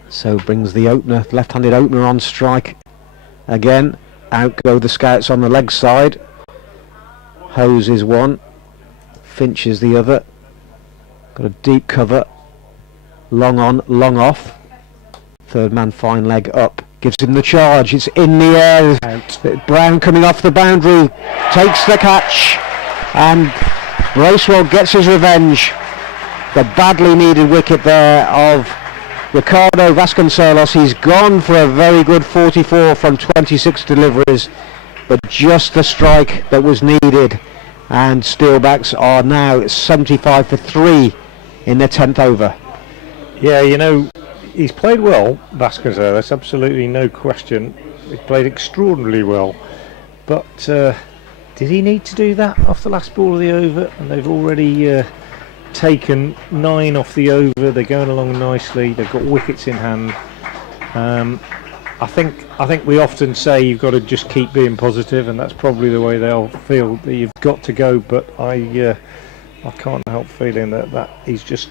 So brings the opener, left-handed opener on strike again. Out go the scouts on the leg side. Hose is one, Finch is the other. Got a deep cover, long on, long off. Third man fine leg up, gives him the charge, it's in the air. Out. Brown coming off the boundary, takes the catch, and Bracewell gets his revenge. The badly needed wicket there of Ricardo Vasconcelos. He's gone for a very good 44 from 26 deliveries, but just the strike that was needed, and Steelbacks are now 75 for 3 in their 10th over. Yeah, you know, he's played well, Vasconcelos, absolutely no question. He's played extraordinarily well, but did he need to do that off the last ball of the over? And they've already taken 9 off the over. They're going along nicely. They've got wickets in hand. I think we often say you've got to just keep being positive, and that's probably the way they'll feel, that you've got to go. But I can't help feeling that he's just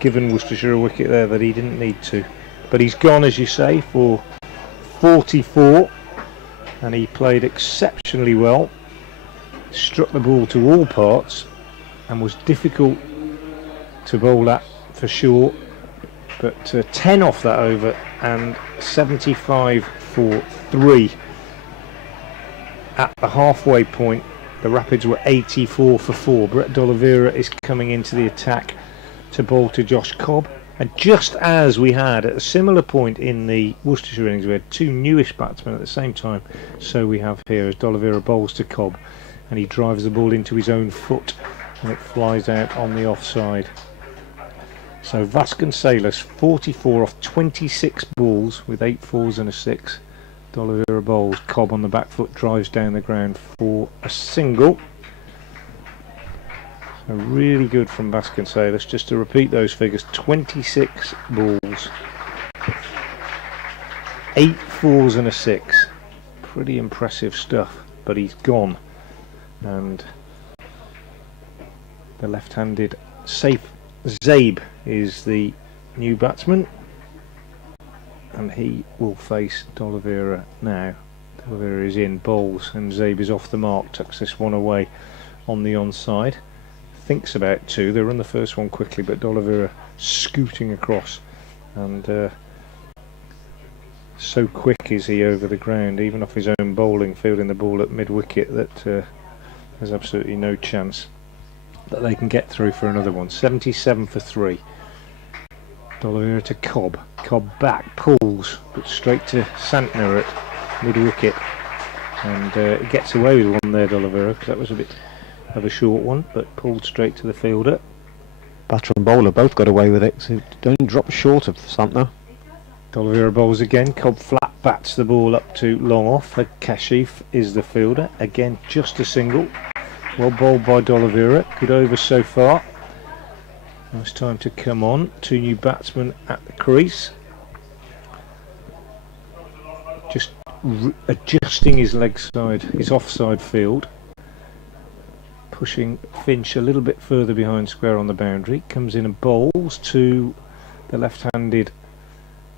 given Worcestershire a wicket there that he didn't need to. But he's gone, as you say, for 44, and he played exceptionally well. Struck the ball to all parts and was difficult to bowl at for sure. But 10 off that over and 75 for 3. At the halfway point, the Rapids were 84 for 4. Brett D'Oliveira is coming into the attack to bowl to Josh Cobb. And just as we had at a similar point in the Worcestershire innings, we had 2 newish batsmen at the same time. So we have here as D'Oliveira bowls to Cobb, and he drives the ball into his own foot, and it flies out on the offside. So Vasconcelos 44 off 26 balls with 8 fours and a 6. D'Oliveira bowls, Cobb on the back foot drives down the ground for a single. So really good from Vasconcelos. Just to repeat those figures, 26 balls, 8 fours and a 6. Pretty impressive stuff, but he's gone. And the left-handed Saif Zabe is the new batsman, and he will face D'Oliveira now. D'Oliveira is in, bowls, and Zabe is off the mark, tucks this one away on the onside. Thinks about 2, they run the first one quickly, but D'Oliveira scooting across, and so quick is he over the ground, even off his own bowling, fielding the ball at mid-wicket, that there's absolutely no chance that they can get through for another one. 77 for 3. D'Oliveira to Cobb. Cobb back, pulls, but straight to Santner at mid-wicket, and he gets away with one there, D'Oliveira, because that was a bit of a short one, but pulled straight to the fielder. Batter and bowler both got away with it, so don't drop short of Santner. D'Oliveira bowls again. Cobb flat bats the ball up to long off. Kashif is the fielder. Again, just a single. Well bowled by D'Oliveira. Good over so far. Now it's time to come on. 2 new batsmen at the crease. Just adjusting his leg side, his offside field. Pushing Finch a little bit further behind square on the boundary. Comes in and bowls to the left-handed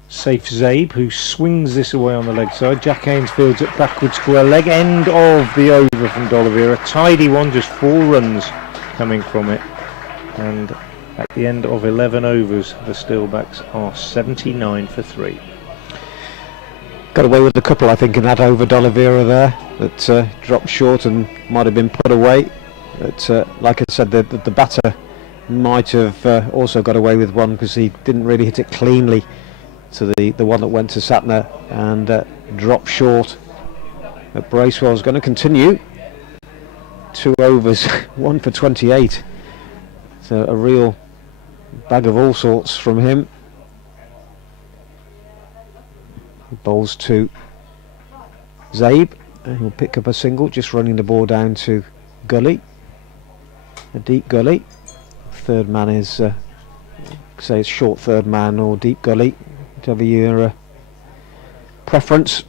Saif Zabe, who swings this away on the leg side. Jack Haynes fields it backward square leg. End of the over from D'Oliveira. Tidy one, just 4 runs coming from it. And at the end of 11 overs, the Steelbacks are 79 for 3. Got away with a couple, I think, in that over D'Oliveira there, that dropped short and might have been put away. But like I said, the batter might have also got away with one, because he didn't really hit it cleanly to the one that went to Santner and dropped short. But Bracewell's going to continue. 2 overs, 1 for 28. So a real bag of all sorts from him. He bowls to Zabe, and he'll pick up a single, just running the ball down to gully, a deep gully. Third man is, say it's short third man or deep gully, whatever your preference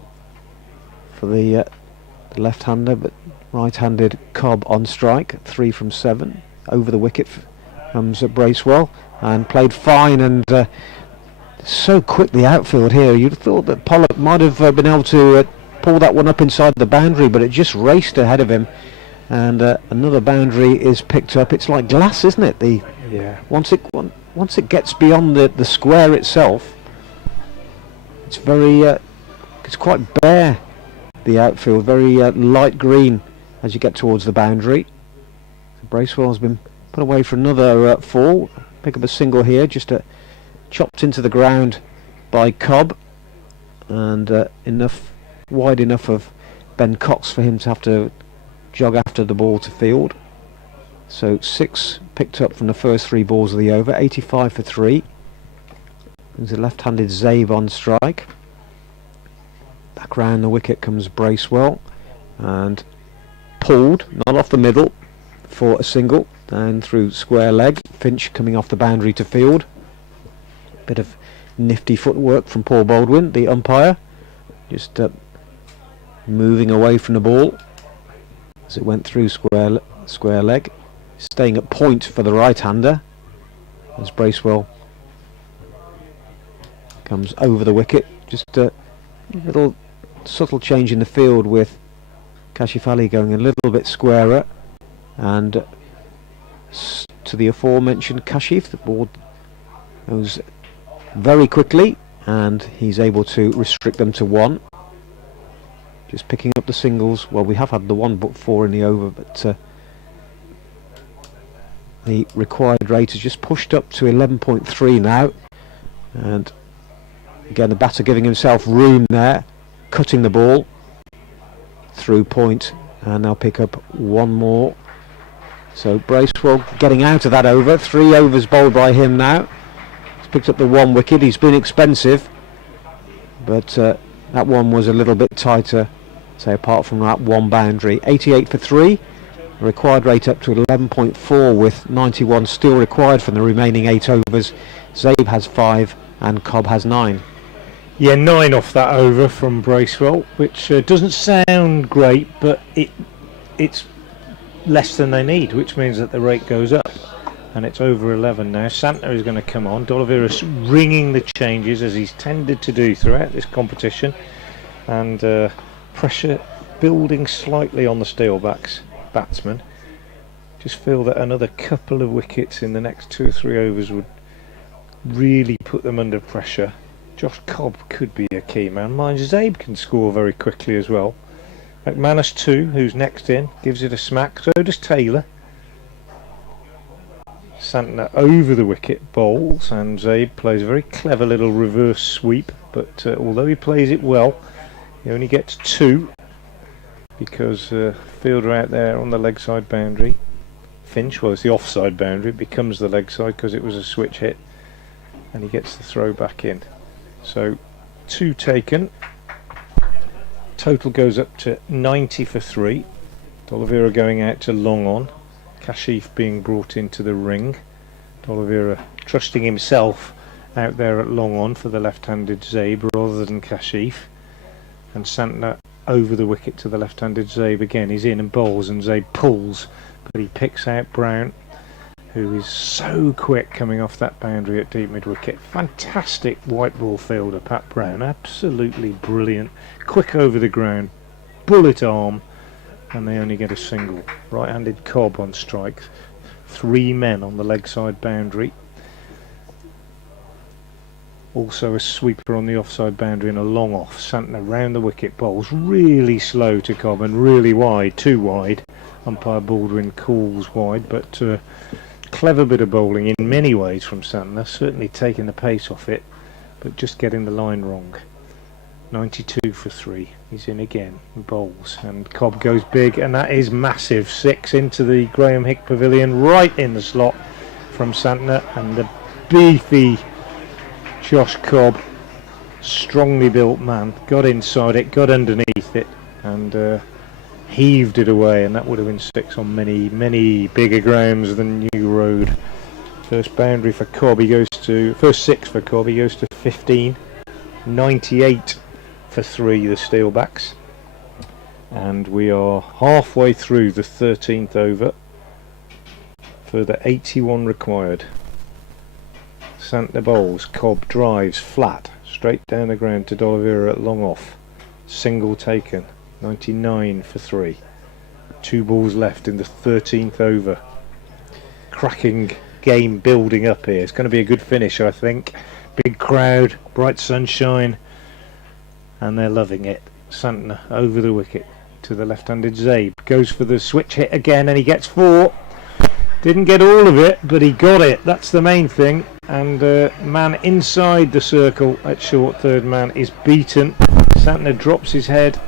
for the left-hander, but right-handed Cobb on strike, 3 from 7. Over the wicket comes Bracewell, and played fine, and so quick the outfield here. You'd have thought that Pollock might have been able to pull that one up inside the boundary, but it just raced ahead of him, and another boundary is picked up. It's like glass, isn't it? Once it gets beyond the square itself, it's very it's quite bare, the outfield, very light green as you get towards the boundary. So Bracewell's been put away for another fall. Pick up a single here, just chopped into the ground by Cobb, and wide enough of Ben Cox for him to have to jog after the ball to field. So 6 picked up from the first 3 balls of the over, 85 for 3. There's a left-handed Zabe on strike. Back round the wicket comes Bracewell, and pulled, not off the middle, for a single, down through square leg. Finch coming off the boundary to field. Bit of nifty footwork from Paul Baldwin, the umpire, just moving away from the ball as it went through square leg. Staying at point for the right-hander as Bracewell comes over the wicket. Just a little subtle change in the field with Kashif Ali going a little bit squarer, and to the aforementioned Kashif, the ball goes very quickly, and he's able to restrict them to 1. Just picking up the singles. Well, we have had the 1 but 4 in the over, but the required rate is just pushed up to 11.3 now, and again the batter giving himself room there, cutting the ball through point, and they'll pick up 1 more. So Bracewell getting out of that over. 3 overs bowled by him now. He's picked up the 1 wicket. He's been expensive, but that one was a little bit tighter, say, apart from that 1 boundary. 88 for 3. Required rate up to 11.4, with 91 still required from the remaining 8 overs. Zabe has 5 and Cobb has 9. Yeah, 9 off that over from Bracewell, which doesn't sound great, but it's less than they need, which means that the rate goes up, and it's over 11 now. Santner is going to come on. D'Oliveira's ringing the changes, as he's tended to do throughout this competition, and pressure building slightly on the Steelbacks batsmen. Just feel that another couple of wickets in the next 2 or 3 overs would really put them under pressure. Josh Cobb could be a key man. Mind Zabe can score very quickly as well. McManus too, who's next in, gives it a smack. So does Taylor. Santner over the wicket bowls, and Zabe plays a very clever little reverse sweep, but although he plays it well, he only gets 2, because fielder out there on the leg side boundary. Finch, well, it's the offside boundary, it becomes the leg side because it was a switch hit, and he gets the throw back in. So 2 taken. Total goes up to 90 for 3. D'Oliveira going out to long on. Kashif being brought into the ring. D'Oliveira trusting himself out there at long on for the left-handed Zabe rather than Kashif. And Santner over the wicket to the left-handed Zabe again. He's in and bowls, and Zabe pulls, but he picks out Brown, who is so quick coming off that boundary at deep mid-wicket. Fantastic white ball fielder, Pat Brown. Absolutely brilliant. Quick over the ground, bullet arm, and they only get a single. Right-handed Cobb on strike. 3 men on the leg side boundary. Also a sweeper on the offside boundary and a long off. Santner round the wicket, bowls really slow to Cobb and really wide, too wide. Umpire Baldwin calls wide, but clever bit of bowling in many ways from Santner, certainly taking the pace off it, but just getting the line wrong. 92 for 3. He's in again and bowls, and Cobb goes big, and that is massive. 6 into the Graham Hick Pavilion, right in the slot from Santner, and the beefy Josh Cobb strongly built man, got inside it, got underneath it, and heaved it away, and that would have been 6 on many bigger grounds than New Road. First boundary for Cobb, first 6 for Cobb, he goes to 15. 98 for 3, the Steelbacks. And we are halfway through the 13th over. Further 81 required. Santner bowls, Cobb drives flat, straight down the ground to D'Oliveira at long off. Single taken, 99 for 3. 2 balls left in the 13th over. Cracking game building up here. It's going to be a good finish, I think. Big crowd, bright sunshine, and they're loving it. Santner over the wicket to the left-handed Zabe. Goes for the switch hit again, and he gets 4. Didn't get all of it, but he got it. That's the main thing. And man inside the circle at short, third man is beaten. Santner drops his head.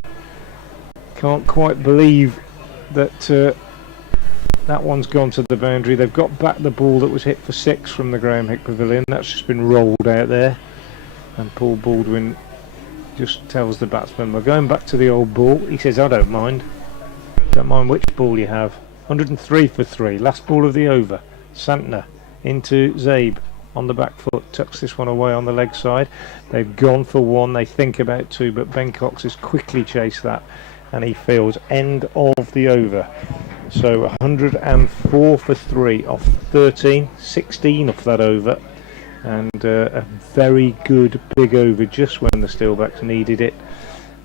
Can't quite believe that that one's gone to the boundary. They've got back the ball that was hit for 6 from the Graham Hick Pavilion. That's just been rolled out there. And Paul Baldwin just tells the batsman, we're going back to the old ball. He says, I don't mind. Don't mind which ball you have. 103 for 3. Last ball of the over. Santner into Zabe on the back foot. Tucks this one away on the leg side. They've gone for 1. They think about 2, but Ben Cox has quickly chased that. And he fields. End of the over. So 104 for 3 off 13. 16 off that over. And a very good big over just when the Steelbacks needed it.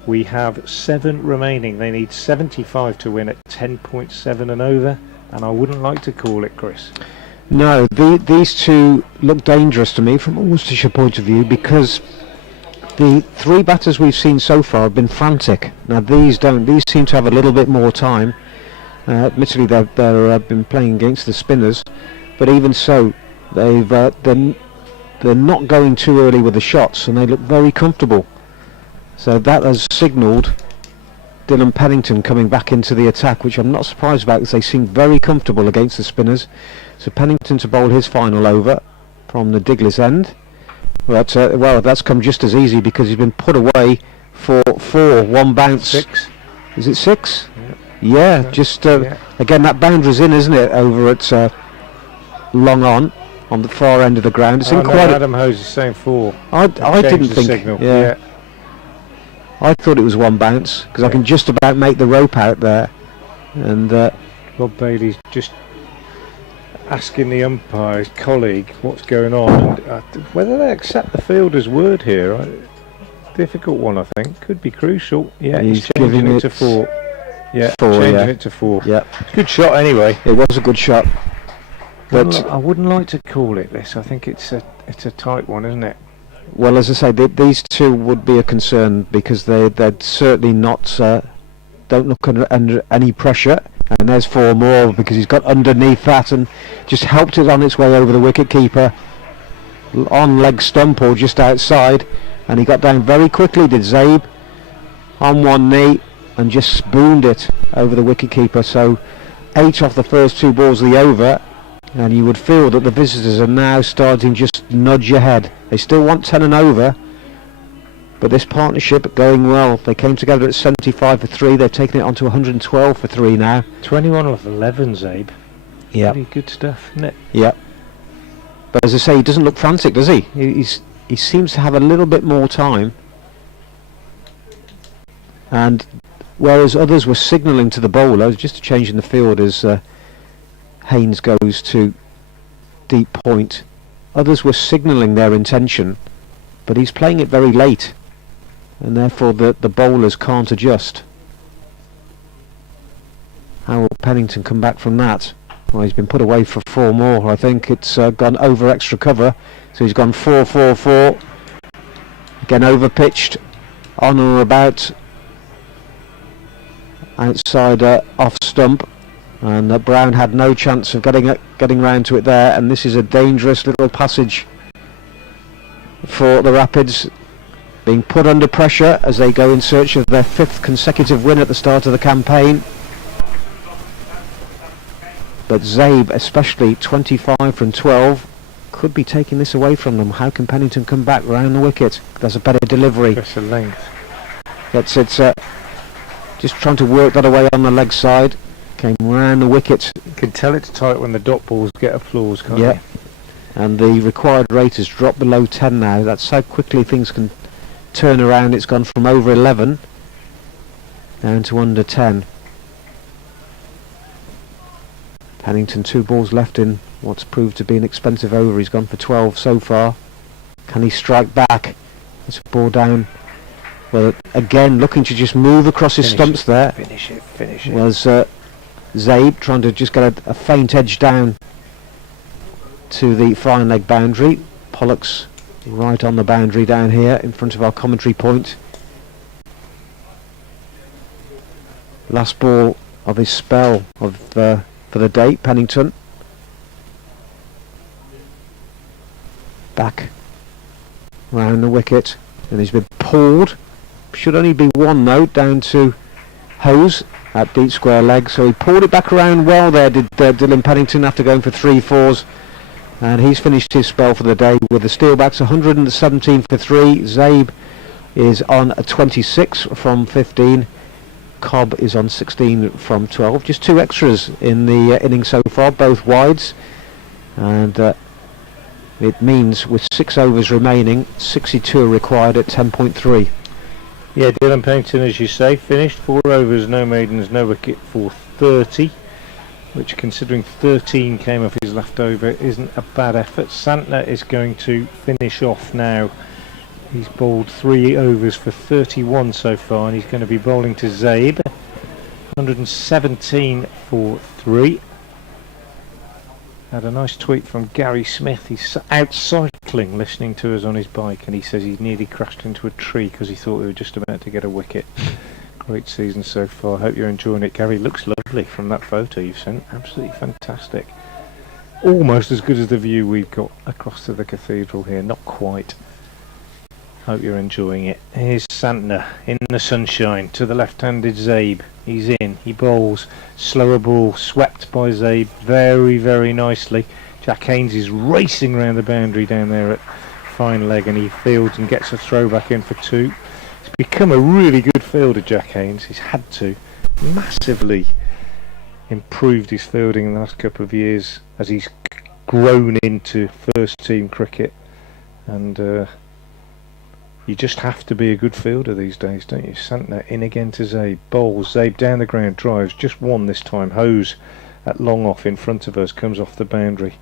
We have 7 remaining. They need 75 to win at 10.7 and over, and I wouldn't like to call it, Chris. No, these two look dangerous to me from a Worcestershire point of view, because the 3 batters we've seen so far have been frantic. Now these don't. These seem to have a little bit more time. Admittedly, they've been playing against the spinners, but even so, they're not going too early with the shots, and they look very comfortable. So that has signalled Dylan Pennington coming back into the attack, which I'm not surprised about, because they seem very comfortable against the spinners. So Pennington to bowl his final over from the Digley's end. But well, that's come just as easy, because he's been put away for 4, 1 bounce. 6. Is it 6? Yeah, just again, that boundary's in, isn't it, over at long on the far end of the ground. It's in quite. Adam Hose is saying 4. I didn't think. Signal. Yeah. I thought it was 1 bounce, because I can just about make the rope out there. And Rob Bailey's just asking the umpire, his colleague, what's going on, and whether they accept the fielder's word here. Difficult one, I think. Could be crucial. Yeah, he's changing it to 4. Yeah, 4, changing it to 4. Yeah, good shot anyway. It was a good shot. But I wouldn't like to call it this. I think it's a tight one, isn't it? Well, as I say, these two would be a concern, because they're certainly not don't look under any pressure. And there's 4 more, because he's got underneath that and just helped it on its way over the wicket keeper on leg stump or just outside, and he got down very quickly, did Zabe, on one knee, and just spooned it over the wicket keeper. So 8 off the first 2 balls of the over, and you would feel that the visitors are now starting just nudge ahead. They still want 10 and over, but this partnership going well. They came together at 75 for 3. They've taken it on to 112 for 3 now. 21 off 11, Zabe. Yeah, pretty good stuff, isn't it? Yeah. But as I say, he doesn't look frantic, does he? He seems to have a little bit more time. And whereas others were signalling to the bowler, just a change in the field as Haynes goes to deep point, others were signalling their intention, but he's playing it very late, and therefore the bowlers can't adjust. How will Pennington come back from that? Well, he's been put away for 4 more. I think it's gone over extra cover, so he's gone 4, 4, 4. Again over pitched, on or about outside off stump, and Brown had no chance of getting round to it there. And this is a dangerous little passage for the Rapids, being put under pressure as they go in search of their 5th consecutive win at the start of the campaign. But Zabe, especially 25 from 12, could be taking this away from them. How can Pennington come back round the wicket? There's a better delivery. That's a length. It's just trying to work that away on the leg side. Came round the wicket. You can tell it's tight when the dot balls get applause, can't Yeah. you? And the required rate has dropped below 10 now. That's how quickly things can turn around. It's gone from over 11 down to under 10. Pennington 2 balls left in what's proved to be an expensive over. He's gone for 12 so far. Can he strike back? It's a ball down. Well, again, looking to just move across his stumps there. Finish it. Was Zabe trying to just get a faint edge down to the fine leg boundary. Pollock's right on the boundary down here in front of our commentary point. Last ball of his spell for the day, Pennington. Back round the wicket, and he's been pulled. Should only be one though, down to Hose at deep square leg. So he pulled it back around well there, did Dylan Pennington, after going for 3-4s. And he's finished his spell for the day with the Steelbacks 117 for 3. Zabe is on a 26 from 15. Cobb is on 16 from 12. Just 2 extras in the innings so far, both wides. And it means with 6 overs remaining, 62 are required at 10.3. Yeah, Dylan Pennington, as you say, finished 4 overs, no maidens, no wicket for 30, which, considering 13 came off his left over, isn't a bad effort. Santner is going to finish off now. He's bowled 3 overs for 31 so far, and he's going to be bowling to Zabe. 117 for 3. Had a nice tweet from Gary Smith. He's out cycling, listening to us on his bike, and he says he's nearly crashed into a tree because he thought we were just about to get a wicket. Great season so far. Hope you're enjoying it, Gary. Looks lovely from that photo you've sent. Absolutely fantastic. Almost as good as the view we've got across to the cathedral here. Not quite. Hope you're enjoying it. Here's Santner in the sunshine to the left-handed Zabe. He's in. He bowls. Slower ball swept by Zabe very, very nicely. Jack Haynes is racing around the boundary down there at fine leg, and he fields and gets a throw back in for 2. He's become a really good fielder, Jack Haynes. He's had to massively improved his fielding in the last couple of years as he's grown into first team cricket, and you just have to be a good fielder these days, don't you? Santner in again to Zabe. Bowls. Zabe down the ground. Drives. Just one this time. Hose at long off in front of us. Comes off the boundary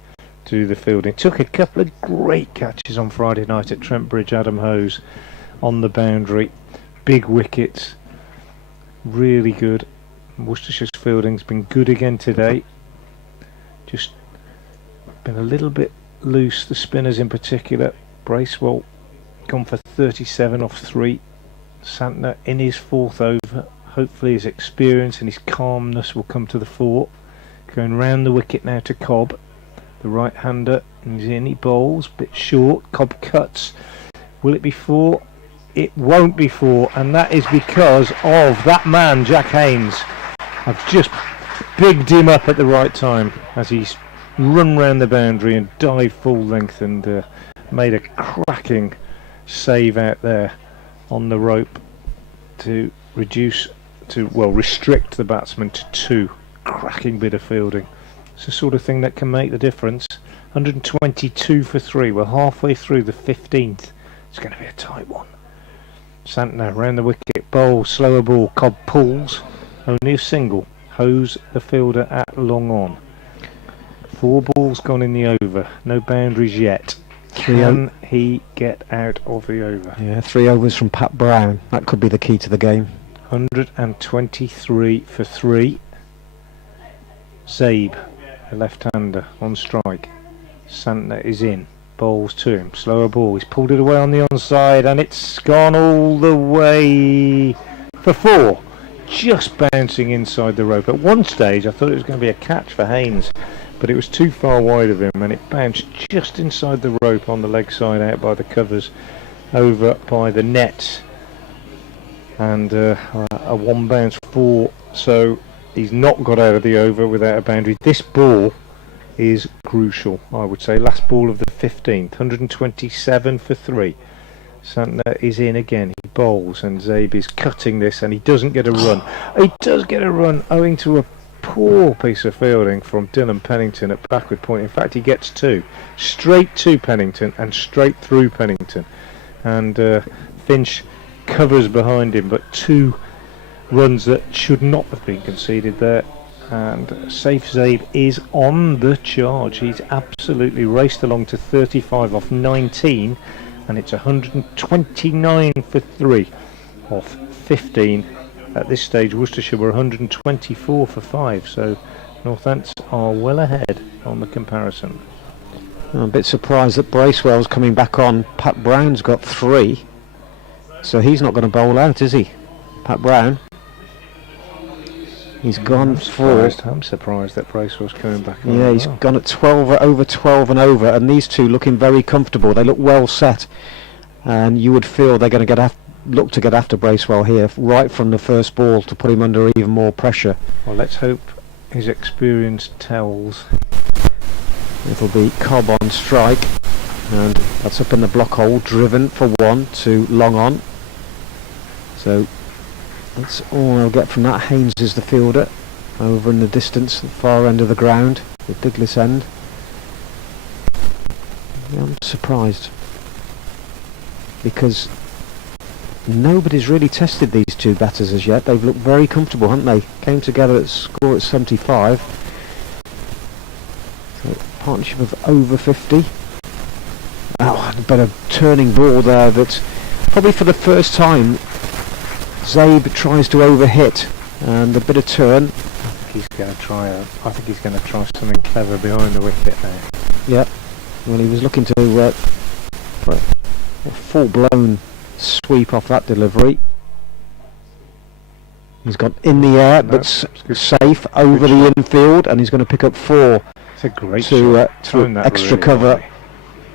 to do the fielding. Took a couple of great catches on Friday night at Trent Bridge. Adam Hose on the boundary. Big wickets. Really good. Worcestershire's fielding's been good again today. Just been a little bit loose. The spinners in particular. Bracewell gone for 37 off 3. Santner in his 4th over. Hopefully his experience and his calmness will come to the fore. Going round the wicket now to Cobb, the right hander. He's in, he bowls, bit short. Cobb cuts. Will it be 4? It won't be 4, and that is because of that man, Jack Haynes. I've just bigged him up at the right time as he's run round the boundary and dived full length and made a cracking save out there on the rope to restrict the batsman to 2. Cracking bit of fielding. It's the sort of thing that can make the difference. 122 for 3. We're halfway through the 15th. It's going to be a tight one. Santner round the wicket. Bowl, slower ball. Cobb pulls. Only a single. Hose the fielder at long on. 4 balls gone in the over. No boundaries yet. Can he get out of the over? Yeah, 3 overs from Pat Brown. That could be the key to the game. 123 for 3. Zabe, the left-hander, on strike. Santner is in. Bowls to him. Slower ball. He's pulled it away on the onside, and it's gone all the way for 4. Just bouncing inside the rope. At one stage, I thought it was going to be a catch for Haynes, but it was too far wide of him, and it bounced just inside the rope on the leg side, out by the covers, over by the nets, and a 1 bounce 4. So he's not got out of the over without a boundary. This ball is crucial, I would say. Last ball of the 15th, 127 for 3. Santner is in again. He bowls and Zabe is cutting this, and he doesn't get a run. He does get a run owing to a poor piece of fielding from Dylan Pennington at backward point. In fact, he gets 2 straight to Pennington and straight through Pennington, and Finch covers behind him, but 2 runs that should not have been conceded there. And Safe Zabe is on the charge. He's absolutely raced along to 35 off 19, and it's 129 for 3 off 15. At this stage, Worcestershire were 124 for 5, so Northants are well ahead on the comparison. I'm a bit surprised that Bracewell's coming back on. Pat Brown's got 3, so he's not going to bowl out, is he? Pat Brown. He's gone I'm surprised that Bracewell's coming back on. Yeah, he's gone at 12, over 12 and over, and these two looking very comfortable. They look well set, and you would feel they're going to look to get after Bracewell here right from the first ball to put him under even more pressure. Well, let's hope his experience tells. It'll be Cobb on strike, and that's up in the block hole, driven for 1 to long on. So that's all I'll get from that. Haynes is the fielder over in the distance, the far end of the ground, the Diglis end. Yeah, I'm surprised because nobody's really tested these two batters as yet. They've looked very comfortable, haven't they? Came together at score at 75. So partnership of over 50. Oh, a bit of turning ball there that probably for the first time Zabe tries to overhit, and a bit of turn. I think he's going to try something clever behind the wicket there. Yep. Well, he was looking to for a full-blown sweep off that delivery. He's got in the air, but safe over the infield, and he's going to pick up 4. It's a great to shot. through extra cover. High.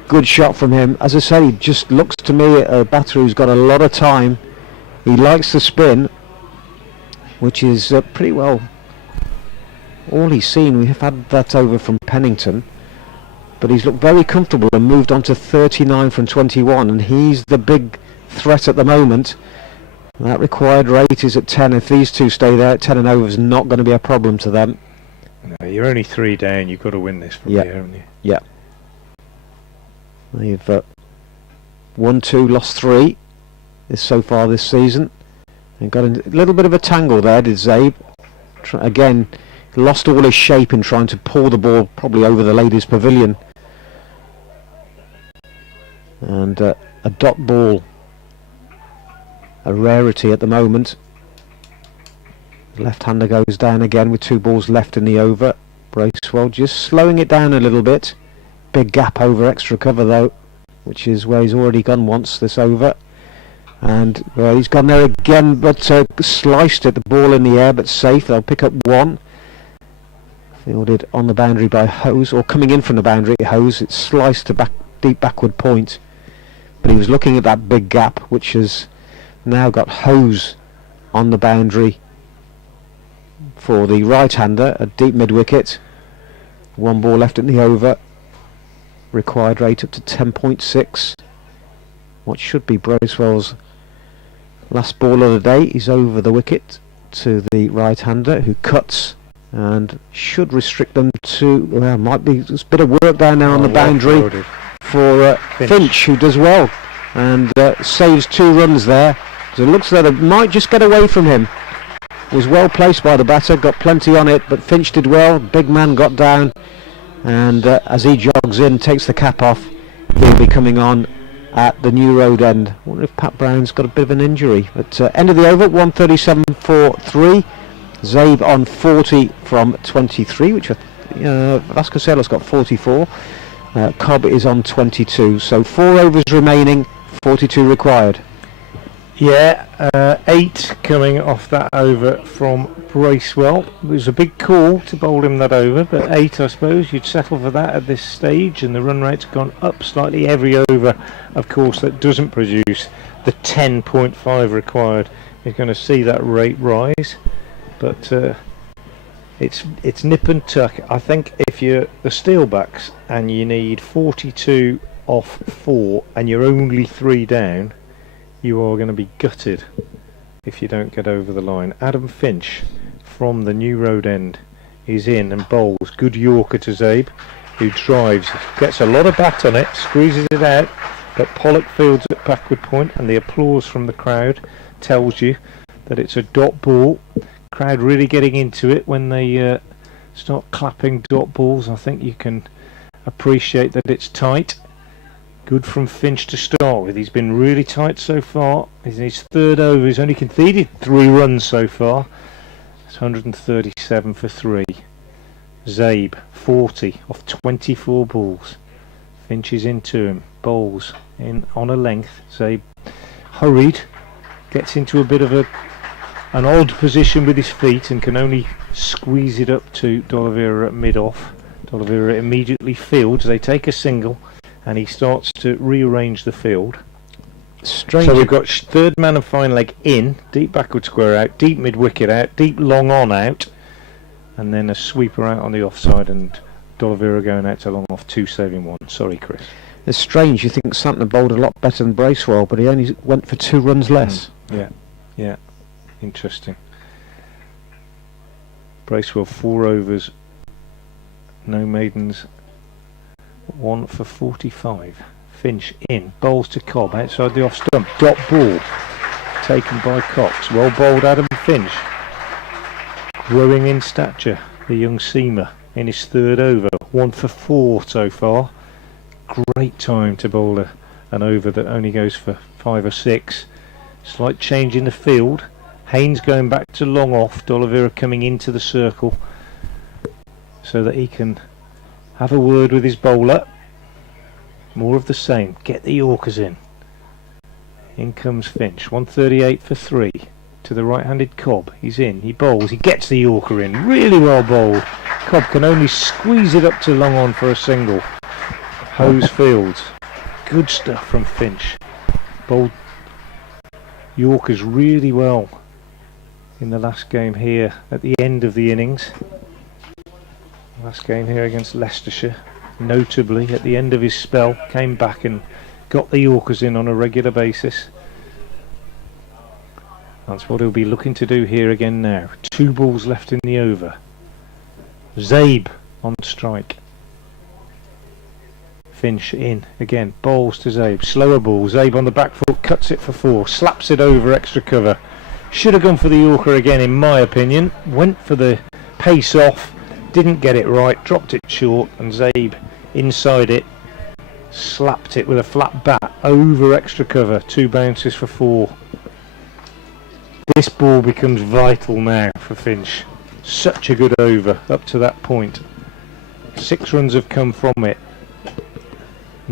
Good shot from him. As I said, he just looks to me a batter who's got a lot of time. He likes the spin, which is pretty well all he's seen. We have had that over from Pennington, but he's looked very comfortable and moved on to 39 from 21, and he's the big threat at the moment. That required rate is at 10. If these two stay there at 10 and over, is not going to be a problem to them. No, you're only 3 down. You've got to win this from here, haven't you? Yeah. They've won 2, lost 3. So far this season, and got a little bit of a tangle there, did Zabe. Again, lost all his shape in trying to pull the ball probably over the ladies' pavilion. And a dot ball, a rarity at the moment. The left-hander goes down again with 2 balls left in the over. Bracewell just slowing it down a little bit. Big gap over extra cover though, which is where he's already gone once this over. And he's gone there again, but sliced it, the ball in the air, but safe. They'll pick up 1. Fielded on the boundary by Hose, or coming in from the boundary, Hose. It's sliced to deep backward point. But he was looking at that big gap, which has now got Hose on the boundary for the right-hander, a deep mid-wicket. 1 ball left in the over. Required rate up to 10.6. What should be Bracewell's last ball of the day. He's over the wicket to the right-hander, who cuts and should restrict them to, might be a bit of work down there on the boundary for Finch, who does well and saves 2 runs there. So it looks like it might just get away from him. Was well placed by the batter, got plenty on it, but Finch did well. Big man got down, and as he jogs in, takes the cap off, he'll be coming on at the New Road end. I wonder if Pat Brown's got a bit of an injury. But end of the over, 137 for 3. Zabe on 40 from 23, which Vasconcelos got 44. Cobb is on 22. So 4 overs remaining, 42 required. Yeah, 8 coming off that over from Bracewell. It was a big call to bowl him that over, but 8, I suppose you'd settle for that at this stage, and the run rate's gone up slightly every over. Of course, that doesn't produce the 10.5 required. You're going to see that rate rise, but it's nip and tuck. I think if you're the Steelbacks and you need 42 off 4 and you're only 3 down, you are going to be gutted if you don't get over the line. Adam Finch from the New Road End is in and bowls. Good Yorker to Zabe, who drives, gets a lot of bat on it, squeezes it out, but Pollock fields at backward point, and the applause from the crowd tells you that it's a dot ball. Crowd really getting into it when they start clapping dot balls. I think you can appreciate that it's tight. Good from Finch to start with. He's been really tight so far. He's in his 3rd over. He's only conceded 3 runs so far. It's 137 for 3. Zabe 40 off 24 balls. Finch is into him. Bowls in on a length. Zabe hurried, gets into a bit of an odd position with his feet and can only squeeze it up to D'Oliveira at mid-off. D'Oliveira immediately fields. They take a single and he starts to rearrange the field. Strange. So we've got 3rd man and fine leg in, deep backward square out, deep mid wicket out, deep long on out, and then a sweeper out on the offside, and D'Oliveira going out to long off, 2 saving 1. Sorry, Chris. It's strange. You think Santner bowled a lot better than Bracewell, but he only went for 2 runs less. Yeah, interesting. Bracewell 4 overs, no maidens, 1 for 45. Finch in, bowls to Cobb outside the off stump, dot ball taken by Cox. Well bowled Adam Finch, growing in stature, the young seamer in his 3rd over, 1 for 4 so far. Great time to bowl an over that only goes for 5 or 6. Slight change in the field. Haynes going back to long off, D'Oliveira coming into the circle so that he can have a word with his bowler. More of the same. Get the Yorkers in. In comes Finch. 138 for 3 to the right-handed Cobb. He's in. He bowls. He gets the Yorker in. Really well bowled. Cobb can only squeeze it up to long on for a single. Hose fields. Good stuff from Finch. Bowled Yorkers really well in the last game here at the end of the innings. Last game here against Leicestershire. Notably at the end of his spell came back and got the Yorkers in on a regular basis. That's what he'll be looking to do here again now. 2 balls left in the over. Zabe on strike. Finch in again, bowls to Zabe, slower ball, Zabe on the back foot, cuts it for 4, slaps it over extra cover. Should have gone for the Yorker again in my opinion, went for the pace off, didn't get it right, dropped it short, and Zabe inside it, slapped it with a flat bat over extra cover, 2 bounces for 4. This ball becomes vital now for Finch. Such a good over up to that point. 6 runs have come from it.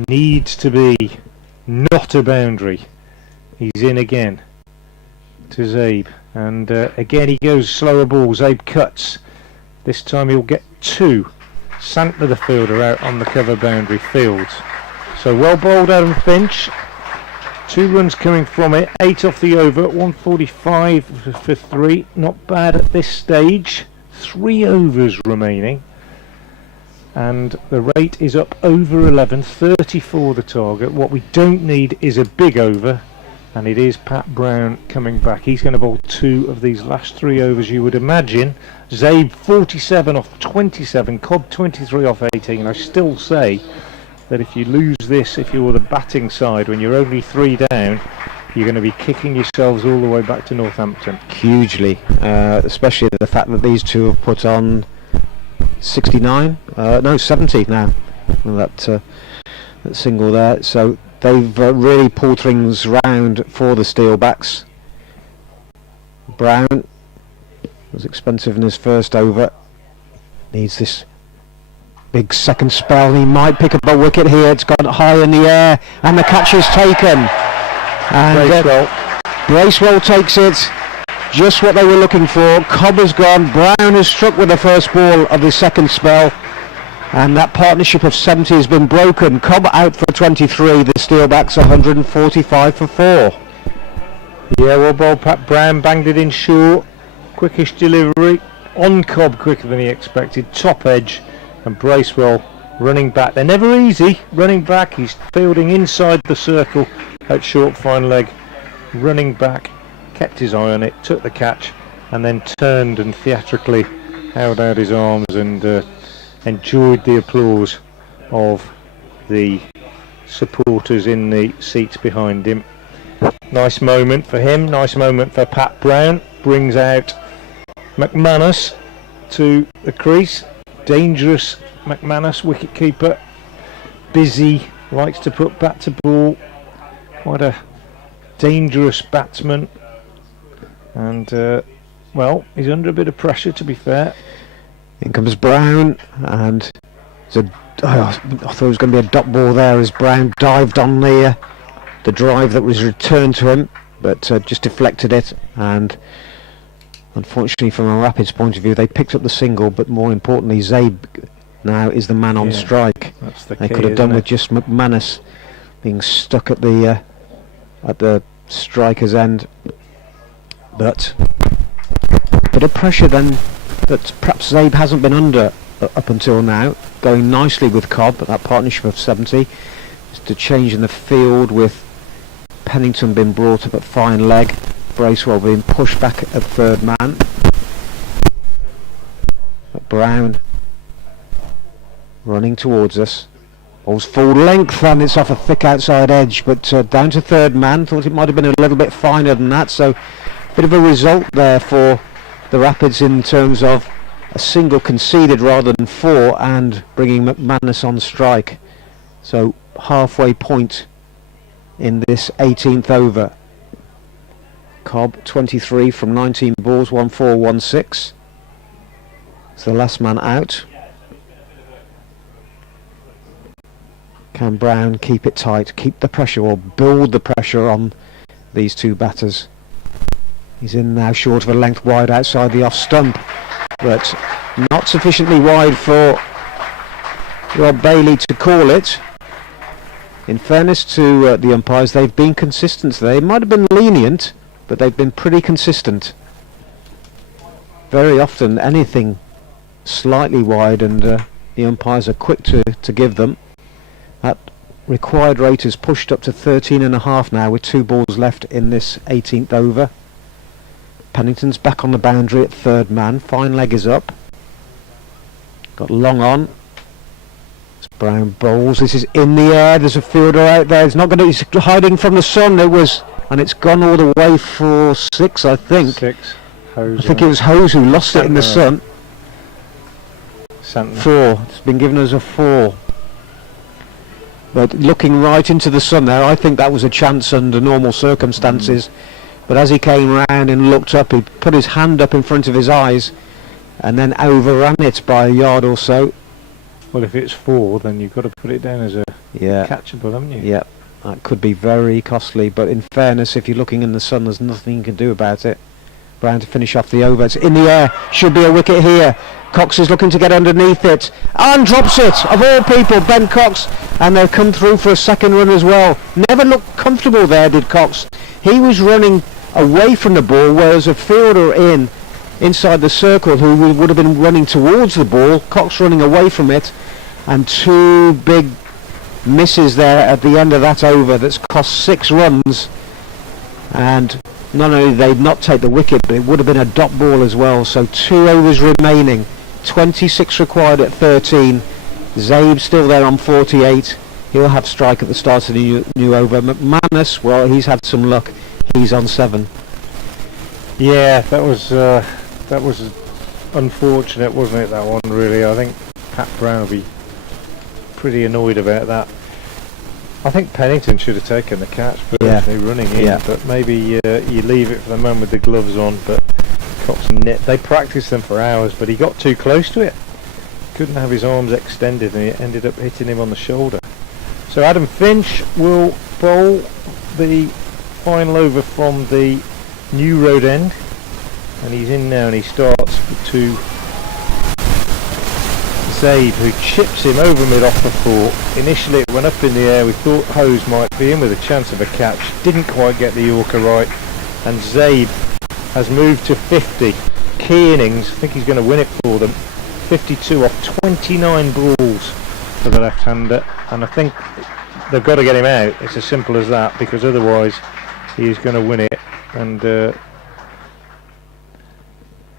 Needs to be not a boundary. He's in again to Zabe, and again he goes slower ball. Zabe cuts. This time he'll get 2. Santner the fielder out on the cover boundary, fields. So well bowled Adam Finch. 2 runs coming from it, 8 off the over, 145 for 3. Not bad at this stage. 3 overs remaining. And the rate is up over 11, 34 the target. What we don't need is a big over, and it is Pat Brown coming back. He's going to bowl 2 of these last 3 overs, you would imagine. Zabe 47 off 27, Cobb 23 off 18. I still say that if you lose this, if you're the batting side, when you're only 3 down, you're going to be kicking yourselves all the way back to Northampton. Hugely, especially the fact that these 2 have put on 69, no 70 now, that single there, so they've really pulled things round for the Steelbacks. Brown was expensive in his first over, needs this big second spell. He might pick up a wicket here. It's gone high in the air and the catch is taken, and Bracewell takes it. Just what they were looking for. Cobb has gone, Brown has struck with the first ball of the second spell, and that partnership of 70 has been broken. Cobb out for 23, the Steelbacks 145 for 4. Yeah, well bowled Pat Brown, banged it in short, quickish delivery, on Cobb quicker than he expected, top edge, and Bracewell running back. They're never easy running back. He's fielding inside the circle at short fine leg, running back, kept his eye on it, took the catch, and then turned and theatrically held out his arms and enjoyed the applause of the supporters in the seats behind him. Nice moment for him, nice moment for Pat Brown. Brings out McManus to the crease. Dangerous McManus, wicketkeeper. Busy, likes to put bat to ball. Quite a dangerous batsman. And, well, he's under a bit of pressure, to be fair. In comes Brown, and I thought it was going to be a dot ball there as Brown dived on the drive that was returned to him, but just deflected it, and unfortunately from a Rapids point of view they picked up the single, but more importantly Zabe now is the man on strike. That's the they key, could have done isn't with it? just McManus being stuck at the striker's end, but a bit of pressure then that perhaps Zabe hasn't been under up until now, going nicely with Cobb, that partnership of 70. Just a change in the field with Pennington being brought up at fine leg, Bracewell being pushed back at third man. But Brown running towards us. Ball's full length and it's off a thick outside edge, but down to third man. Thought it might have been a little bit finer than that, so a bit of a result there for the Rapids in terms of a single conceded rather than 4 and bringing McManus on strike. So halfway point in this 18th over. Cobb 23 from 19 balls, 1-4-1-6. It's the last man out. Can Brown keep it tight, keep the pressure or build the pressure on these two batters? He's in now short of a length wide outside the off stump, but not sufficiently wide for Rob Bailey to call it. In fairness to the umpires, they've been consistent. They might have been lenient, but they've been pretty consistent. Very often anything slightly wide and the umpires are quick to give them. That required rate is pushed up to 13.5 now with 2 balls left in this 18th over. Pennington's back on the boundary at third man. Fine leg is up. Got long on. It's Brown bowls. This is in the air. There's a fielder out there. It's not going to. He's hiding from the sun. And it's gone all the way for 6, I think. 6. Hose, I think it was Hose who lost it in the sun. Santner. 4. It's been given as a 4. But looking right into the sun there, I think that was a chance under normal circumstances. But as he came round and looked up, he put his hand up in front of his eyes and then overran it by a yard or so. Well, if it's 4, then you've got to put it down as a catchable, haven't you? Yeah, that could be very costly. But in fairness, if you're looking in the sun, there's nothing you can do about it. Brown to finish off the over. It's in the air. Should be a wicket here. Cox is looking to get underneath it and drops it, of all people, Ben Cox, and they've come through for a second run as well. Never looked comfortable there, did Cox. He was running away from the ball, whereas a fielder inside the circle who would have been running towards the ball, Cox running away from it, and 2 big misses there at the end of that over that's cost 6 runs. And not only did they not take the wicket, but it would have been a dot ball as well. So 2 overs remaining, 26 required at 13. Zabe still there on 48. He'll have strike at the start of the new over. McManus, well, he's had some luck. He's on 7. Yeah, that was unfortunate, wasn't it, that one, really? I think Pat Brown will be pretty annoyed about that. I think Pennington should have taken the catch, personally, running in, but maybe you leave it for the man with the gloves on. But Cox they practiced them for hours, but he got too close to it. Couldn't have his arms extended, and it ended up hitting him on the shoulder. So Adam Finch will bowl the final over from the New Road end, and he's in now, and he starts to Zabe, who chips him over mid off the 4. Initially it went up in the air. We thought Hose might be in with a chance of a catch. Didn't quite get the Yorker right, and Zabe has moved to 50. key innings. I think he's going to win it for them. 52 off 29 balls for the left-hander, and I think they've got to get him out. It's as simple as that, because otherwise he's going to win it. And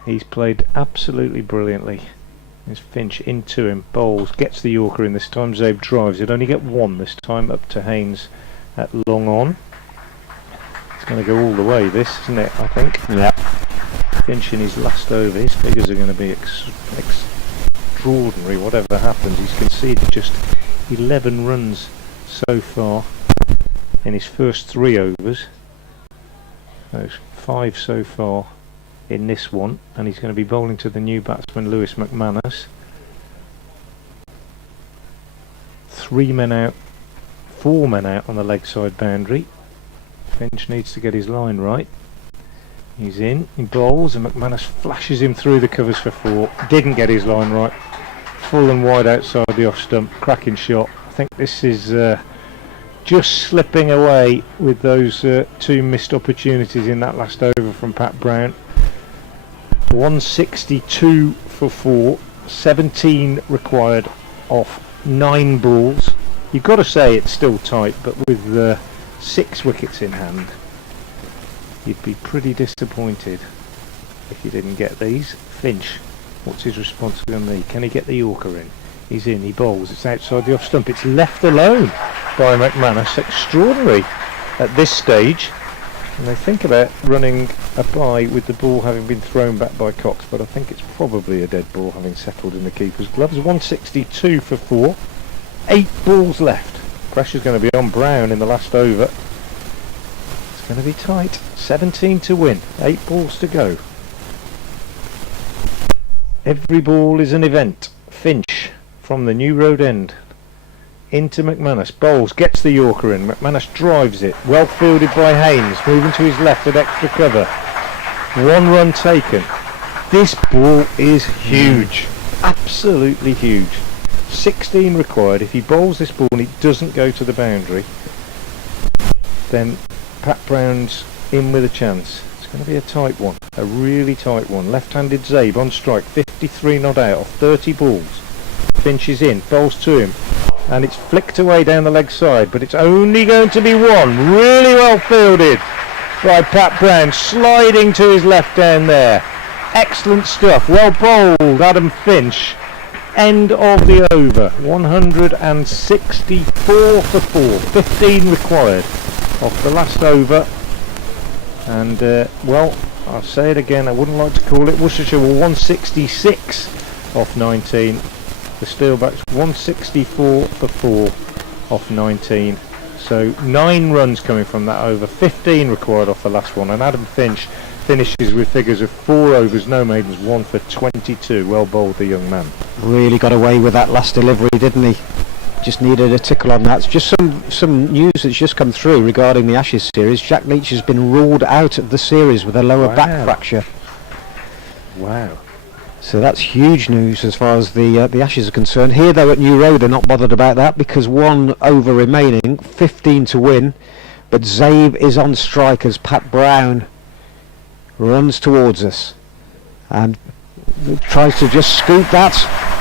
he's played absolutely brilliantly. There's Finch into him, bowls, gets the Yorker in this time. Zabe drives it, only get one this time, up to Haynes at long on. It's going to go all the way, this, isn't it, I think? Yeah. Finch in his last over, his figures are going to be extraordinary, whatever happens. He's conceded just 11 runs so far in his first 3 overs. Those 5 so far in this one, and he's going to be bowling to the new batsman Lewis McManus. 3 men out, 4 men out on the leg side boundary. Finch needs to get his line right. He's in, he bowls, and McManus flashes him through the covers for 4. Didn't get his line right. Full and wide outside the off stump. Cracking shot. I think this is just slipping away with those 2 missed opportunities in that last over from Pat Brown. 162 for 4, 17 required off 9 balls. You've got to say it's still tight, but with 6 wickets in hand, you'd be pretty disappointed if you didn't get these. Finch, what's his response going to be? Can he get the Yorker in? He's in, he bowls, it's outside the off stump, it's left alone by McManus. Extraordinary at this stage. And they think about running a bye with the ball having been thrown back by Cox, but I think it's probably a dead ball having settled in the keeper's gloves. 162 for 4, 8 balls left. Pressure's going to be on Brown in the last over. It's going to be tight. 17 to win, 8 balls to go. Every ball is an event. Finch from the New Road end into McManus, bowls, gets the Yorker in. McManus drives it, well fielded by Haynes, moving to his left at extra cover. 1 run taken. This ball is huge, absolutely huge. 16 required. If he bowls this ball and it doesn't go to the boundary, then Pat Brown's in with a chance. It's going to be a tight one, a really tight one. Left-handed Zabe on strike, 53 not out off 30 balls. Finch is in, bowls to him, and it's flicked away down the leg side, but it's only going to be 1. Really well fielded by Pat Brown, sliding to his left down there. Excellent stuff, well bowled, Adam Finch. End of the over. 164 for 4, 15 required off the last over. And well, I'll say it again, I wouldn't like to call it. Worcestershire were 166 off 19. The Steelbacks 164 for 4 off 19. So 9 runs coming from that over, 15 required off the last one, and Adam Finch finishes with figures of 4 overs, no maidens, 1 for 22. Well bowled, the young man. Really got away with that last delivery, didn't he? Just needed a tickle on that. It's just some news that's just come through regarding the Ashes series. Jack Leach has been ruled out of the series with a lower back fracture. Wow. So that's huge news as far as the Ashes are concerned. Here though at New Road they're not bothered about that because 1 over remaining, 15 to win, but Zabe is on strike as Pat Brown runs towards us and tries to just scoop that,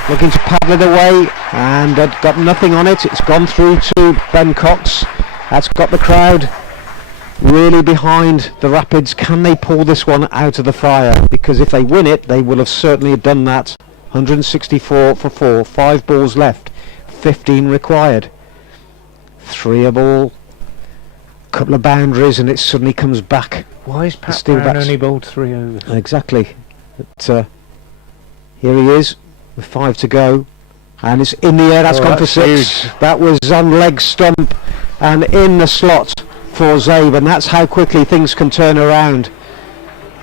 looking to paddle it away, and got nothing on it. It's gone through to Ben Cox. That's got the crowd really behind the Rapids. Can they pull this one out of the fire? Because if they win it, they will have certainly done that. 164 for 4, 5 balls left, 15 required. 3 a ball, couple of boundaries, and it suddenly comes back. Why is Pat Brown only bowled 3 overs? Exactly. But here he is with 5 to go, and it's in the air. That's gone for 6. Huge. That was on leg stump and in the slot for Zabe, and that's how quickly things can turn around.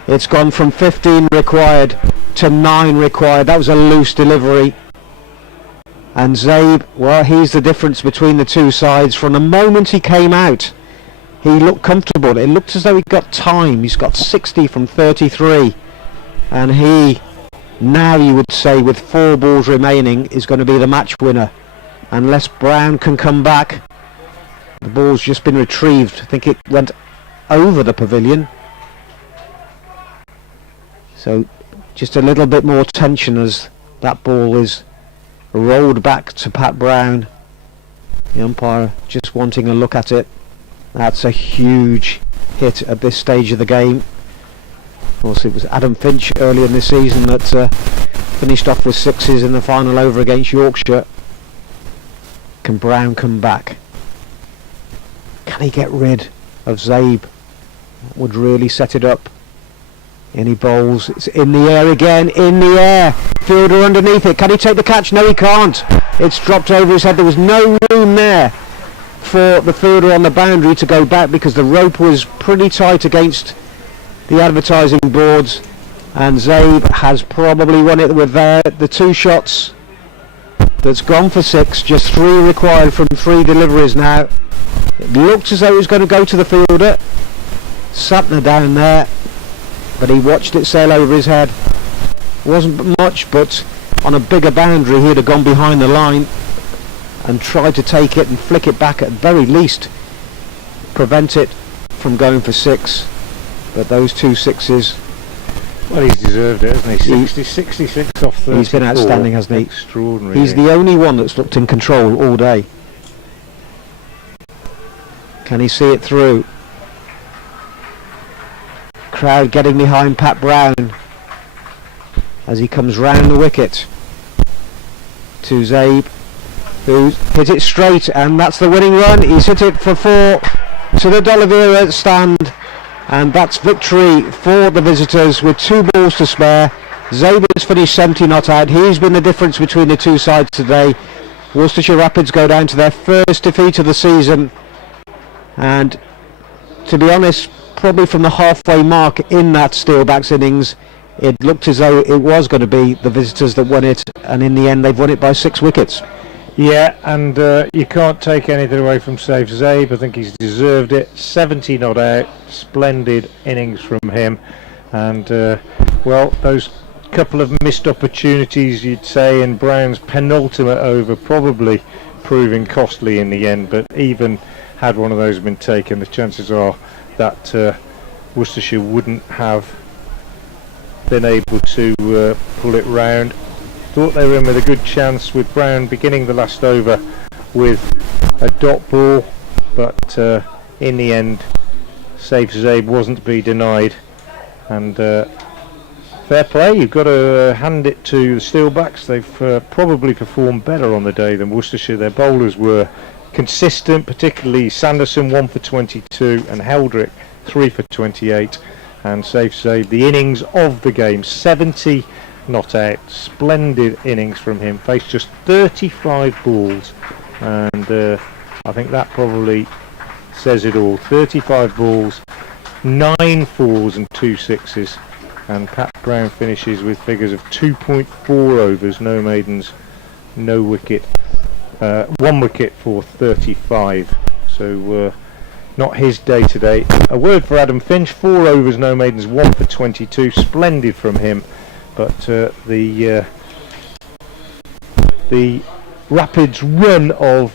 It's gone from 15 required to 9 required. That was a loose delivery, and Zabe, well, he's the difference between the two sides. From the moment he came out, he looked comfortable. It looked as though he got time. He's got 60 from 33, and he, now you would say with 4 balls remaining, is going to be the match winner unless Brown can come back. The ball's just been retrieved. I think it went over the pavilion. So just a little bit more tension as that ball is rolled back to Pat Brown. The umpire just wanting a look at it. That's a huge hit at this stage of the game. Of course, it was Adam Finch earlier in this season that finished off with sixes in the final over against Yorkshire. Can Brown come back? Can he get rid of Zabe? That would really set it up. And he bowls. It's in the air again. In the air. Fielder underneath it. Can he take the catch? No, he can't. It's dropped over his head. There was no room there for the fielder on the boundary to go back because the rope was pretty tight against the advertising boards, and Zabe has probably won it with the 2 shots. That's gone for 6, just 3 required from 3 deliveries now. It looked as though it was going to go to the fielder. Sapner down there, but he watched it sail over his head. Wasn't much, but on a bigger boundary he'd have gone behind the line and tried to take it and flick it back, at very least prevent it from going for 6. But those 2 sixes, well, he's deserved it, hasn't he? 66 off 34. He's been outstanding, hasn't he? Extraordinary. He's the only one that's looked in control all day. Can he see it through? Crowd getting behind Pat Brown as he comes round the wicket to Zabe, who's hit it straight, and that's the winning run. He's hit it for 4 to the D'Oliveira stand, and that's victory for the visitors with 2 balls to spare. Zabe has finished 70 not out. He's been the difference between the 2 sides today. Worcestershire Rapids go down to their first defeat of the season, and to be honest, probably from the halfway mark in that Steelbacks innings, it looked as though it was going to be the visitors that won it, and in the end they've won it by 6 wickets. Yeah, and you can't take anything away from Saif Zabe. I think he's deserved it. 70 not out, splendid innings from him, and well, those couple of missed opportunities, you'd say, in Brown's penultimate over probably proving costly in the end, but even had one of those been taken, the chances are that Worcestershire wouldn't have been able to pull it round. Thought they were in with a good chance with Brown beginning the last over with a dot ball, but in the end Saif Zabe wasn't to be denied, and fair play, you've got to hand it to the Steelbacks. They've probably performed better on the day than Worcestershire. Their bowlers were consistent, particularly Sanderson 1 for 22 and Heldrick 3 for 28, and Saif Zabe, the innings of the game, 70 not out, splendid innings from him, faced just 35 balls, and I think that probably says it all. 35 balls, 9 fours and 2 sixes, and Pat Brown finishes with figures of 2.4 overs, no maidens, no wicket, 1 wicket for 35, so not his day today. A word for Adam Finch, 4 overs, no maidens, 1 for 22, splendid from him, but the Rapids run of